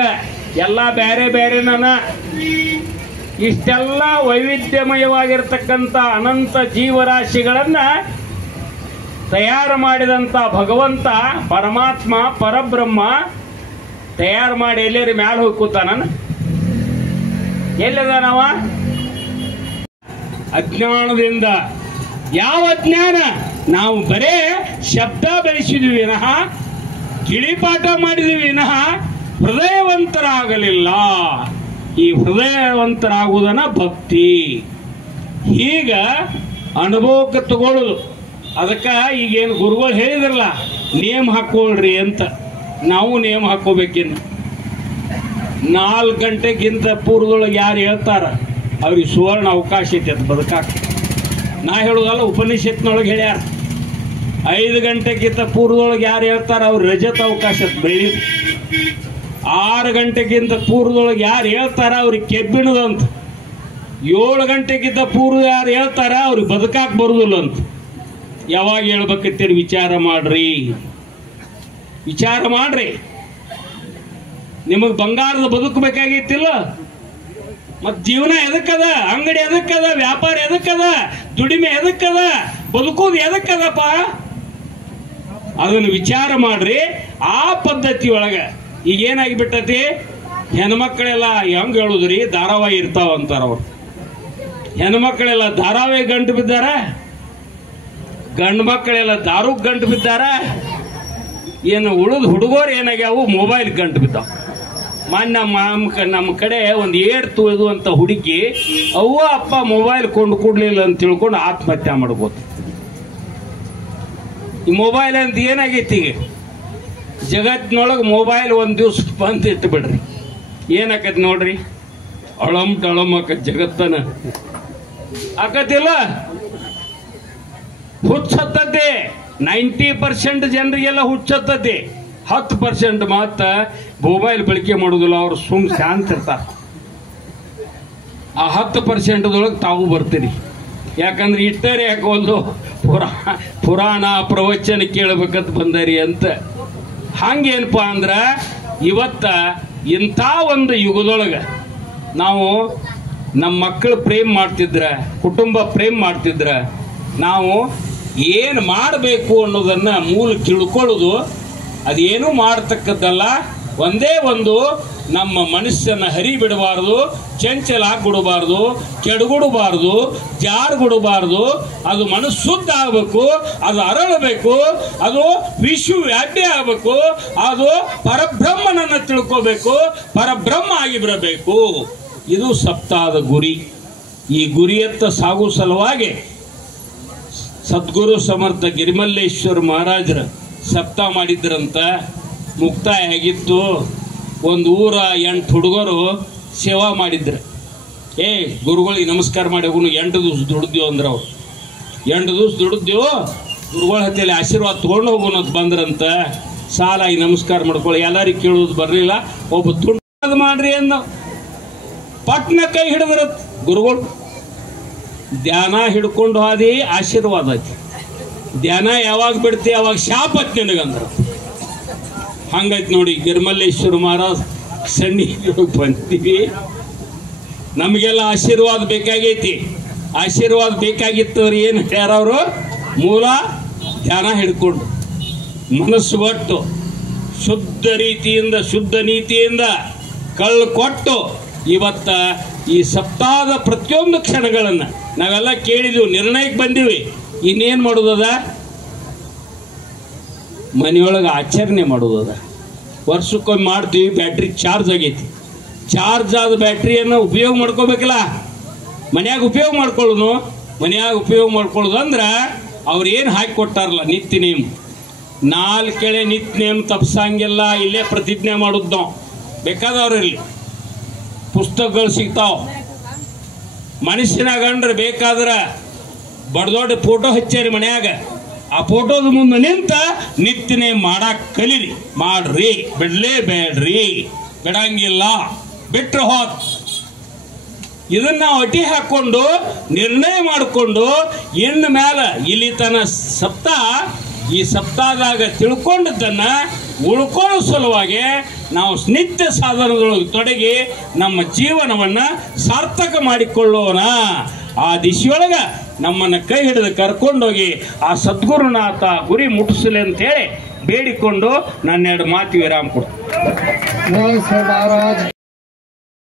ಎಲ್ಲ ಬೇರೆ ಬೇರೆನ. ಇಷ್ಟೆಲ್ಲ ವೈವಿಧ್ಯಮಯವಾಗಿರ್ತಕ್ಕಂಥ ಅನಂತ ಜೀವರಾಶಿಗಳನ್ನ ತಯಾರು ಮಾಡಿದಂಥ ಭಗವಂತ ಪರಮಾತ್ಮ ಪರಬ್ರಹ್ಮ ತಯಾರು ಮಾಡಿ ಎಲ್ಲೇರಿ ಮ್ಯಾಲ ಹೋಗಿ ಕೂತಾನ. ಎಲ್ಲಿದಾನವ? ಅಜ್ಞಾನದಿಂದ. ಯಾವ ಅಜ್ಞಾನ? ನಾವು ಬರೇ ಶಬ್ದ ಬೆಳೆಸಿದ್ವಿ ವಿನಃ, ಗಿಳಿಪಾಠ ಮಾಡಿದ್ವಿ ವಿನಃ ಹೃದಯವಂತರಾಗಲಿಲ್ಲ. ಈ ಹೃದಯವಂತರಾಗುವುದನ್ನ ಭಕ್ತಿ. ಈಗ ಅನುಭವಕ್ಕೆ ತಗೊಳ್ಳೋದು. ಅದಕ್ಕೆ ಈಗೇನು ಗುರುಗಳು ಹೇಳಿದ್ರಲ್ಲ ನೇಮ್ ಹಾಕೊಳ್ರಿ ಅಂತ, ನಾವು ನೇಮ್ ಹಾಕೋಬೇಕಿನ್ನು. 4 ಗಂಟೆಗಿಂತ ಪೂರ್ವದೊಳಗೆ ಯಾರು ಹೇಳ್ತಾರ ಅವ್ರಿಗೆ ಸುವರ್ಣ ಅವಕಾಶ ಐತೆ ಅದು ಬದುಕಾಕ. ನಾ ಹೇಳೋದಲ್ಲ, ಉಪನಿಷತ್ನೊಳಗೆ ಹೇಳ್ಯಾರ. 5 ಗಂಟೆಗಿಂತ ಪೂರ್ವದೊಳಗೆ ಯಾರು ಹೇಳ್ತಾರ ಅವ್ರು ರಜತ ಅವಕಾಶ ಬೆಳೀದು. 6 ಗಂಟೆಗಿಂತ ಪೂರ್ವದೊಳಗೆ ಯಾರು ಹೇಳ್ತಾರ ಅವ್ರಿಗೆ ಕೆಬ್ಬಿಣದಂತ. 7 ಗಂಟೆಗಿಂತ ಪೂರ್ವ ಯಾರು ಹೇಳ್ತಾರ ಅವ್ರಿಗೆ ಬದುಕಾಕ ಬರುದಿಲ್ಲ ಅಂತ. ಯಾವಾಗ ಹೇಳ್ಬೇಕಂತೀರಿ? ವಿಚಾರ ಮಾಡ್ರಿ, ವಿಚಾರ ಮಾಡ್ರಿ. ನಿಮಗ್ ಬಂಗಾರದ ಬದುಕಬೇಕಾಗಿತ್ತಿಲ್ಲ? ಮತ್ ಜೀವನ ಎದಕ್ಕದ? ಅಂಗಡಿ ಎದಕ್ಕದ? ವ್ಯಾಪಾರ ಎದಕ್ಕದ? ದುಡಿಮೆ ಎದಕ್ಕದ? ಬದುಕೋದು ಎದಕ್ಕದಪ್ಪ? ಅದನ್ನು ವಿಚಾರ ಮಾಡ್ರಿ. ಆ ಪದ್ಧತಿ ಒಳಗ ಈಗ ಏನಾಗಿಬಿಟ್ಟತಿ, ಹೆಣ್ಮಕ್ಳೆಲ್ಲ ಹೆಂಗ್ ಹೇಳುದ್ರಿ, ಧಾರಾವಾಹಿ ಇರ್ತಾವ ಅಂತಾರ ಅವ್ರು. ಹೆಣ್ಮಕ್ಳೆಲ್ಲ ಧಾರಾವಾಹಿ ಗಂಟು ಬಿದ್ದಾರ, ಗಂಡು ಮಕ್ಕಳೆಲ್ಲ ದಾರು ಗಂಟು ಬಿದ್ದಾರ. ಏನು ಉಳಿದು ಹುಡುಗರು ಏನಾಗ್ಯಾವು, ಮೊಬೈಲ್ ಗಂಟು ಬಿದ್ದಾವ. ನಮ್ಮ ಕಡೆ ಒಂದು ಏರ್ ತುಳಿದುವಂತ ಹುಡುಗಿ ಅವ್ವ ಅಪ್ಪ ಮೊಬೈಲ್ ಕೊಂಡು ಕೊಡ್ಲಿಲ್ಲ ಅಂತ ತಿಳ್ಕೊಂಡು ಆತ್ಮಹತ್ಯೆ ಮಾಡ್ಬೋದು. ಈ ಮೊಬೈಲ್ ಅಂತ ಏನಾಗೈತಿ ಈಗ ಜಗತ್ತಿನೊಳಗೆ? ಮೊಬೈಲ್ ಒಂದ್ ದಿವ್ಸ ಬಂದು ಇಟ್ಟು ಬಿಡ್ರಿ, ಏನಾಕತಿ ನೋಡ್ರಿ, ಅಳಂ ಟಳಂ ಆಕತ್ ಜಗತ್ತನ ಆಕತಿಲ್ಲ. ಹುಚ್ಚತ್ತತೆ 90% ಜನರಿಗೆಲ್ಲ ಹುಚ್ಚತ್ತತೆ. 10% ಮಾತ್ರ ಮೊಬೈಲ್ ಬಳಕೆ ಮಾಡುದಿಲ್ಲ. ಅವ್ರು ಸುಮ್ ಶಾಂತ ಇರ್ತಾರ. ಆ 10%ದೊಳಗೆ ತಾವು ಬರ್ತೀರಿ. ಯಾಕಂದ್ರೆ ಇಟ್ಟರೆ ಯಾಕೋಲ್ದು ಪುರಾಣ ಪ್ರವಚನ ಕೇಳಬೇಕಂತ ಬಂದರಿ ಅಂತ. ಹಂಗೇನಪ್ಪ ಅಂದ್ರ ಇವತ್ತ ಇಂಥ ಒಂದು ಯುಗದೊಳಗ ನಾವು ನಮ್ಮ ಮಕ್ಕಳು ಪ್ರೇಮ್ ಮಾಡ್ತಿದ್ರ, ಕುಟುಂಬ ಪ್ರೇಮ್ ಮಾಡ್ತಿದ್ರ, ನಾವು ಏನು ಮಾಡಬೇಕು ಅನ್ನೋದನ್ನ ಮೂಲ ತಿಳ್ಕೊಳ್ಳೋದು. ಅದೇನು ಮಾಡತಕ್ಕದ್ದಲ್ಲ. ಒಂದೇ ಒಂದು, ನಮ್ಮ ಮನಸ್ಸನ್ನು ಹರಿಬಿಡಬಾರ್ದು, ಚಂಚಲ ಆಗ್ಬಿಡಬಾರ್ದು, ಕೆಡಗುಡಬಾರ್ದು, ಜಾರ್ಗುಡಬಾರ್ದು. ಅದು ಮನಸ್ಸು ಶುದ್ಧ ಆಗಬೇಕು, ಅದು ಅರಳಬೇಕು, ಅದು ವಿಶ್ವವ್ಯಾಪಿ ಆಗಬೇಕು, ಅದು ಪರಬ್ರಹ್ಮನನ್ನು ತಿಳ್ಕೋಬೇಕು, ಪರಬ್ರಹ್ಮ ಆಗಿ ಬಿಡಬೇಕು. ಇದು ಸಪ್ತಾಹದ ಗುರಿ. ಈ ಗುರಿಯತ್ತ ಸಾಗು ಸಲುವಾಗಿ ಸದ್ಗುರು ಸಮರ್ಥ ಗಿರಿಮಲ್ಲೇಶ್ವರ ಮಹಾರಾಜರ ಸಪ್ತಾಹ ಮಾಡಿದ್ರಂತ. ಮುಕ್ತಾಯ ಆಗಿತ್ತು. ಒಂದು ಊರ 8 ಹುಡುಗರು ಸೇವಾ ಮಾಡಿದ್ರು. ಗುರುಗಳಿಗೆ ನಮಸ್ಕಾರ ಮಾಡಿ ಹೋಗುನು, 8 ದಿವಸ ದುಡಿದ್ವು ಅಂದ್ರೆ ಅವ್ರು. 8 ದಿವಸ ದುಡಿದ್ವು, ಗುರುಗಳ ಹತ್ತಿಯಲ್ಲಿ ಆಶೀರ್ವಾದ ತಗೊಂಡು ಹೋಗೋಣ ಅಂತ ಬಂದ್ರಂತ. ಸಾಲಾಗಿ ನಮಸ್ಕಾರ ಮಾಡ್ಕೊಳ್ಳಿ, ಎಲ್ಲರಿಗೂ ಕೇಳೋದು ಬರಲಿಲ್ಲ. ಒಬ್ಬ ತುಂಡು ಮಾಡ್ರಿ ಅಂದ ಪಟ್ನ ಕೈ ಹಿಡಿದ್ರ ಗುರುಗಳು. ಧ್ಯಾನ ಹಿಡ್ಕೊಂಡು ಹಾದಿ ಆಶೀರ್ವಾದ ಐತಿ. ಧ್ಯಾನ ಯಾವಾಗ ಬಿಡ್ತಿ ಅವಾಗ ಶಾಪ ಐತಿ ನಿನಗಂದ್ರ. ಹಂಗೈತಿ ನೋಡಿ. ಗಿರಿಮಲ್ಲೇಶ್ವರ ಮಹಾರಾಜ್ ಸನ್ನಿಧಿಗೆ ಬಂತೀವಿ. ನಮಗೆಲ್ಲ ಆಶೀರ್ವಾದ ಬೇಕಾಗೈತಿ. ಆಶೀರ್ವಾದ ಬೇಕಾಗಿತ್ತವ್ರು ಏನು ಯಾರವರು? ಮೂಲ ಧ್ಯಾನ ಹಿಡ್ಕೊಂಡು ಮನಸ್ಸು ಒಟ್ಟು ಶುದ್ಧ ರೀತಿಯಿಂದ, ಶುದ್ಧ ನೀತಿಯಿಂದ ಕಳ್ಳು ಕೊಟ್ಟು ಇವತ್ತ ಈ ಸಪ್ತಾಹದ ಪ್ರತಿಯೊಂದು ಕ್ಷಣಗಳನ್ನ ನಾವೆಲ್ಲ ಕೇಳಿದ್ವಿ, ನಿರ್ಣಯಕ್ಕೆ ಬಂದಿವಿ. ಇನ್ನೇನು ಮಾಡೋದದ? ಮನೆಯೊಳಗೆ ಆಚರಣೆ ಮಾಡೋದದ. ವರ್ಷಕ್ಕೊಮ್ಮೆ ಮಾಡ್ತೀವಿ. ಬ್ಯಾಟ್ರಿ ಚಾರ್ಜ್ ಆಗೈತಿ. ಚಾರ್ಜ್ ಆದ ಬ್ಯಾಟ್ರಿಯನ್ನು ಉಪಯೋಗ ಮಾಡ್ಕೋಬೇಕಲ್ಲ. ಮನ್ಯಾಗ ಉಪಯೋಗ ಮಾಡ್ಕೊಳ್ಳೋದು. ಮನ್ಯಾಗ ಉಪಯೋಗ ಮಾಡ್ಕೊಳ್ಳೋದು ಅಂದ್ರೆ ಅವ್ರು ಏನು ಹಾಕಿ ಕೊಟ್ಟಾರಲ್ಲ ನಿತ್ಯ ನೇಮ್. 4 ಕೆಳೆ ನಿತ್ಯ ನೇಮ್ ತಪ್ಸಂಗಿಲ್ಲ. ಇಲ್ಲೇ ಪ್ರತಿಜ್ಞೆ ಮಾಡೋದು ನಾವು. ಬೇಕಾದವ್ರಲ್ಲಿ ಪುಸ್ತಕಗಳು ಸಿಗ್ತಾವ. ಮನುಷ್ಯನಾಗ ಅಂದ್ರೆ ಬೇಕಾದ್ರೆ ದೊಡ್ಡ ಫೋಟೋ ಹಚ್ಚಾರಿ ಮನ್ಯಾಗ. ಆ ಫೋಟೋದ ಮುಂದೆ ನಿಂತ ನಿತ್ಯನೇ ಮಾಡಾಕ್ ಕಲೀರಿ. ಮಾಡ್ರಿ, ಬಿಡ್ಲೇ ಬೇಡ್ರಿ, ಬಿಡಂಗಿಲ್ಲ. ಬಿಟ್ರೆ ಹೋತ್. ಇದನ್ನ ನಾವು ಅಟಿ ಹಾಕೊಂಡು ನಿರ್ಣಯ ಮಾಡಿಕೊಂಡು ಇನ್ನು ಮೇಲೆ ಇಲ್ಲಿ ತನ ಸಪ್ತಾಹ, ಈ ಸಪ್ತಾಹದಾಗ ತಿಳ್ಕೊಂಡದ್ದನ್ನ ಉಳ್ಕೊಳ್ಳೋ ಸಲುವಾಗಿ ನಾವು ನಿತ್ಯ ಸಾಧನದೊಳಗೆ ತೊಡಗಿ ನಮ್ಮ ಜೀವನವನ್ನ ಸಾರ್ಥಕ ಮಾಡಿಕೊಳ್ಳೋಣ. ಆ ದಿಶೆಯೊಳಗ ನಮ್ಮನ್ನ ಕೈ ಹಿಡಿದು ಕರ್ಕೊಂಡೋಗಿ ಆ ಸದ್ಗುರುನಾಥ ಗುರಿ ಮುಟ್ಟಿಸಲಿ ಅಂತ ಹೇಳಿ ಬೇಡಿಕೊಂಡು ನನ್ನ 2 ಮಾತು ವಿರಾಮ ಕೊಡ್ತೀನಿ.